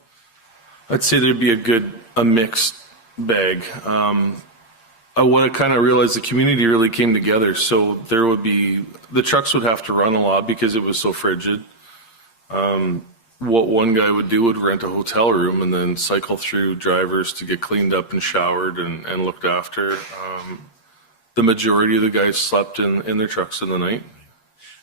I'd say there'd be a mixed bag. What I kind of realized, the community really came together. So there would be, the trucks would have to run a lot because it was so frigid. What one guy would do would rent a hotel room and then cycle through drivers to get cleaned up and showered and looked after. The majority of the guys slept in their trucks in the night.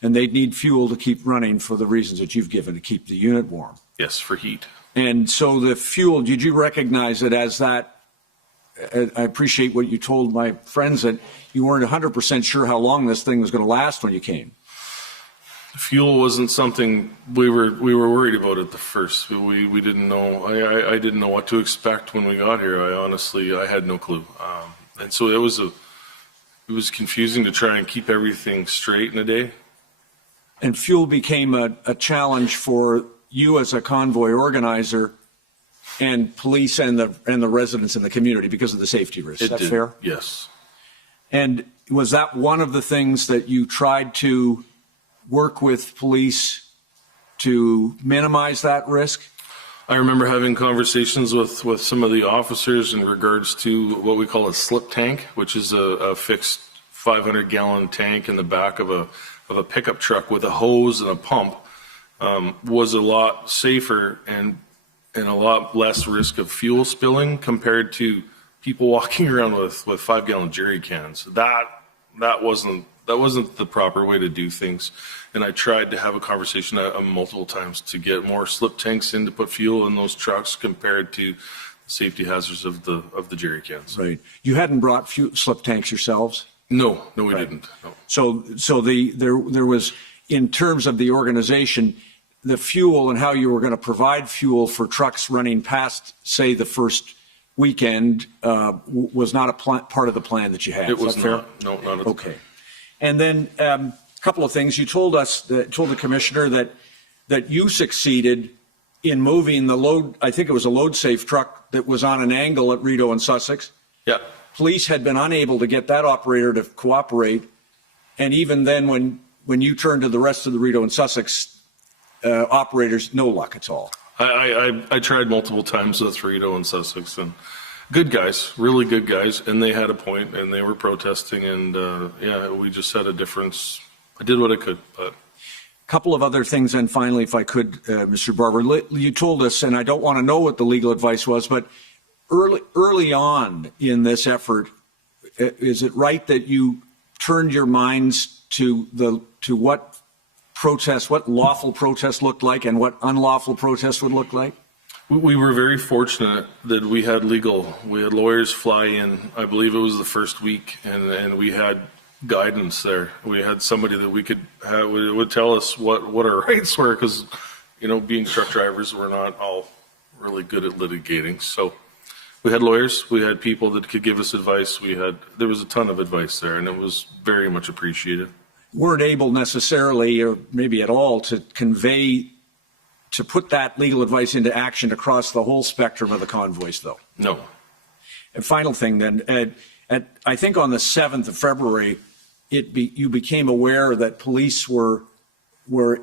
And they'd need fuel to keep running for the reasons that you've given, to keep the unit warm. Yes, for heat. And so the fuel, did you recognize it as that? I appreciate what you told my friends, that you weren't 100% sure how long this thing was going to last when you came. Fuel wasn't something we were worried about at the first. We didn't know. I didn't know what to expect when we got here. I had no clue. And so it was confusing to try and keep everything straight in a day. And fuel became a challenge for you as a convoy organizer and police and the residents in the community because of the safety risks. Is that fair? Yes. And was that one of the things that you tried to work with police to minimize that risk? I remember having conversations with some of the officers in regards to what we call a slip tank, which is a fixed 500-gallon tank in the back of a pickup truck with a hose and a pump. Was a lot safer and a lot less risk of fuel spilling compared to people walking around with 5-gallon jerry cans. That wasn't the proper way to do things. And I tried to have a conversation multiple times to get more slip tanks in to put fuel in those trucks compared to the safety hazards of the jerry cans. Right. You hadn't brought slip tanks yourselves? No, we didn't. No. So there was, in terms of the organization, the fuel and how you were going to provide fuel for trucks running past, say, the first weekend was not a part of the plan that you had. It was fair? not. No, not at all. Okay. And then a couple of things. You told the commissioner that you succeeded in moving the load. I think it was a load safe truck that was on an angle at Rideau and Sussex. Yeah. Police had been unable to get that operator to cooperate, and even then, when you turned to the rest of the Rideau and Sussex operators, no luck at all. I tried multiple times with Rideau and Sussex, and good guys, really good guys, and they had a point, and they were protesting, and we just had a difference. I did what I could, but. A couple of other things, and finally, if I could, Mr. Barber, you told us, and I don't want to know what the legal advice was, but early on in this effort, is it right that you turned your minds to what protests, what lawful protests looked like and what unlawful protests would look like? We were very fortunate that we had lawyers fly in, I believe it was the first week, and we had guidance there. We had somebody that we could have, would tell us what our rights were, because, you know, being truck drivers, we're not all really good at litigating. So we had lawyers, we had people that could give us advice. There was a ton of advice there, and it was very much appreciated. Weren't able necessarily, or maybe at all, to put that legal advice into action across the whole spectrum of the convoys, though? No. And final thing then, Ed, I think on the 7th of February, you became aware that police were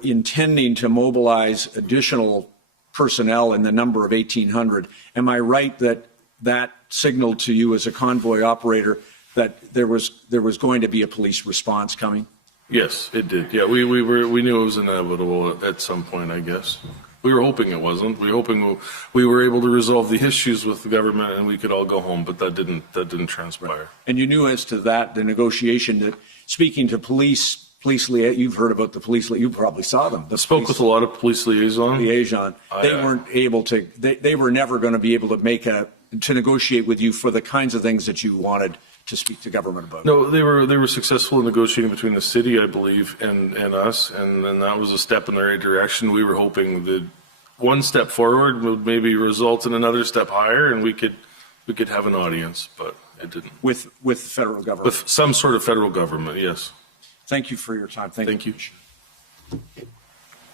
intending to mobilize additional personnel in the number of 1,800. Am I right that signaled to you as a convoy operator that there was going to be a police response coming? Yes, it did. Yeah, we knew it was inevitable at some point, I guess. We were hoping it wasn't. We were hoping we were able to resolve the issues with the government and we could all go home, but that didn't transpire. And you knew as to that, the negotiation, that speaking to police you've heard about the police, you probably saw them. Spoke with a lot of police liaison. They weren't able to, they were never going to be able to negotiate with you for the kinds of things that you wanted to speak to government about. No, they were successful in negotiating between the city, I believe, and us, and that was a step in the right direction. We were hoping that one step forward would maybe result in another step higher, and we could have an audience, but it didn't. With the federal government? With some sort of federal government, yes. Thank you for your time. Thank you.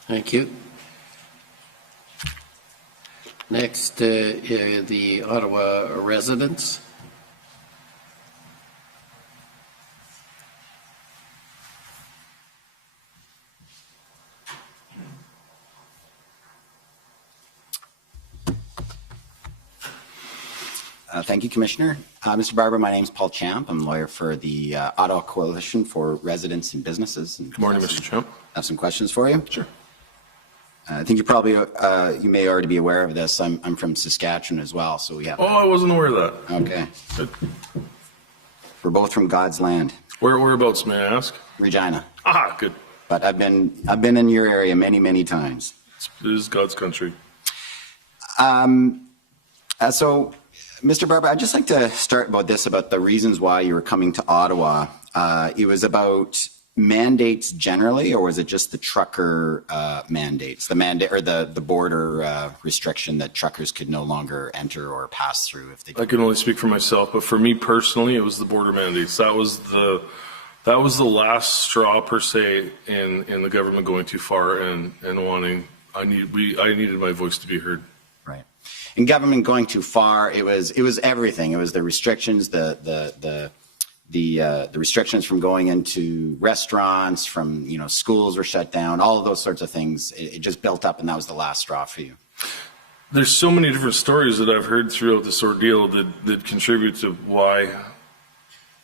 Thank you. Next, the Ottawa residents. Thank you, Commissioner. Mr. Barber, my name is Paul Champ. I'm a lawyer for the Ottawa Coalition for Residents and Businesses. And good morning, Mr. Champ. I have some questions for you. Sure. I think you may already be aware of this. I'm from Saskatchewan as well, so we have. Oh, I wasn't aware of that. Okay. Good. We're both from God's land. Whereabouts, may I ask? Regina. Ah, good. But I've been in your area many times. It is God's country. So, Mr. Barber, I'd just like to start about the reasons why you were coming to Ottawa. It was about mandates generally, or was it just the trucker mandates, the mandate or the border restriction that truckers could no longer enter or pass through if they? I can only speak for myself, but for me personally, it was the border mandates. That was the last straw per se in the government going too far and wanting. I needed my voice to be heard. Right. In government going too far, it was everything. It was the restrictions, the restrictions from going into restaurants, from schools were shut down, all of those sorts of things. It just built up, and that was the last straw for you. There's so many different stories that I've heard throughout this ordeal that contribute to why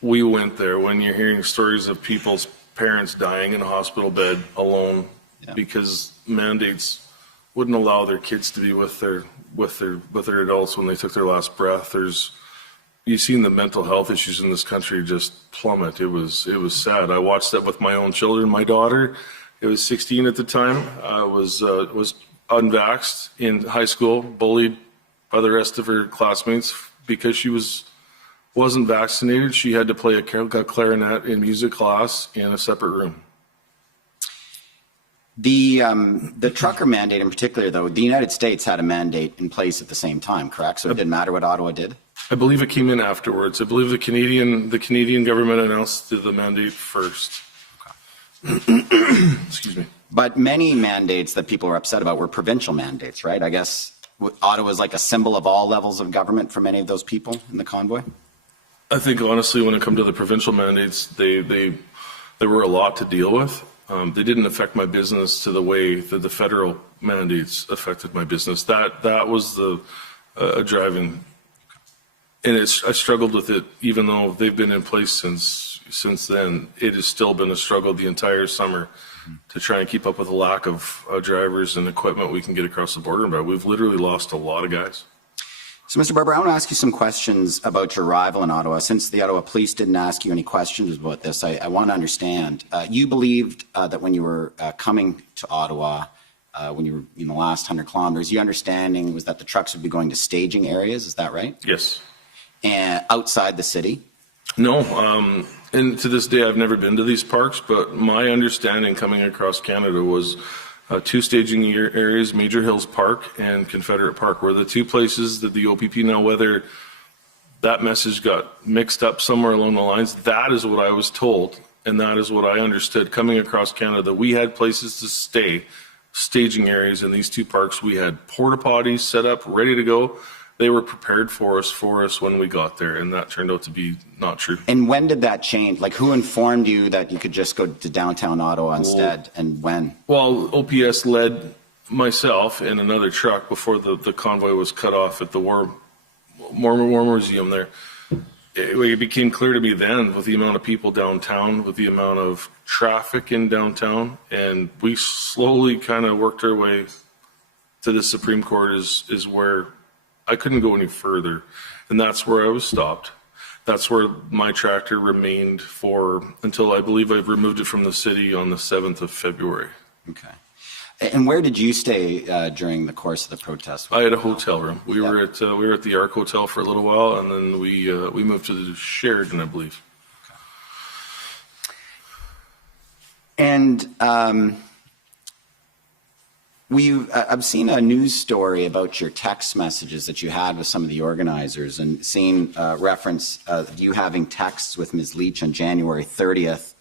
we went there. When you're hearing stories of people's parents dying in a hospital bed alone because mandates wouldn't allow their kids to be with their adults when they took their last breath. You've seen the mental health issues in this country just plummet. It was sad. I watched that with my own children. My daughter, it was 16 at the time, was unvaxxed in high school, bullied by the rest of her classmates because she wasn't vaccinated. She had to play a clarinet in music class in a separate room. The trucker mandate in particular, though, the United States had a mandate in place at the same time, correct? So it didn't matter what Ottawa did? I believe it came in afterwards. I believe the Canadian government announced the mandate first. Excuse me. But many mandates that people were upset about were provincial mandates, right? I guess Ottawa is like a symbol of all levels of government for many of those people in the convoy? I think, honestly, when it comes to the provincial mandates, there were a lot to deal with. They didn't affect my business to the way that the federal mandates affected my business. That was the driving, and I struggled with it. Even though they've been in place since then, it has still been a struggle the entire summer to try and keep up with the lack of drivers and equipment we can get across the border. But we've literally lost a lot of guys. So, Mr. Barber, I want to ask you some questions about your arrival in Ottawa. Since the Ottawa Police didn't ask you any questions about this, I want to understand. You believed that when you were coming to Ottawa, when you were in the last 100 kilometers, your understanding was that the trucks would be going to staging areas. Is that right? Yes. And outside the city? No. And to this day, I've never been to these parks, but my understanding coming across Canada was two staging areas, Major Hills Park and Confederate Park, were the two places that the OPP, now whether that message got mixed up somewhere along the lines, that is what I was told, and that is what I understood coming across Canada. We had places to stay, staging areas in these two parks. We had porta potties set up, ready to go. They were prepared for us when we got there, and that turned out to be not true. And when did that change? Like, who informed you that you could just go to downtown Ottawa instead, and when? Well, OPS led myself and another truck before the convoy was cut off at the War Museum there. It became clear to me then, with the amount of people downtown, with the amount of traffic in downtown, and we slowly kind of worked our way to the Supreme Court is where I couldn't go any further, and that's where I was stopped. That's where my tractor remained until I believe I've removed it from the city on the 7th of February. Okay. And where did you stay during the course of the protest? I had a hotel room. We were at the Ark Hotel for a little while, and then we moved to the Sheraton, I believe. Okay. And I've seen a news story about your text messages that you had with some of the organizers, and seen reference of you having texts with Ms. Leach on January 30th,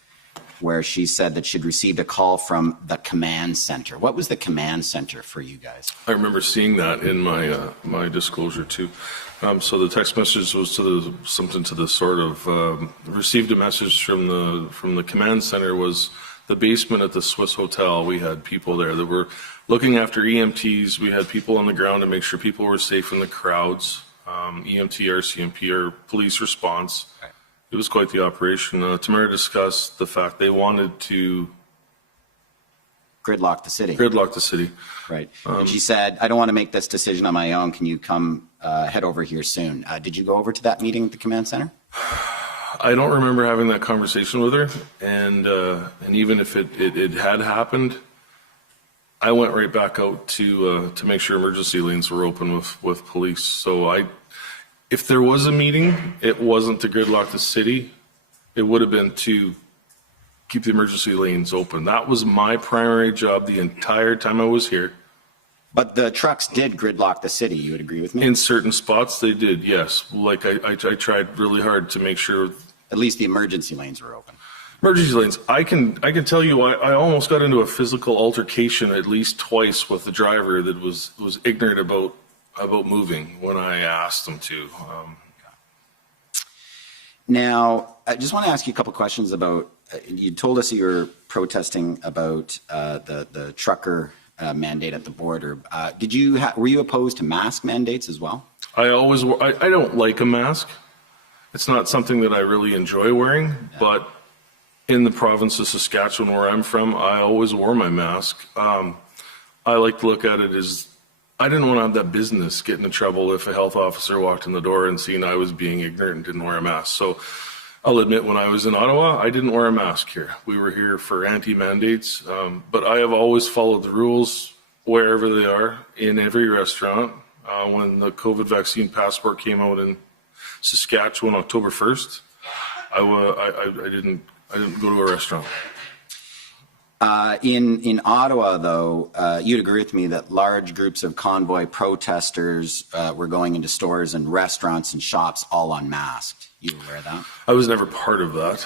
where she said that she'd received a call from the command center. What was the command center for you guys? I remember seeing that in my disclosure too. So the text message was something to the sort of received a message from the command center. Was the basement at the Swiss Hotel. We had people there that were looking after EMTs. We had people on the ground to make sure people were safe in the crowds. EMT, RCMP, or police response. Right. It was quite the operation. Tamara discussed the fact they wanted to gridlock the city. Right. And she said, I don't want to make this decision on my own. Can you come head over here soon? Did you go over to that meeting at the command center? I don't remember having that conversation with her, and even if it had happened, I went right back out to make sure emergency lanes were open with police. So if there was a meeting, it wasn't to gridlock the city. It would have been to keep the emergency lanes open. That was my primary job the entire time I was here. But the trucks did gridlock the city, you would agree with me? In certain spots they did, yes. Like I tried really hard to make sure. At least the emergency lanes were open. Emergency lanes. I can tell you I almost got into a physical altercation at least twice with the driver that was ignorant about moving when I asked him to. Now, I just want to ask you a couple questions about, you told us you were protesting about the trucker mandate at the border. Were you opposed to mask mandates as well? I don't like a mask. It's not something that I really enjoy wearing, but in the province of Saskatchewan where I'm from, I always wore my mask. I like to look at it as I didn't want to have that business get into trouble if a health officer walked in the door and seen I was being ignorant and didn't wear a mask. So I'll admit, when I was in Ottawa, I didn't wear a mask here. We were here for anti-mandates, but I have always followed the rules wherever they are, in every restaurant. When the COVID vaccine passport came out in Saskatchewan October 1st, I didn't go to a restaurant. In Ottawa, though, you'd agree with me that large groups of convoy protesters were going into stores and restaurants and shops all unmasked. You were aware of that? I was never part of that.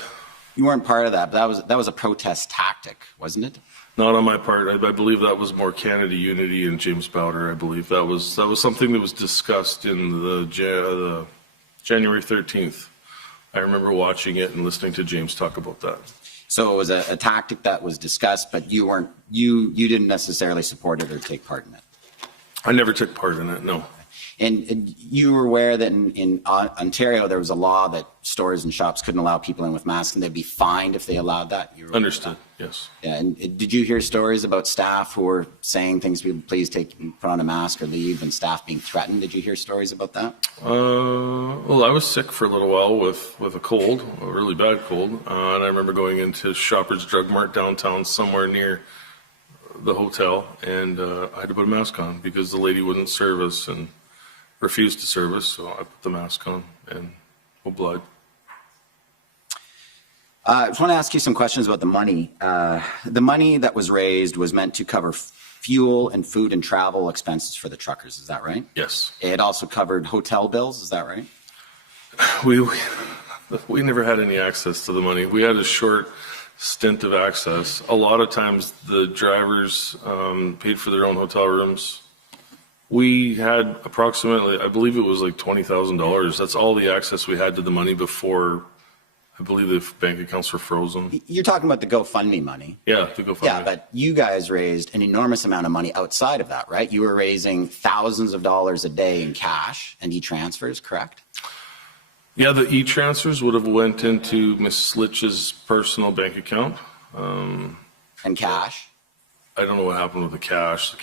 You weren't part of that, but that was a protest tactic, wasn't it? Not on my part. I believe that was more Canada Unity and James Bowder. I believe that was something that was discussed in the January 13th. I remember watching it and listening to James talk about that. So it was a tactic that was discussed, but you didn't necessarily support it or take part in it. I never took part in it, no. And you were aware that in Ontario, there was a law that stores and shops couldn't allow people in with masks, and they'd be fined if they allowed that? You were Understood, yes. Yeah, and did you hear stories about staff who were saying things, people, please put on a mask or leave, and staff being threatened? Did you hear stories about that? Well, I was sick for a little while with a cold, a really bad cold, and I remember going into Shoppers Drug Mart downtown somewhere near the hotel, and I had to put a mask on because the lady wouldn't serve us and refused to serve us, so I put the mask on, and no blood. I just want to ask you some questions about the money. The money that was raised was meant to cover fuel and food and travel expenses for the truckers, is that right? Yes. It also covered hotel bills, is that right? We never had any access to the money. We had a short stint of access. A lot of times the drivers paid for their own hotel rooms. We had approximately, I believe it was like $20,000. That's all the access we had to the money before, I believe, the bank accounts were frozen. You're talking about the GoFundMe money. Yeah, the GoFundMe. Yeah, but you guys raised an enormous amount of money outside of that, right? You were raising thousands of dollars a day in cash and e-transfers, correct? Yeah, the e-transfers would have went into Ms. Litch's personal bank account. And cash? I don't know what happened with the cash.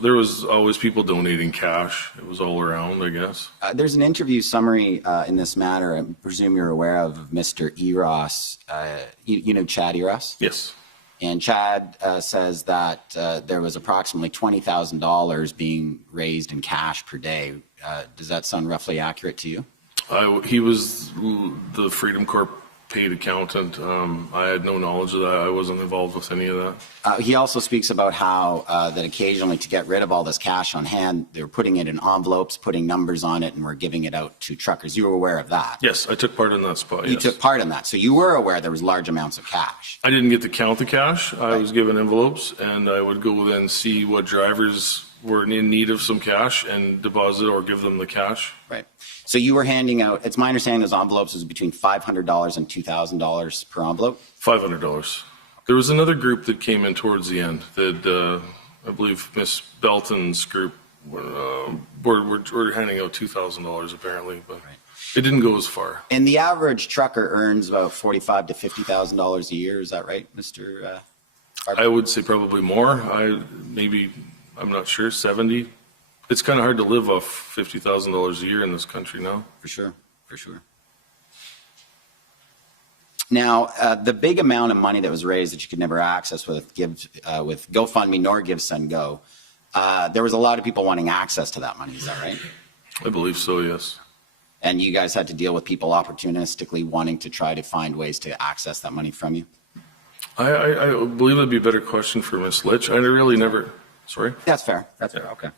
There was always people donating cash. It was all around, I guess. There's an interview summary in this matter, I presume you're aware of Mr. Eros. You know Chad Eros? Yes. And Chad says that there was approximately $20,000 being raised in cash per day. Does that sound roughly accurate to you? He was the Freedom Corp paid accountant. I had no knowledge of that. I wasn't involved with any of that. He also speaks about how that occasionally to get rid of all this cash on hand, they were putting it in envelopes, putting numbers on it, and were giving it out to truckers. You were aware of that? Yes, I took part in that spot. You took part in that. So you were aware there was large amounts of cash. I didn't get to count the cash. I was given envelopes, and I would go then see what drivers were in need of some cash and deposit or give them the cash. Right. So you were handing out, it's my understanding those envelopes was between $500 and $2,000 per envelope? $500. There was another group that came in towards the end that I believe Miss Belton's group were handing out $2,000 apparently, but it didn't go as far. And the average trucker earns about $45,000 to $50,000 a year. Is that right, Mr. Barber? I would say probably more. I'm not sure, 70. It's kind of hard to live off $50,000 a year in this country now. For sure, for sure. Now, the big amount of money that was raised that you could never access with GoFundMe nor Give, Send, Go, there was a lot of people wanting access to that money. Is that right? I believe so, yes. And you guys had to deal with people opportunistically wanting to try to find ways to access that money from you? I believe it'd be a better question for Ms. Litch. I really never, sorry? That's fair. That's fair. Okay.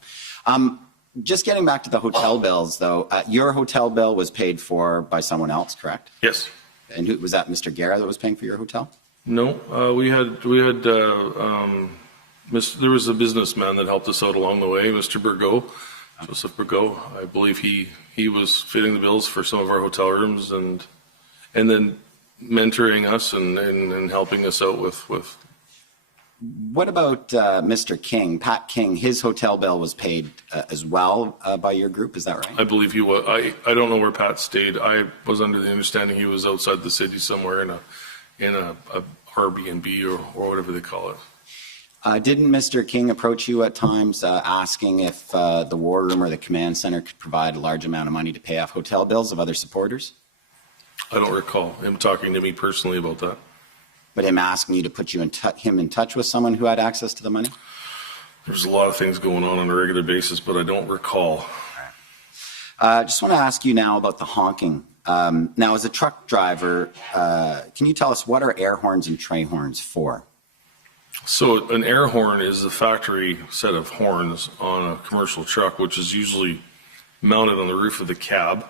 Just getting back to the hotel bills, though, your hotel bill was paid for by someone else, correct? Yes. And who was that? Mr. Guerra that was paying for your hotel? No, there was a businessman that helped us out along the way, Mr. Burgo, Joseph Burgo. I believe he was fitting the bills for some of our hotel rooms and then mentoring us and helping us out with. What about Mr. King, Pat King? His hotel bill was paid as well by your group, is that right? I believe he was. I don't know where Pat stayed. I was under the understanding he was outside the city somewhere in a Airbnb or whatever they call it. Didn't Mr. King approach you at times asking if the war room or the command center could provide a large amount of money to pay off hotel bills of other supporters? I don't recall him talking to me personally about that. But him asking you to put him in touch with someone who had access to the money? There's a lot of things going on a regular basis, but I don't recall. Just want to ask you now about the honking. Now, as a truck driver, can you tell us what are air horns and tray horns for? So an air horn is a factory set of horns on a commercial truck, which is usually mounted on the roof of the cab,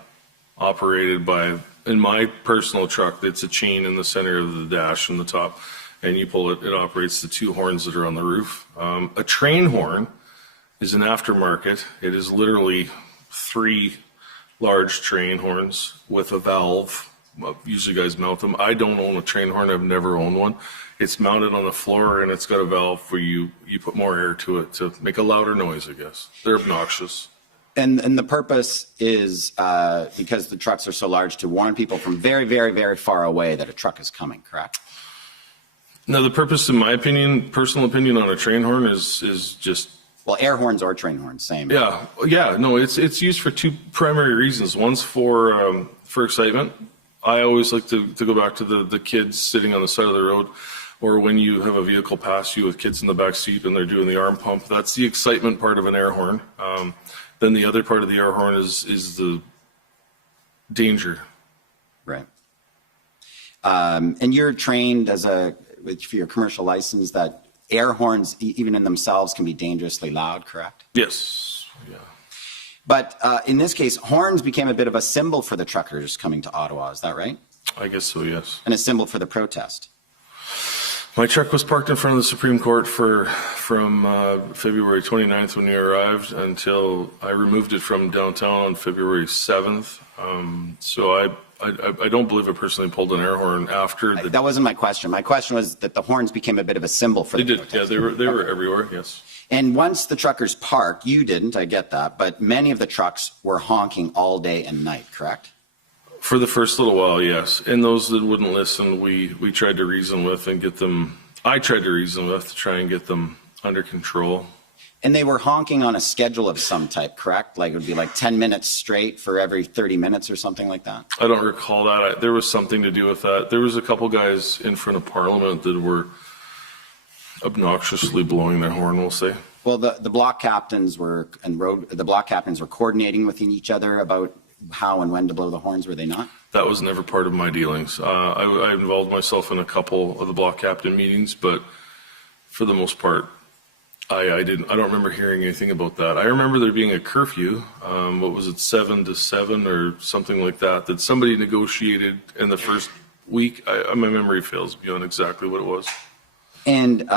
operated by, in my personal truck, it's a chain in the center of the dash in the top, and you pull it, it operates the two horns that are on the roof. A train horn is an aftermarket. It is literally 3 large train horns with a valve. Usually guys mount them. I don't own a train horn. I've never owned one. It's mounted on the floor and it's got a valve where you put more air to it to make a louder noise, I guess. They're obnoxious. And the purpose is because the trucks are so large to warn people from very, very, very far away that a truck is coming, correct? No, the purpose, in my opinion, personal opinion, on a train horn is just. Well, air horns or train horns, same. Yeah. No, it's used for two primary reasons. One's for excitement. I always like to go back to the kids sitting on the side of the road, or when you have a vehicle pass you with kids in the back seat and they're doing the arm pump. That's the excitement part of an air horn. Then the other part of the air horn is the danger. Right. And you're trained for your commercial license that air horns, even in themselves, can be dangerously loud, correct? Yes. Yeah. But in this case, horns became a bit of a symbol for the truckers coming to Ottawa. Is that right? I guess so, yes. And a symbol for the protest. My truck was parked in front of the Supreme Court from February 29th when we arrived until I removed it from downtown on February 7th. So I don't believe I personally pulled an air horn after. That wasn't my question. My question was that the horns became a bit of a symbol for the protest. They did, yeah. They were everywhere, yes. And once the truckers parked, you didn't, I get that, but many of the trucks were honking all day and night, correct? For the first little while, yes. And those that wouldn't listen, we tried to reason with and get them, I tried to reason with to try and get them under control. And they were honking on a schedule of some type, correct? Like it would be like 10 minutes straight for every 30 minutes or something like that? I don't recall that. There was something to do with that. There was a couple guys in front of Parliament that were obnoxiously blowing their horn, we'll say. Well, the block captains were coordinating with each other about how and when to blow the horns, were they not? That was never part of my dealings. I involved myself in a couple of the block captain meetings, but for the most part, I don't remember hearing anything about that. I remember there being a curfew, what was it, 7 to 7 or something like that somebody negotiated in the first week. My memory fails beyond exactly what it was. And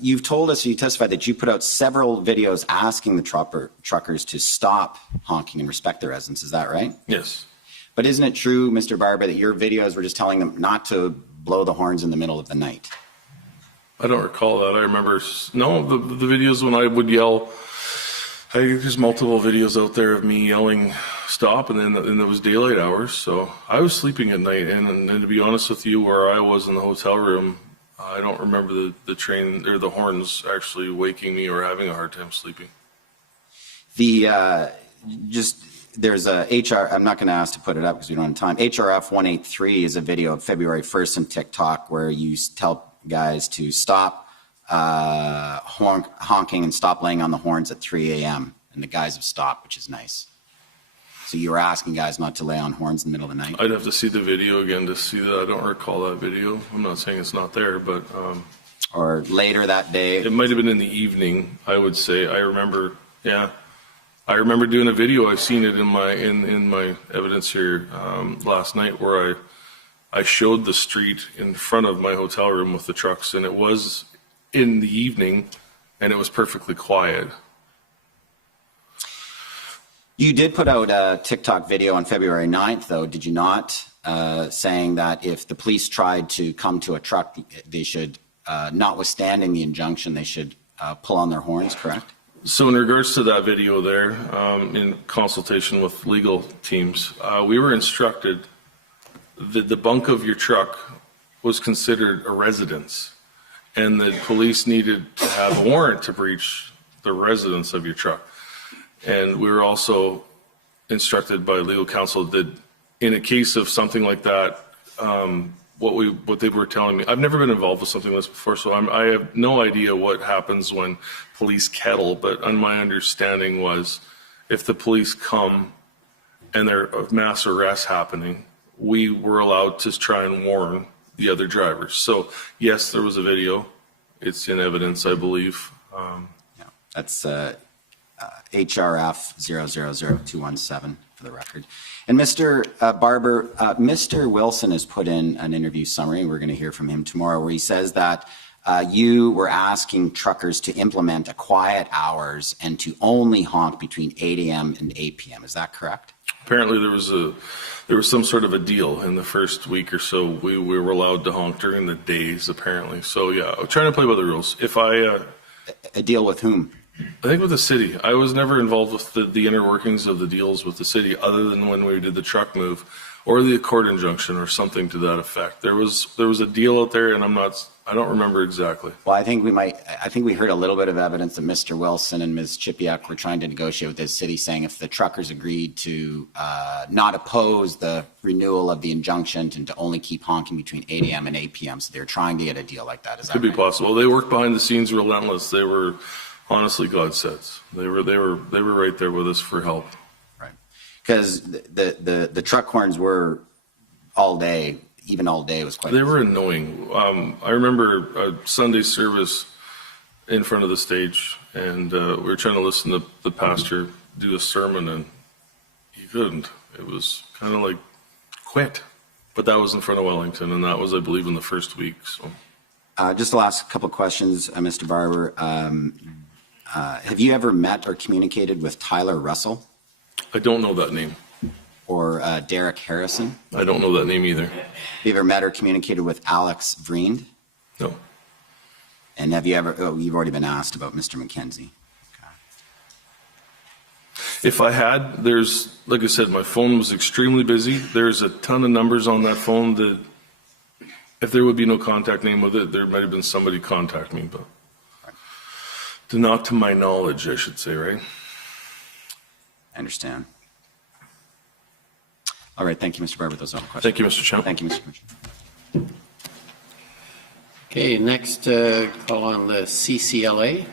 you've told us, you testified that you put out several videos asking the truckers to stop honking and respect their residents. Is that right? Yes. But isn't it true, Mr. Barber, that your videos were just telling them not to blow the horns in the middle of the night? I don't recall that. I remember, the videos when I would yell, there's multiple videos out there of me yelling stop, and then it was daylight hours, so I was sleeping at night, and to be honest with you, where I was in the hotel room, I don't remember the train or the horns actually waking me or having a hard time sleeping. There's a HR, I'm not going to ask to put it up because we don't have time. HRF 183 is a video of February 1st on TikTok where you tell guys to stop honking and stop laying on the horns at 3 a.m. And the guys have stopped, which is nice. So you were asking guys not to lay on horns in the middle of the night? I'd have to see the video again to see that. I don't recall that video. I'm not saying it's not there, but... or later that day? It might have been in the evening, I would say. I remember, yeah. I remember doing a video. I've seen it in my evidence here last night where I showed the street in front of my hotel room with the trucks, and it was in the evening, and it was perfectly quiet. You did put out a TikTok video on February 9th, though, did you not? Saying that if the police tried to come to a truck, they should, notwithstanding the injunction, they should pull on their horns, correct? So in regards to that video there, in consultation with legal teams, we were instructed that the bunk of your truck was considered a residence, and that police needed to have a warrant to breach the residence of your truck. And we were also instructed by legal counsel that in a case of something like that, what they were telling me, I've never been involved with something like this before, so I have no idea what happens when police kettle, but my understanding was if the police come and there are mass arrests happening, we were allowed to try and warn the other drivers. So yes, there was a video. It's in evidence, I believe. That's HRF 000217 for the record. And Mr. Barber, Mr. Wilson has put in an interview summary, we're going to hear from him tomorrow, where he says that you were asking truckers to implement a quiet hours and to only honk between 8 a.m. and 8 p.m. Is that correct? Apparently there was some sort of a deal in the first week or so. We were allowed to honk during the days, apparently. So yeah, I'm trying to play by the rules. If a deal with whom? I think with the city, I was never involved with the inner workings of the deals with the city other than when we did the truck move or the court injunction or something to that effect. There was a deal out there and I don't remember exactly. Well, I think we heard a little bit of evidence that Mr. Wilson and Ms. Chipiak were trying to negotiate with the city, saying if the truckers agreed to not oppose the renewal of the injunction and to only keep honking between 8 a.m. and 8 p.m. So they're trying to get a deal like that. Is that Could be right? possible. They worked behind the scenes relentless. They were honestly godsends. They were right there with us for help. Right. Because the truck horns were all day. Even all day was quite. They were annoying. I remember a Sunday service in front of the stage, and we were trying to listen to the pastor do a sermon, and he couldn't. It was kind of like quit. But that was in front of Wellington, and that was, I believe, in the first week. So, just the last couple of questions, Mr. Barber. Have you ever met or communicated with Tyler Russell? I don't know that name. Or Derek Harrison? I don't know that name either. Have you ever met or communicated with Alex Vriend? No. And have you ever, you've already been asked about Mr. McKenzie. Okay. If I had, like I said, my phone was extremely busy. There's a ton of numbers on that phone that if there would be no contact name with it, there might have been somebody contact me, but not to my knowledge, I should say, right? I understand. All right, thank you, Mr. Barber. Those are all the questions. Thank you, Mr. Chairman. Thank you, Mr. Commissioner. Okay, next call on the CCLA.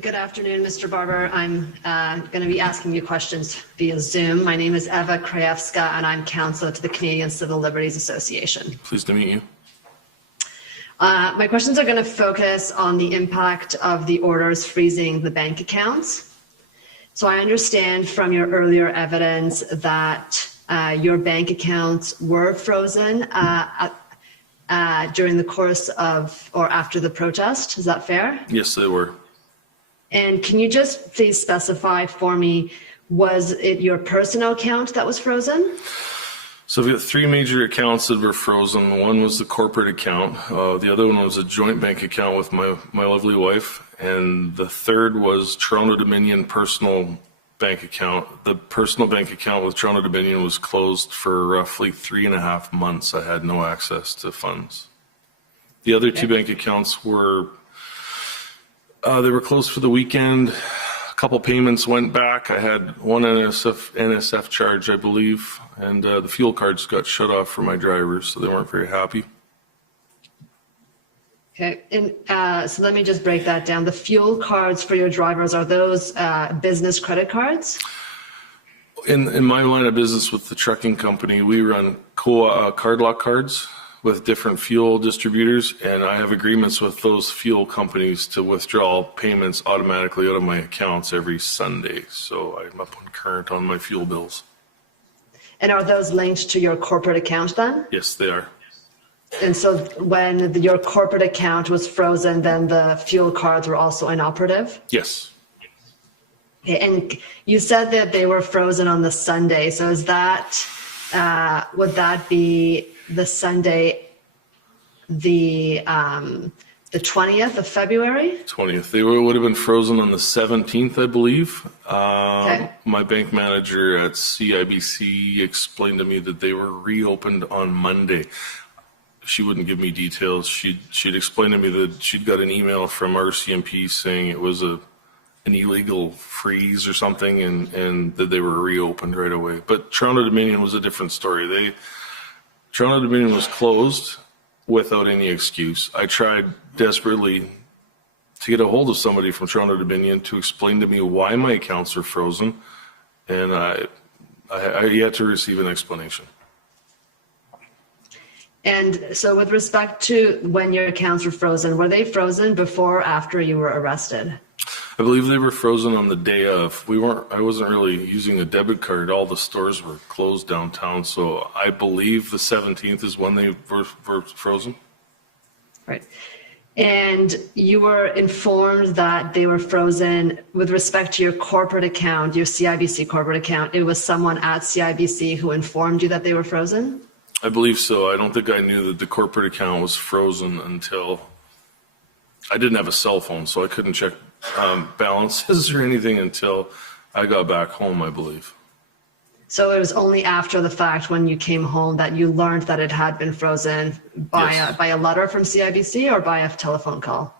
Good afternoon, Mr. Barber. I'm going to be asking you questions via Zoom. My name is Eva Krajewska, and I'm counsel to the Canadian Civil Liberties Association. Pleased to meet you. My questions are going to focus on the impact of the orders freezing the bank accounts. So I understand from your earlier evidence that your bank accounts were frozen during the course of or after the protest. Is that fair? Yes, they were. And can you just please specify for me, was it your personal account that was frozen? So we got three major accounts that were frozen. One was the corporate account. The other one was a joint bank account with my lovely wife. And the third was Toronto Dominion personal bank account. The personal bank account with Toronto Dominion was closed for roughly 3.5 months. I had no access to funds. The other two bank accounts were, they were closed for the weekend. A couple payments went back. I had one NSF charge, I believe, and the fuel cards got shut off for my drivers, so they weren't very happy. Okay, and so let me just break that down. The fuel cards for your drivers, are those business credit cards? In my line of business with the trucking company, we run card lock cards with different fuel distributors, and I have agreements with those fuel companies to withdraw payments automatically out of my accounts every Sunday. So I'm up on current on my fuel bills. And are those linked to your corporate account then? Yes, they are. And so when your corporate account was frozen, then the fuel cards were also inoperative? Yes. Okay, and you said that they were frozen on the Sunday. So is that, would that be the Sunday, the 20th of February? 20th. They would have been frozen on the 17th, I believe. Okay. My bank manager at CIBC explained to me that they were reopened on Monday. She wouldn't give me details. She'd explained to me that she'd got an email from RCMP saying it was an illegal freeze or something, and that they were reopened right away. But Toronto Dominion was a different story. Toronto Dominion was closed without any excuse. I tried desperately to get a hold of somebody from Toronto Dominion to explain to me why my accounts were frozen, and I yet to receive an explanation. And so with respect to when your accounts were frozen, were they frozen before or after you were arrested? I believe they were frozen on the day of. I wasn't really using a debit card. All the stores were closed downtown. So I believe the 17th is when they were frozen. Right. And you were informed that they were frozen with respect to your corporate account, your CIBC corporate account. It was someone at CIBC who informed you that they were frozen? I believe so. I don't think I knew that the corporate account was frozen until I didn't have a cell phone, so I couldn't check balances or anything until I got back home, I believe. So it was only after the fact when you came home that you learned that it had been frozen by, Yes. by a letter from CIBC or by a telephone call?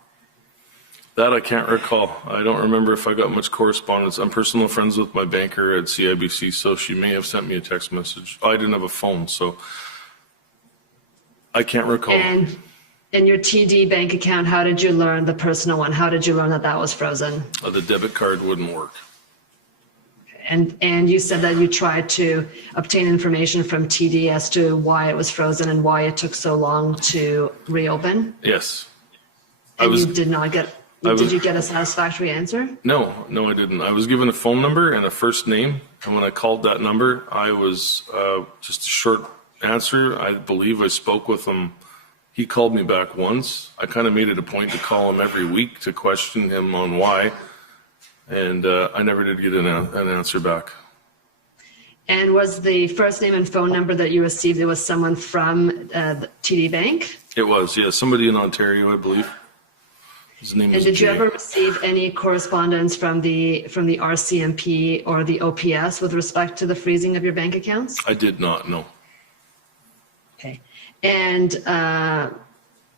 That I can't recall. I don't remember if I got much correspondence. I'm personal friends with my banker at CIBC, so she may have sent me a text message. I didn't have a phone, so I can't recall. And in your TD bank account, how did you learn the personal one? How did you learn that that was frozen? The debit card wouldn't work. And you said that you tried to obtain information from TD as to why it was frozen and why it took so long to reopen? Yes. And you did not get, did you get a satisfactory answer? No, I didn't. I was given a phone number and a first name, and when I called that number, I was just a short answer. I believe I spoke with him. He called me back once. I kind of made it a point to call him every week to question him on why, and I never did get an answer back. And was the first name and phone number that you received, it was someone from the TD Bank? It was, yeah, somebody in Ontario, I believe. His name And is did you Jay. ever receive any correspondence from the RCMP or the OPS with respect to the freezing of your bank accounts? I did not, no. Okay. And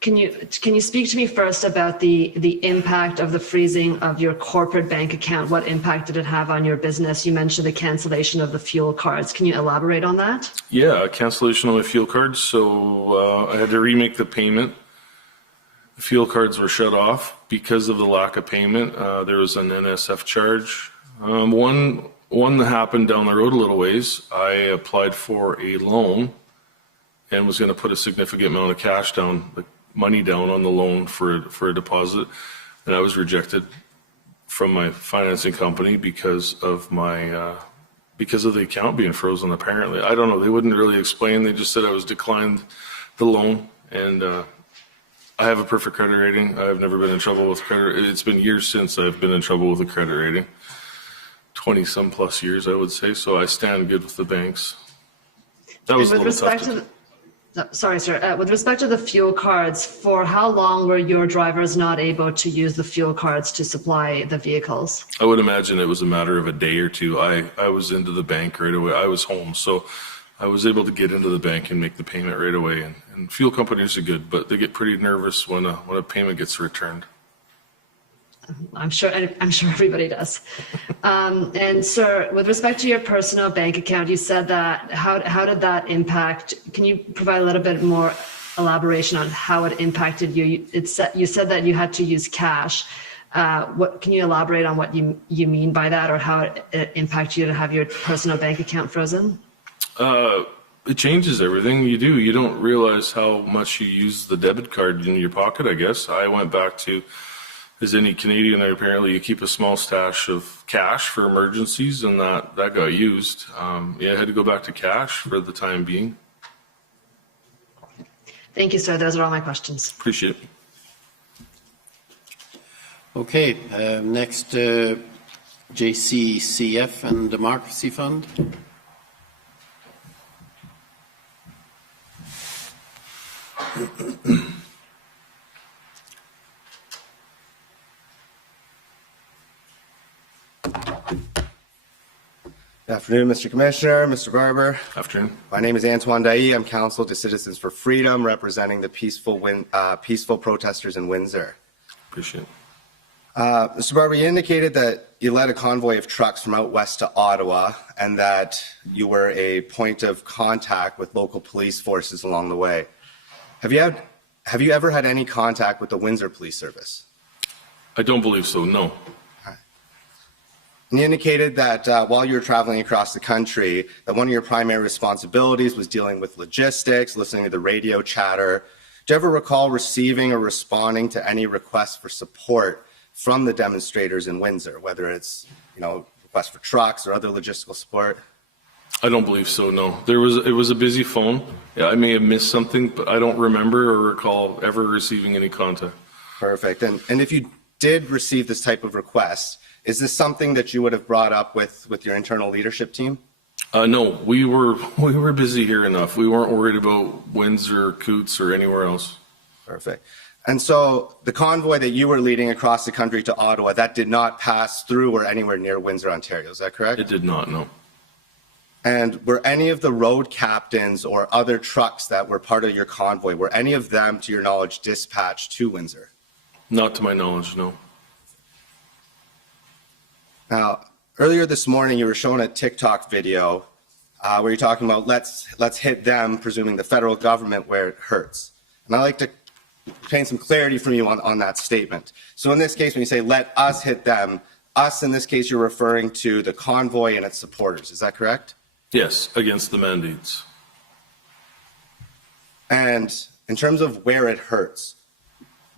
can you speak to me first about the impact of the freezing of your corporate bank account? What impact did it have on your business? You mentioned the cancellation of the fuel cards. Can you elaborate on that? Yeah, a cancellation of my fuel cards, so I had to remake the payment. The fuel cards were shut off because of the lack of payment. There was an NSF charge. One that happened down the road a little ways. I applied for a loan and was going to put a significant amount of cash down, like money down on the loan for a deposit, and I was rejected from my financing company because of the account being frozen. Apparently, I don't know. They wouldn't really explain. They just said I was declined the loan, and I have a perfect credit rating. I've never been in trouble with credit. It's been years since I've been in trouble with a credit rating. 20 some plus years, I would say. So I stand good with the banks. That was a little tough to do. Sorry, sir. With respect to the fuel cards, for how long were your drivers not able to use the fuel cards to supply the vehicles? I would imagine it was a matter of a day or two. I was into the bank right away. I was home, so I was able to get into the bank and make the payment right away. And fuel companies are good, but they get pretty nervous when a payment gets returned. I'm sure everybody does. And sir, with respect to your personal bank account, you said that, how did that impact? Can you provide a little bit more elaboration on how it impacted you? You said that you had to use cash. What can you elaborate on what you mean by that, or how it impacted you to have your personal bank account frozen? It changes everything you do. You don't realize how much you use the debit card in your pocket, I guess. I went back to, as any Canadian, apparently you keep a small stash of cash for emergencies, and that got used. I had to go back to cash for the time being. Thank you, sir. Those are all my questions. Appreciate it. Okay, next, JCCF and Democracy Fund. Good afternoon, Mr. Commissioner, Mr. Barber. Afternoon. My name is Antoine Dailly. I'm counsel to Citizens for Freedom, representing the peaceful protesters in Windsor. Appreciate it. Mr. Barber, you indicated that you led a convoy of trucks from out west to Ottawa and that you were a point of contact with local police forces along the way. Have you ever had any contact with the Windsor Police Service? I don't believe so, no. And you indicated that while you were traveling across the country, that one of your primary responsibilities was dealing with logistics, listening to the radio chatter. Do you ever recall receiving or responding to any requests for support from the demonstrators in Windsor, whether it's, requests for trucks or other logistical support? I don't believe so, no. It was a busy phone. Yeah, I may have missed something, but I don't remember or recall ever receiving any contact. Perfect. And if you did receive this type of request, is this something that you would have brought up with your internal leadership team? No, we were busy here enough. We weren't worried about Windsor, Coots, or anywhere else. Perfect. And so the convoy that you were leading across the country to Ottawa, that did not pass through or anywhere near Windsor, Ontario. Is that correct? It did not, no. And were any of the road captains or other trucks that were part of your convoy, were any of them, to your knowledge, dispatched to Windsor? Not to my knowledge, no. Now, earlier this morning, you were showing a TikTok video where you're talking about let's hit them, presuming the federal government, where it hurts. And I'd like to obtain some clarity from you on that statement. So in this case, when you say let us hit them, us in this case, you're referring to the convoy and its supporters. Is that correct? Yes, against the mandates. And in terms of where it hurts,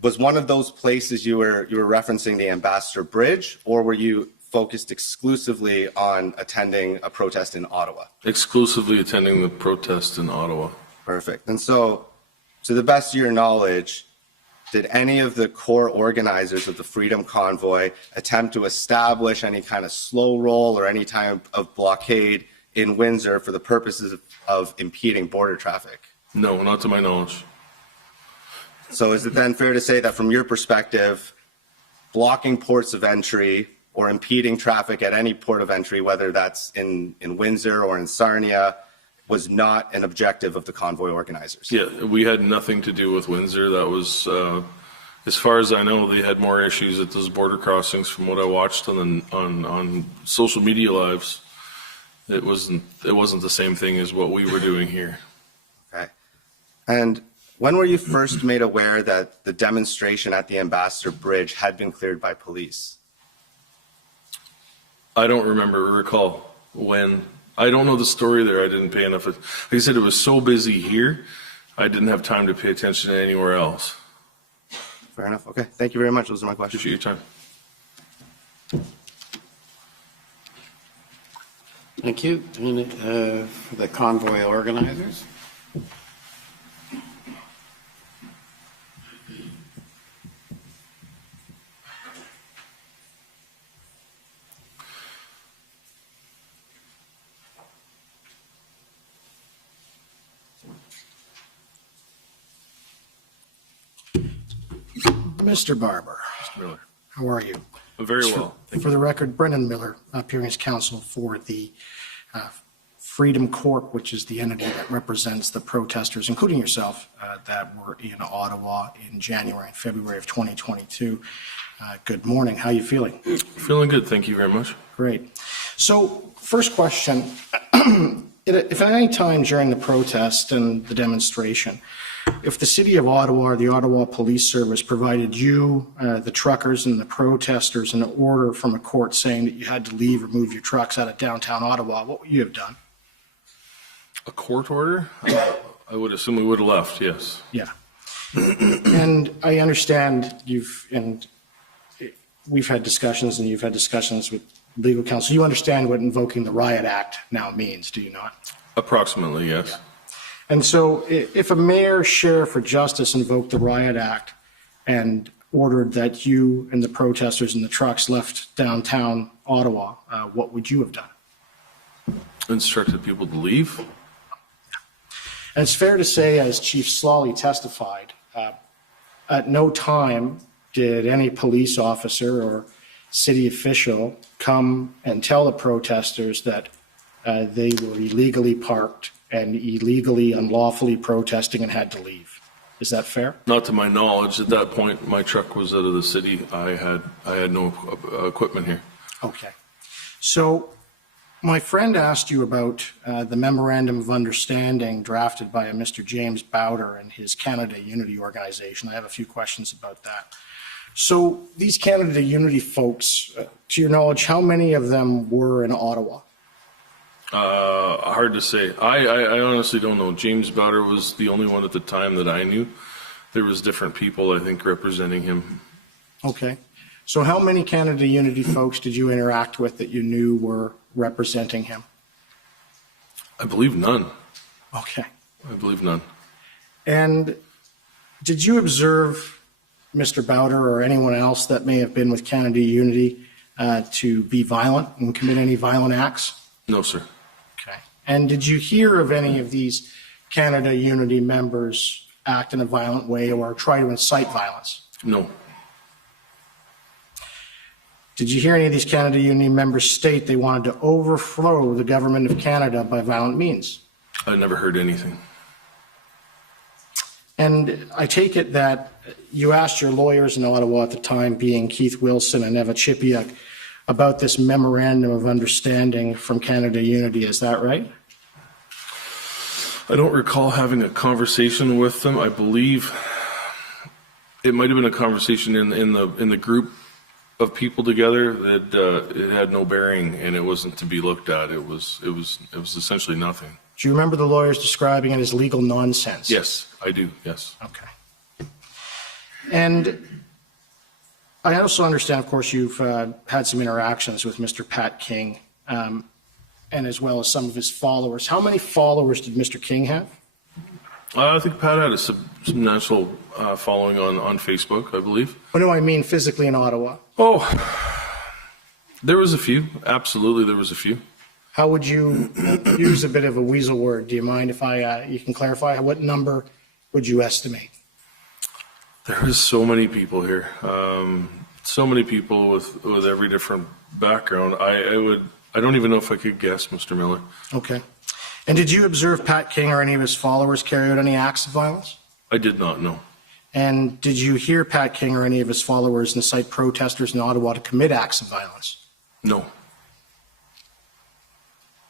was one of those places you were referencing the Ambassador Bridge, or were you focused exclusively on attending a protest in Ottawa? Exclusively attending the protest in Ottawa. Perfect. And so, to the best of your knowledge, did any of the core organizers of the Freedom Convoy attempt to establish any kind of slow roll or any type of blockade in Windsor for the purposes of impeding border traffic? No, not to my knowledge. So is it then fair to say that from your perspective, blocking ports of entry or impeding traffic at any port of entry, whether that's in Windsor or in Sarnia, was not an objective of the convoy organizers? Yeah, we had nothing to do with Windsor. That was, as far as I know, they had more issues at those border crossings from what I watched on social media lives. It wasn't the same thing as what we were doing here. Okay. And when were you first made aware that the demonstration at the Ambassador Bridge had been cleared by police? I don't recall when. I don't know the story there. I didn't pay enough. Like I said, it was so busy here, I didn't have time to pay attention to anywhere else. Fair enough. Okay. Thank you very much. Those are my questions. Appreciate your time. Thank you. And for the convoy organizers? Mr. Barber, Mr. Miller. how are you? Very well. For the record, Brendan Miller, appearing as counsel for the Freedom Corp, which is the entity that represents the protesters, including yourself, that were in Ottawa in January and February of 2022. Good morning. How are you feeling? Feeling good. Thank you very much. Great. So first question, if at any time during the protest and the demonstration, if the City of Ottawa or the Ottawa Police Service provided you, the truckers and the protesters, an order from a court saying that you had to leave or move your trucks out of downtown Ottawa, what would you have done? A court order? I would assume we would have left, yes. Yeah. And I understand we've had discussions and you've had discussions with legal counsel. You understand what invoking the Riot Act now means, do you not? Approximately, yes. Yeah. And so if a mayor, sheriff, or justice invoked the Riot Act and ordered that you and the protesters and the trucks left downtown Ottawa, what would you have done? Instructed people to leave? And it's fair to say, as Chief Slawley testified, at no time did any police officer or city official come and tell the protesters that they were illegally parked and illegally, unlawfully protesting and had to leave. Is that fair? Not to my knowledge. At that point, my truck was out of the city. I had no equipment here. Okay. So my friend asked you about the Memorandum of Understanding drafted by a Mr. James Bowder and his Canada Unity organization. I have a few questions about that. So these Canada Unity folks, to your knowledge, how many of them were in Ottawa? Hard to say. I honestly don't know. James Bowder was the only one at the time that I knew. There was different people, I think, representing him. Okay. So how many Canada Unity folks did you interact with that you knew were representing him? I believe none. Okay. I believe none. And did you observe Mr. Bowder or anyone else that may have been with Canada Unity to be violent and commit any violent acts? No, sir. Okay. And did you hear of any of these Canada Unity members act in a violent way or try to incite violence? No. Did you hear any of these Canada Unity members state they wanted to overthrow the government of Canada by violent means? I never heard anything. And I take it that you asked your lawyers in Ottawa at the time, being Keith Wilson and Eva Chipiuk, about this memorandum of understanding from Canada Unity. Is that right? I don't recall having a conversation with them. I believe it might have been a conversation in the group of people together that it had no bearing and it wasn't to be looked at. It was essentially nothing. Do you remember the lawyers describing it as legal nonsense? Yes, I do. Yes. Okay. And I also understand, of course, you've had some interactions with Mr. Pat King, and as well as some of his followers. How many followers did Mr. King have? I think Pat had a substantial following on Facebook, I believe. Oh, no, I mean physically in Ottawa. Oh, there was a few. Absolutely, there was a few. How would you use a bit of a weasel word? Do you mind if you can clarify? What number would you estimate? There is so many people here. So many people with every different background. I don't even know if I could guess, Mr. Miller. Okay. And did you observe Pat King or any of his followers carry out any acts of violence? I did not know. And did you hear Pat King or any of his followers incite protesters in Ottawa to commit acts of violence? No.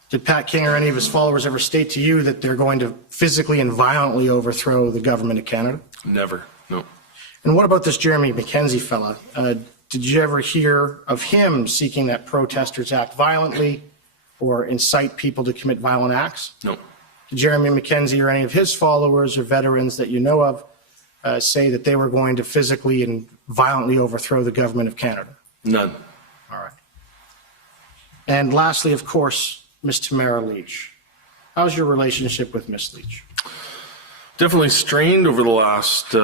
Did Pat King or any of his followers ever state to you that they're going to physically and violently overthrow the government of Canada? Never. No. And what about this Jeremy McKenzie fella? Did you ever hear of him seeking that protesters act violently or incite people to commit violent acts? No. Did Jeremy McKenzie or any of his followers or veterans that you know of say that they were going to physically and violently overthrow the government of Canada? None. All right. And lastly, of course, Ms. Tamara Leach. How's your relationship with Ms. Leach? Definitely strained over the last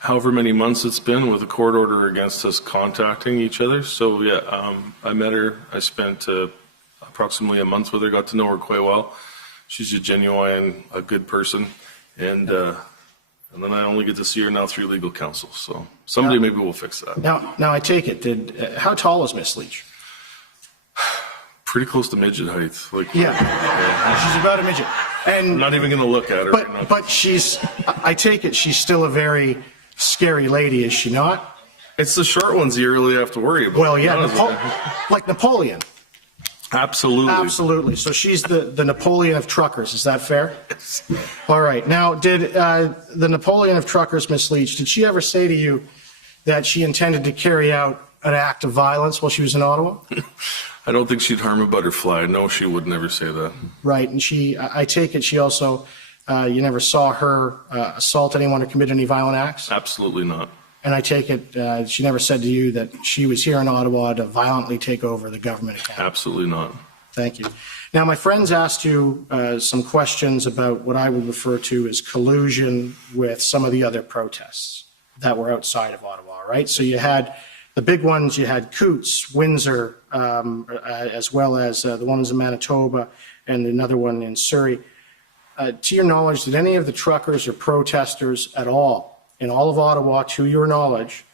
however many months it's been with a court order against us contacting each other. So yeah, I met her. I spent approximately a month with her, got to know her quite well. She's a genuine, a good person. And then I only get to see her now through legal counsel. So someday maybe we'll fix that. Now I take it, how tall is Ms. Leach? Pretty close to midget height. Yeah, she's about a midget. And I'm not even going to look at her. But I take it she's still a very scary lady, is she not? It's the short ones you really have to worry about. Well, yeah, like Napoleon. Absolutely. Absolutely. So she's the Napoleon of truckers. Is that fair? Yes. All right. Now, did the Napoleon of truckers, Ms. Leach, did she ever say to you that she intended to carry out an act of violence while she was in Ottawa? I don't think she'd harm a butterfly. No, she would never say that. Right. And I take it she also, you never saw her assault anyone or commit any violent acts? Absolutely not. And I take it she never said to you that she was here in Ottawa to violently take over the government of Canada? Absolutely not. Thank you. Now, my friends asked you some questions about what I would refer to as collusion with some of the other protests that were outside of Ottawa, right? So you had the big ones, you had Coutts, Windsor, as well as the ones in Manitoba and another one in Surrey. To your knowledge, did any of the truckers or protesters at all in all of Ottawa, to your knowledge,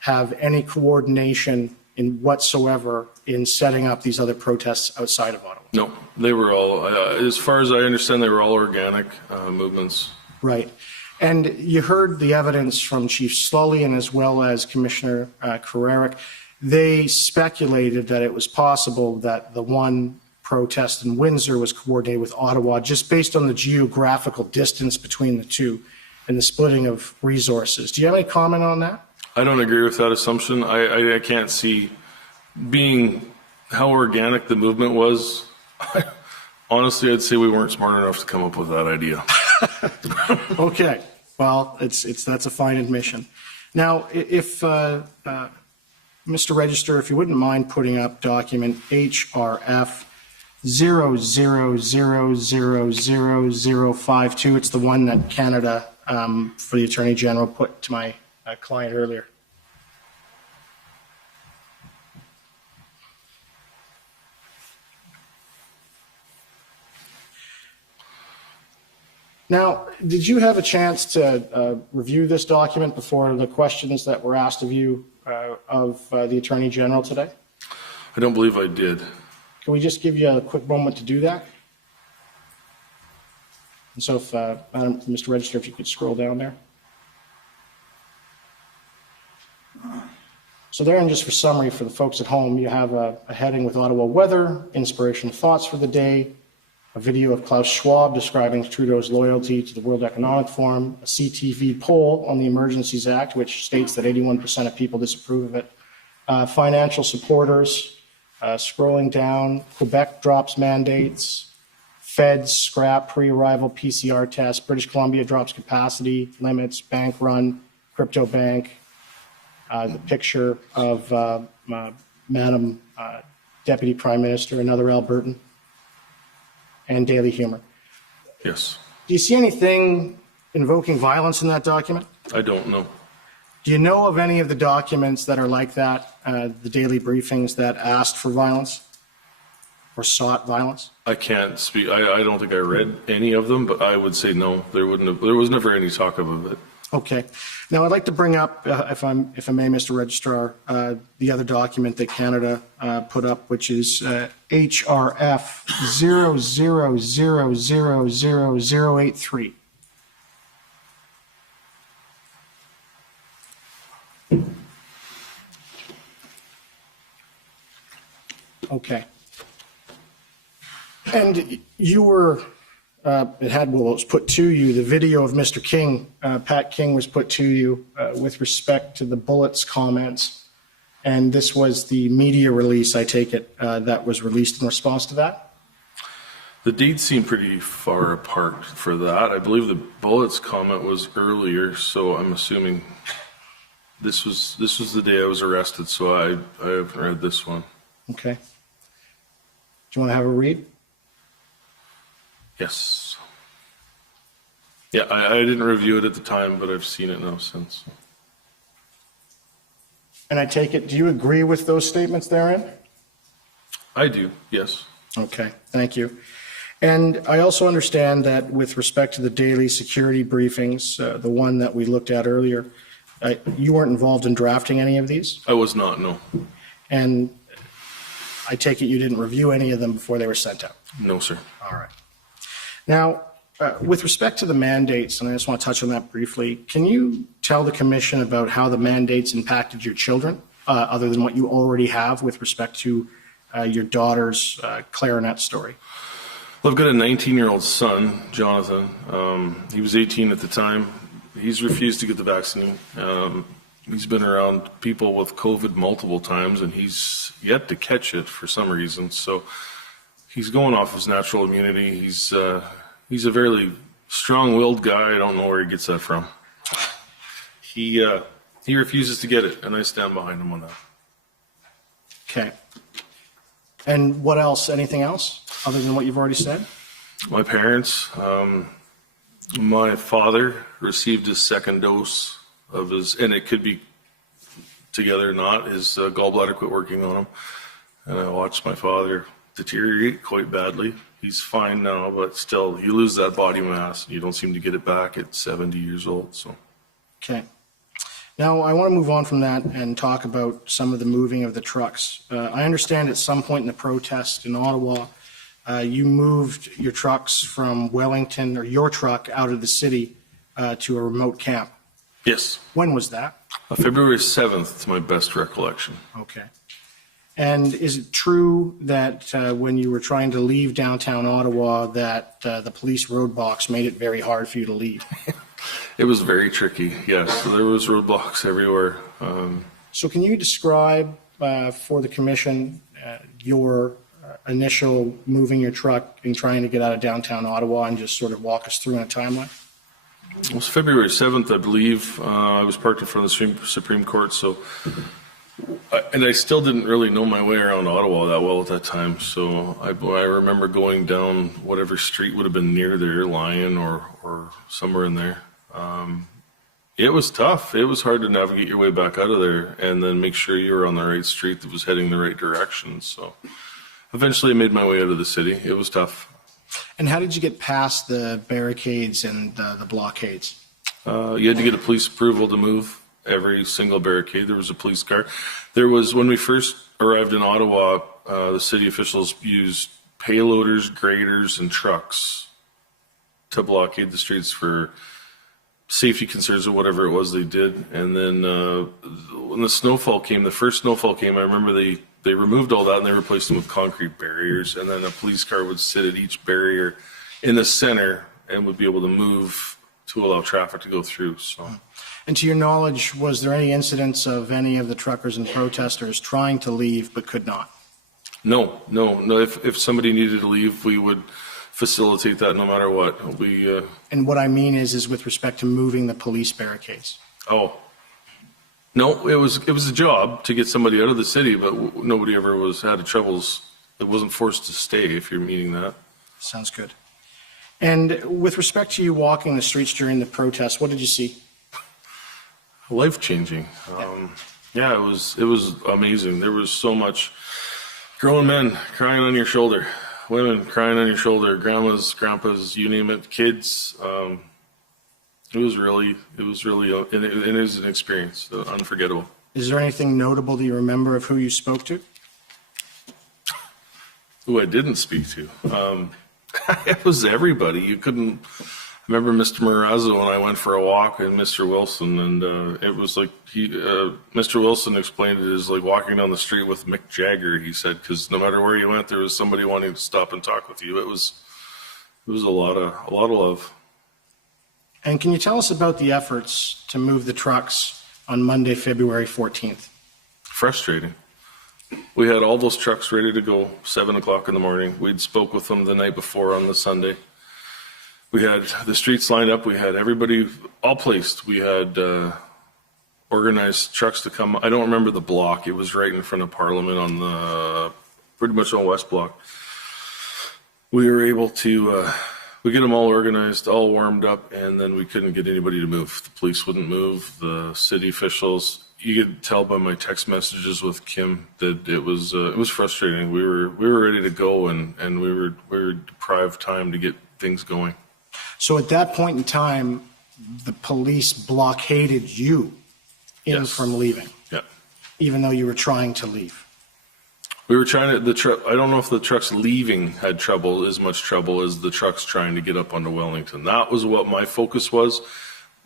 have any coordination in whatsoever in setting up these other protests outside of Ottawa? No, they were all, as far as I understand, they were all organic movements. Right. And you heard the evidence from Chief Slullian as well as Commissioner Carrerick. They speculated that it was possible that the one protest in Windsor was coordinated with Ottawa just based on the geographical distance between the two and the splitting of resources. Do you have any comment on that? I don't agree with that assumption. I can't see being how organic the movement was. Honestly, I'd say we weren't smart enough to come up with that idea. Okay. Well, that's a fine admission. Now, if Mr. Register, if you wouldn't mind putting up document HRF 00000052. It's the one that Canada, for the Attorney General, put to my client earlier. Now, did you have a chance to review this document before the questions that were asked of you of the Attorney General today? I don't believe I did. Can we just give you a quick moment to do that? And so if, Mr. Register, if you could scroll down there. So there, and just for summary for the folks at home, you have a heading with Ottawa weather, inspirational thoughts for the day, a video of Klaus Schwab describing Trudeau's loyalty to the World Economic Forum, a CTV poll on the Emergencies Act, which states that 81% of people disapprove of it, financial supporters, scrolling down, Quebec drops mandates, Feds scrap pre-arrival PCR tests, British Columbia drops capacity limits, bank run, crypto bank, the picture of Madam Deputy Prime Minister, another Albertan, and Daily Humor. Yes. Do you see anything invoking violence in that document? I don't know. Do you know of any of the documents that are like that, the daily briefings that asked for violence or sought violence? I can't speak. I don't think I read any of them, but I would say no. There was never any talk of it. Okay. Now I'd like to bring up, if I may, Mr. Registrar, the other document that Canada put up, which is HRF 0000083. Okay. And you were, it was put to you, the video of Mr. King, Pat King was put to you with respect to the bullets comments. And this was the media release, I take it, that was released in response to that? The dates seem pretty far apart for that. I believe the bullets comment was earlier, so I'm assuming this was the day I was arrested, so I haven't read this one. Okay. Do you want to have a read? Yes. Yeah, I didn't review it at the time, but I've seen it now since. And I take it, do you agree with those statements therein? I do, yes. Okay, thank you. And I also understand that with respect to the daily security briefings, the one that we looked at earlier, you weren't involved in drafting any of these? I was not, no. And I take it you didn't review any of them before they were sent out? No, sir. All right. Now, with respect to the mandates, and I just want to touch on that briefly, can you tell the Commission about how the mandates impacted your children, other than what you already have with respect to your daughter's clarinet story? Well, I've got a 19-year-old son, Jonathan. He was 18 at the time. He's refused to get the vaccine. He's been around people with COVID multiple times, and he's yet to catch it for some reason. So he's going off his natural immunity. He's a very strong-willed guy. I don't know where he gets that from. He refuses to get it, and I stand behind him on that. Okay. And what else? Anything else other than what you've already said? My parents, my father received his second dose of his, and it could be together or not, his gallbladder quit working on him. And I watched my father deteriorate quite badly. He's fine now, but still, you lose that body mass. You don't seem to get it back at 70 years old. So, okay. Now, I want to move on from that and talk about some of the moving of the trucks. I understand at some point in the protest in Ottawa, you moved your trucks from Wellington, or your truck, out of the city to a remote camp. yes. When was that? February 7th, to my best recollection. Okay. And is it true that when you were trying to leave downtown Ottawa that the police roadblocks made it very hard for you to leave? It was very tricky, yes. So there was roadblocks everywhere. So can you describe for the Commission your initial moving your truck and trying to get out of downtown Ottawa, and just sort of walk us through in a timeline? It was February 7th, I believe. I was parked in front of the Supreme Court, so, and I still didn't really know my way around Ottawa that well at that time. So I remember going down whatever street would have been near there, Lyon or somewhere in there. It was tough. It was hard to navigate your way back out of there and then make sure you were on the right street that was heading the right direction. So eventually I made my way out of the city. It was tough. And how did you get past the barricades and the blockades? You had to get a police approval to move every single barricade. There was a police car. There was, when we first arrived in Ottawa, the city officials used payloaders, graders, and trucks to blockade the streets for safety concerns or whatever it was they did. And then when the snowfall came, the first snowfall came, I remember they removed all that and they replaced them with concrete barriers. And then a police car would sit at each barrier in the center and would be able to move to allow traffic to go through. So. And to your knowledge, was there any incidents of any of the truckers and protesters trying to leave but could not? No. If somebody needed to leave, we would facilitate that no matter what. And what I mean is with respect to moving the police barricades. Oh. No, it was a job to get somebody out of the city, but nobody ever had troubles. It wasn't forced to stay, if you're meaning that. Sounds good. And with respect to you walking the streets during the protest, what did you see? Life-changing. Yeah, it was amazing. There was so much grown men crying on your shoulder, women crying on your shoulder, grandmas, grandpas, you name it, kids. It was really, and it is an experience, unforgettable. Is there anything notable that you remember of who you spoke to? Who I didn't speak to? It was everybody. You couldn't. I remember Mr. Marazzo when I went for a walk and Mr. Wilson, and it was like Mr. Wilson explained it as like walking down the street with Mick Jagger. He said, because no matter where you went, there was somebody wanting to stop and talk with you. It was a lot of love. And can you tell us about the efforts to move the trucks on Monday, February 14th? Frustrating. We had all those trucks ready to go 7 o'clock in the morning. We'd spoke with them the night before on the Sunday. We had the streets lined up. We had everybody all placed. We had organized trucks to come. I don't remember the block. It was right in front of Parliament pretty much on West Block. We were able to we get them all organized, all warmed up, and then we couldn't get anybody to move. The police wouldn't move. The city officials. You could tell by my text messages with Kim that it was frustrating. We were ready to go, and we were deprived time to get things going. So at that point in time, the police blockaded you from leaving. Yeah. Even though you were trying to leave. We were trying to, I don't know if the trucks leaving had as much trouble as the trucks trying to get up onto Wellington. That was what my focus was.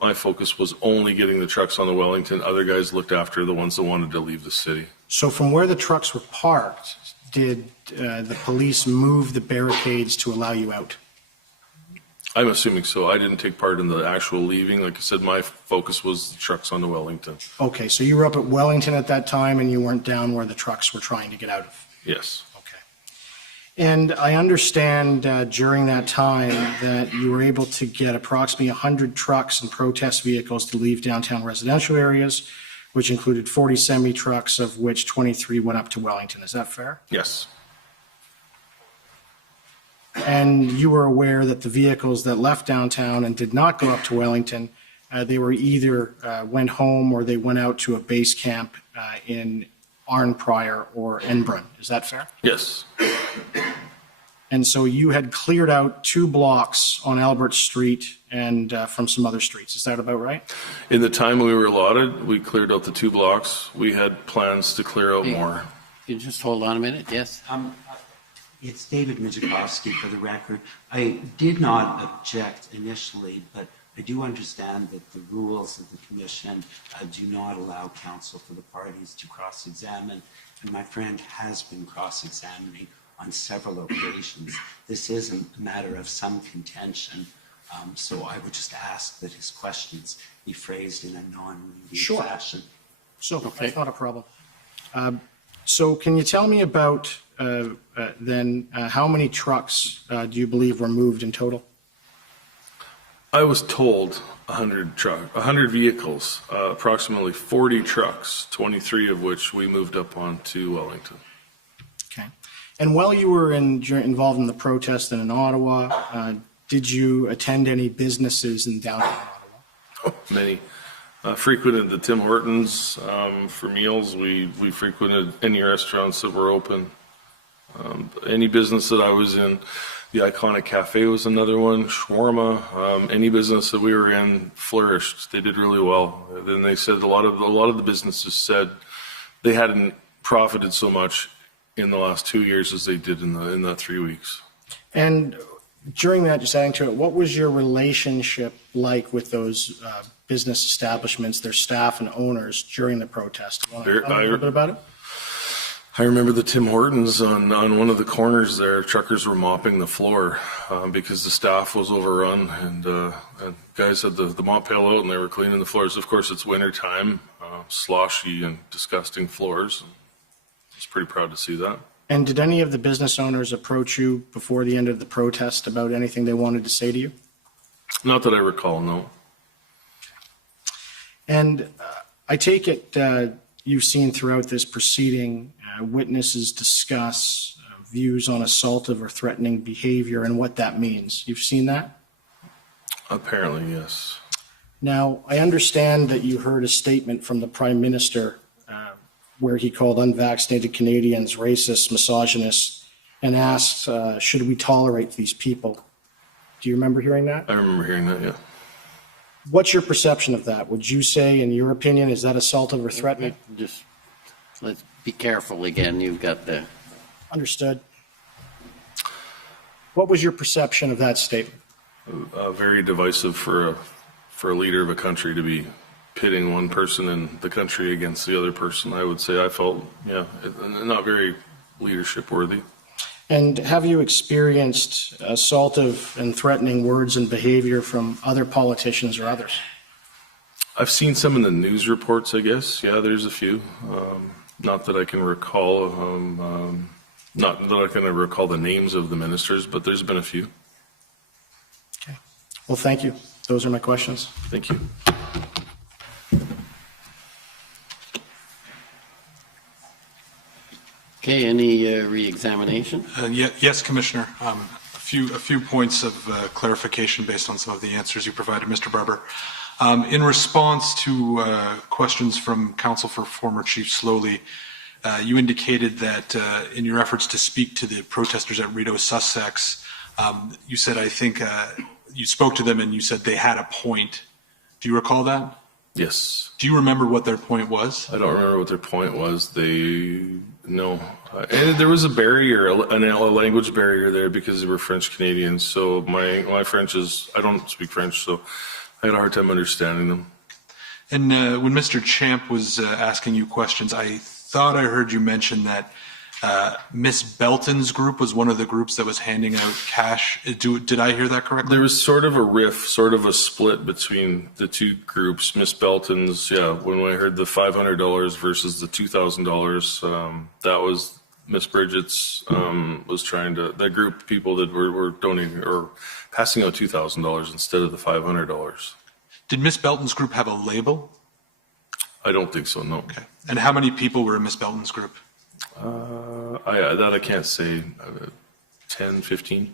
My focus was only getting the trucks on the Wellington. Other guys looked after the ones that wanted to leave the city. So from where the trucks were parked, did the police move the barricades to allow you out? I'm assuming so. I didn't take part in the actual leaving. Like I said, my focus was the trucks on the Wellington. Okay, so you were up at Wellington at that time and you weren't down where the trucks were trying to get out of? Yes. Okay. And I understand during that time that you were able to get approximately 100 trucks and protest vehicles to leave downtown residential areas, which included 40 semi-trucks, of which 23 went up to Wellington. Is that fair? Yes. And you were aware that the vehicles that left downtown and did not go up to Wellington, they were either went home or they went out to a base camp in Arnprior or Enbrun. Is that fair? Yes. And so you had cleared out 2 blocks on Albert Street and from some other streets. Is that about right? In the time we were allotted, we cleared out the 2 blocks. We had plans to clear out more. You just hold on a minute. Yes. It's David Mijakowski for the record. I did not object initially, but I do understand that the rules of the commission do not allow counsel for the parties to cross-examine, and my friend has been cross-examining on several occasions. This is a matter of some contention, so I would just ask that his questions be phrased in a non-leading fashion. So that's not a problem. So can you tell me about then how many trucks do you believe were moved in total? I was told 100 vehicles, approximately 40 trucks, 23 of which we moved up onto Wellington. Okay. And while you were involved in the protest and in Ottawa, did you attend any businesses in downtown Ottawa? Oh, many. Frequented the Tim Hortons for meals. We frequented any restaurants that were open. Any business that I was in. The Iconic Cafe was another one. Shawarma. Any business that we were in flourished. They did really well. Then they said a lot of the businesses said they hadn't profited so much in the last 2 years as they did in that 3 weeks. And during that, just adding to it, what was your relationship like with those business establishments, their staff and owners during the protest? Want to tell me a little bit about it? I remember the Tim Hortons on one of the corners there. Truckers were mopping the floor because the staff was overrun, and guys had the mop pail out and they were cleaning the floors. Of course, it's winter time, sloshy and disgusting floors. I was pretty proud to see that. And did any of the business owners approach you before the end of the protest about anything they wanted to say to you? Not that I recall, no. And I take it you've seen throughout this proceeding witnesses discuss views on assaultive or threatening behavior and what that means. You've seen that? Apparently, yes. Now, I understand that you heard a statement from the Prime Minister where he called unvaccinated Canadians racist, misogynist, and asked, should we tolerate these people? Do you remember hearing that? I remember hearing that, yeah. What's your perception of that? Would you say, in your opinion, is that assaultive or threatening? Just let's be careful again. You've got the... Understood. What was your perception of that statement? Very divisive for a leader of a country to be pitting one person in the country against the other person. I would say I felt, not very leadership worthy. And have you experienced assaultive and threatening words and behavior from other politicians or others? I've seen some in the news reports, I guess. Yeah, there's a few. Not that I can recall, not that I can recall the names of the ministers, but there's been a few. Okay. Well, thank you. Those are my questions. Thank you. Okay, any re-examination? Yes, Commissioner. A few points of clarification based on some of the answers you provided, Mr. Barber. In response to questions from Counsel for former Chief Slowly, you indicated that in your efforts to speak to the protesters at Rideau Sussex, you said, I think, you spoke to them and you said they had a point. Do you recall that? Yes. Do you remember what their point was? I don't remember what their point was. No. And there was a barrier, a language barrier there because they were French Canadians. So my French I don't speak French, so I had a hard time understanding them. And when Mr. Champ was asking you questions, I thought I heard you mention that Miss Belton's group was one of the groups that was handing out cash. Did I hear that correctly? There was sort of a riff, sort of a split between the two groups. Miss Belton's, when I heard the $500 versus the $2,000, that was Miss Bridget's, was trying to, that group of people that were donating or passing out $2,000 instead of the $500. Did Miss Belton's group have a label? I don't think so, no. Okay. And how many people were in Miss Belton's group? I can't say, 10, 15.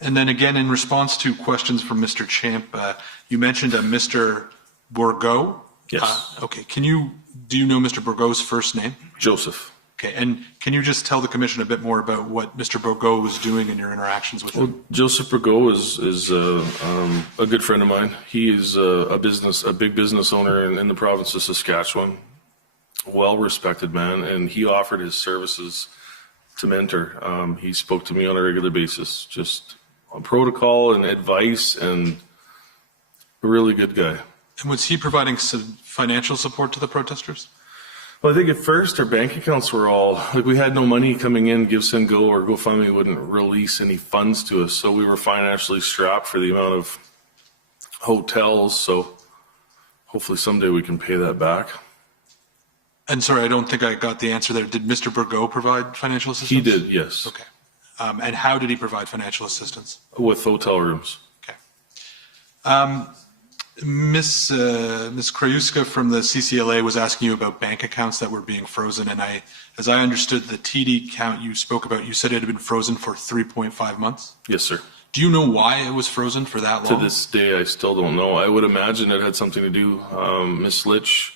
And then again, in response to questions from Mr. Champ, you mentioned a Mr. Bourgault. Yes. Okay. Do you know Mr. Bourgault's first name? Joseph. Okay. And can you just tell the commission a bit more about what Mr. Bourgault was doing in your interactions with him? Joseph Bourgault is a good friend of mine. He is a big business owner in the province of Saskatchewan. Well-respected man, and he offered his services to mentor. He spoke to me on a regular basis, just on protocol and advice, and a really good guy. And was he providing some financial support to the protesters? Well, I think at first our bank accounts were all, we had no money coming in. Give, Send, Go or GoFundMe wouldn't release any funds to us, so we were financially strapped for the amount of hotels, so hopefully someday we can pay that back. And sorry, I don't think I got the answer there. Did Mr. Bourgault provide financial assistance? He did, yes. Okay. And how did he provide financial assistance? With hotel rooms. Okay. Ms. Krajewska from the CCLA was asking you about bank accounts that were being frozen, and as I understood the TD account you spoke about, you said it had been frozen for 3.5 months? Yes, sir. Do you know why it was frozen for that long? To this day, I still don't know. I would imagine it had something to do, Ms. Litch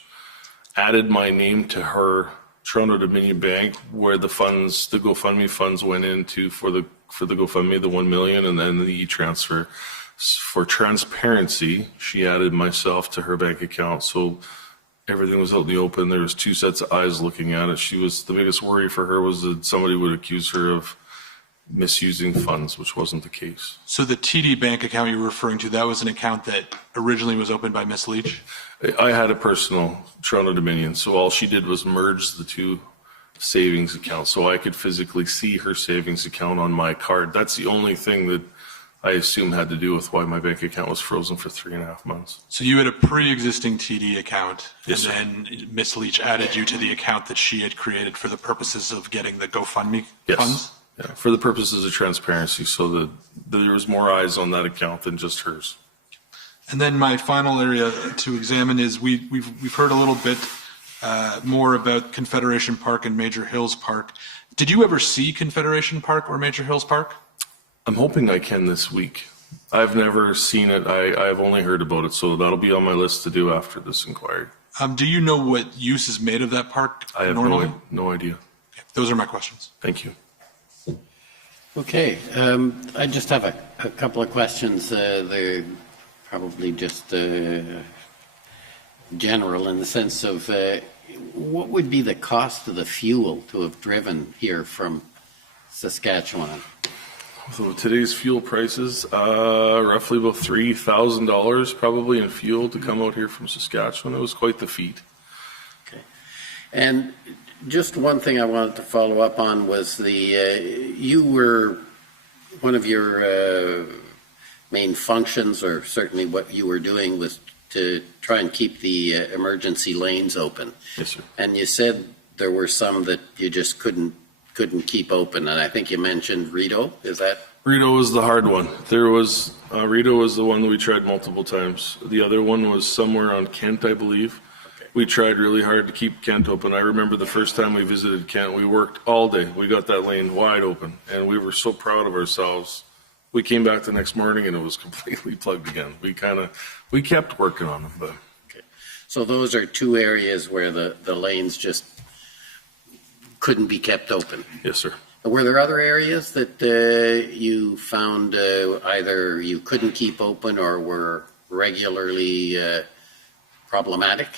added my name to her Toronto Dominion Bank where the funds, the GoFundMe funds went into for the for the GoFundMe, the 1 million, and then the e-transfer. For transparency, she added myself to her bank account, so everything was out in the open. There was two sets of eyes looking at it. The biggest worry for her was that somebody would accuse her of misusing funds, which wasn't the case. So the TD bank account you're referring to, that was an account that originally was opened by Ms. Leach? I had a personal Toronto Dominion, so all she did was merge the two savings accounts, so I could physically see her savings account on my card. That's the only thing that I assume had to do with why my bank account was frozen for 3.5 months. So you had a pre-existing TD account, yes, and then Ms. Leach added you to the account that she had created for the purposes of getting the GoFundMe funds? Yeah, for the purposes of transparency, so that there was more eyes on that account than just hers. And then my final area to examine is we've heard a little bit more about Confederation Park and Major Hills Park. Did you ever see Confederation Park or Major Hills Park? I'm hoping I can this week. I've never seen it. I've only heard about it, so that'll be on my list to do after this inquiry. Do you know what use is made of that park I have normally? no idea. Okay, those are my questions. Thank you. Okay, I just have a couple of questions. They're probably just general in the sense of what would be the cost of the fuel to have driven here from Saskatchewan? So today's fuel prices, roughly about $3,000 probably in fuel to come out here from Saskatchewan. It was quite the feat. Okay, and just one thing I wanted to follow up on was you were, one of your main functions, or certainly what you were doing, was to try and keep the emergency lanes open. Yes, sir. And you said there were some that you just couldn't keep open, and I think you mentioned Rideau. Is that? Rideau was the hard one. There was Rideau was the one that we tried multiple times. The other one was somewhere on Kent, I believe. We tried really hard to keep Kent open. I remember the first time we visited Kent, we worked all day. We got that lane wide open, and we were so proud of ourselves. We came back the next morning, and it was completely plugged again. We kept working on them. But. Okay. So those are two areas where the lanes just couldn't be kept open. Yes, sir. Were there other areas that you found either you couldn't keep open or were regularly problematic?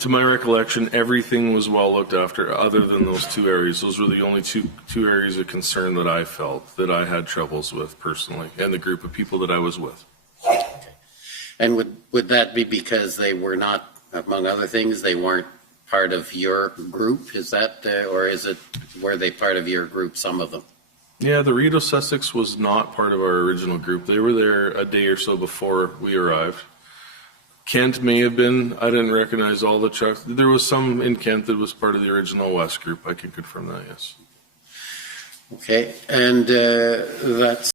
To my recollection, everything was well looked after other than those two areas. Those were the only two areas of concern that I felt that I had troubles with personally, and the group of people that I was with. Okay. And would that be because they were not, among other things, they weren't part of your group? Is that, or were they part of your group, some of them? Yeah, the Rideau Sussex was not part of our original group. They were there a day or so before we arrived. Kent may have been. I didn't recognize all the trucks. There was some in Kent that was part of the original West group. I can confirm that, yes. Okay, and that's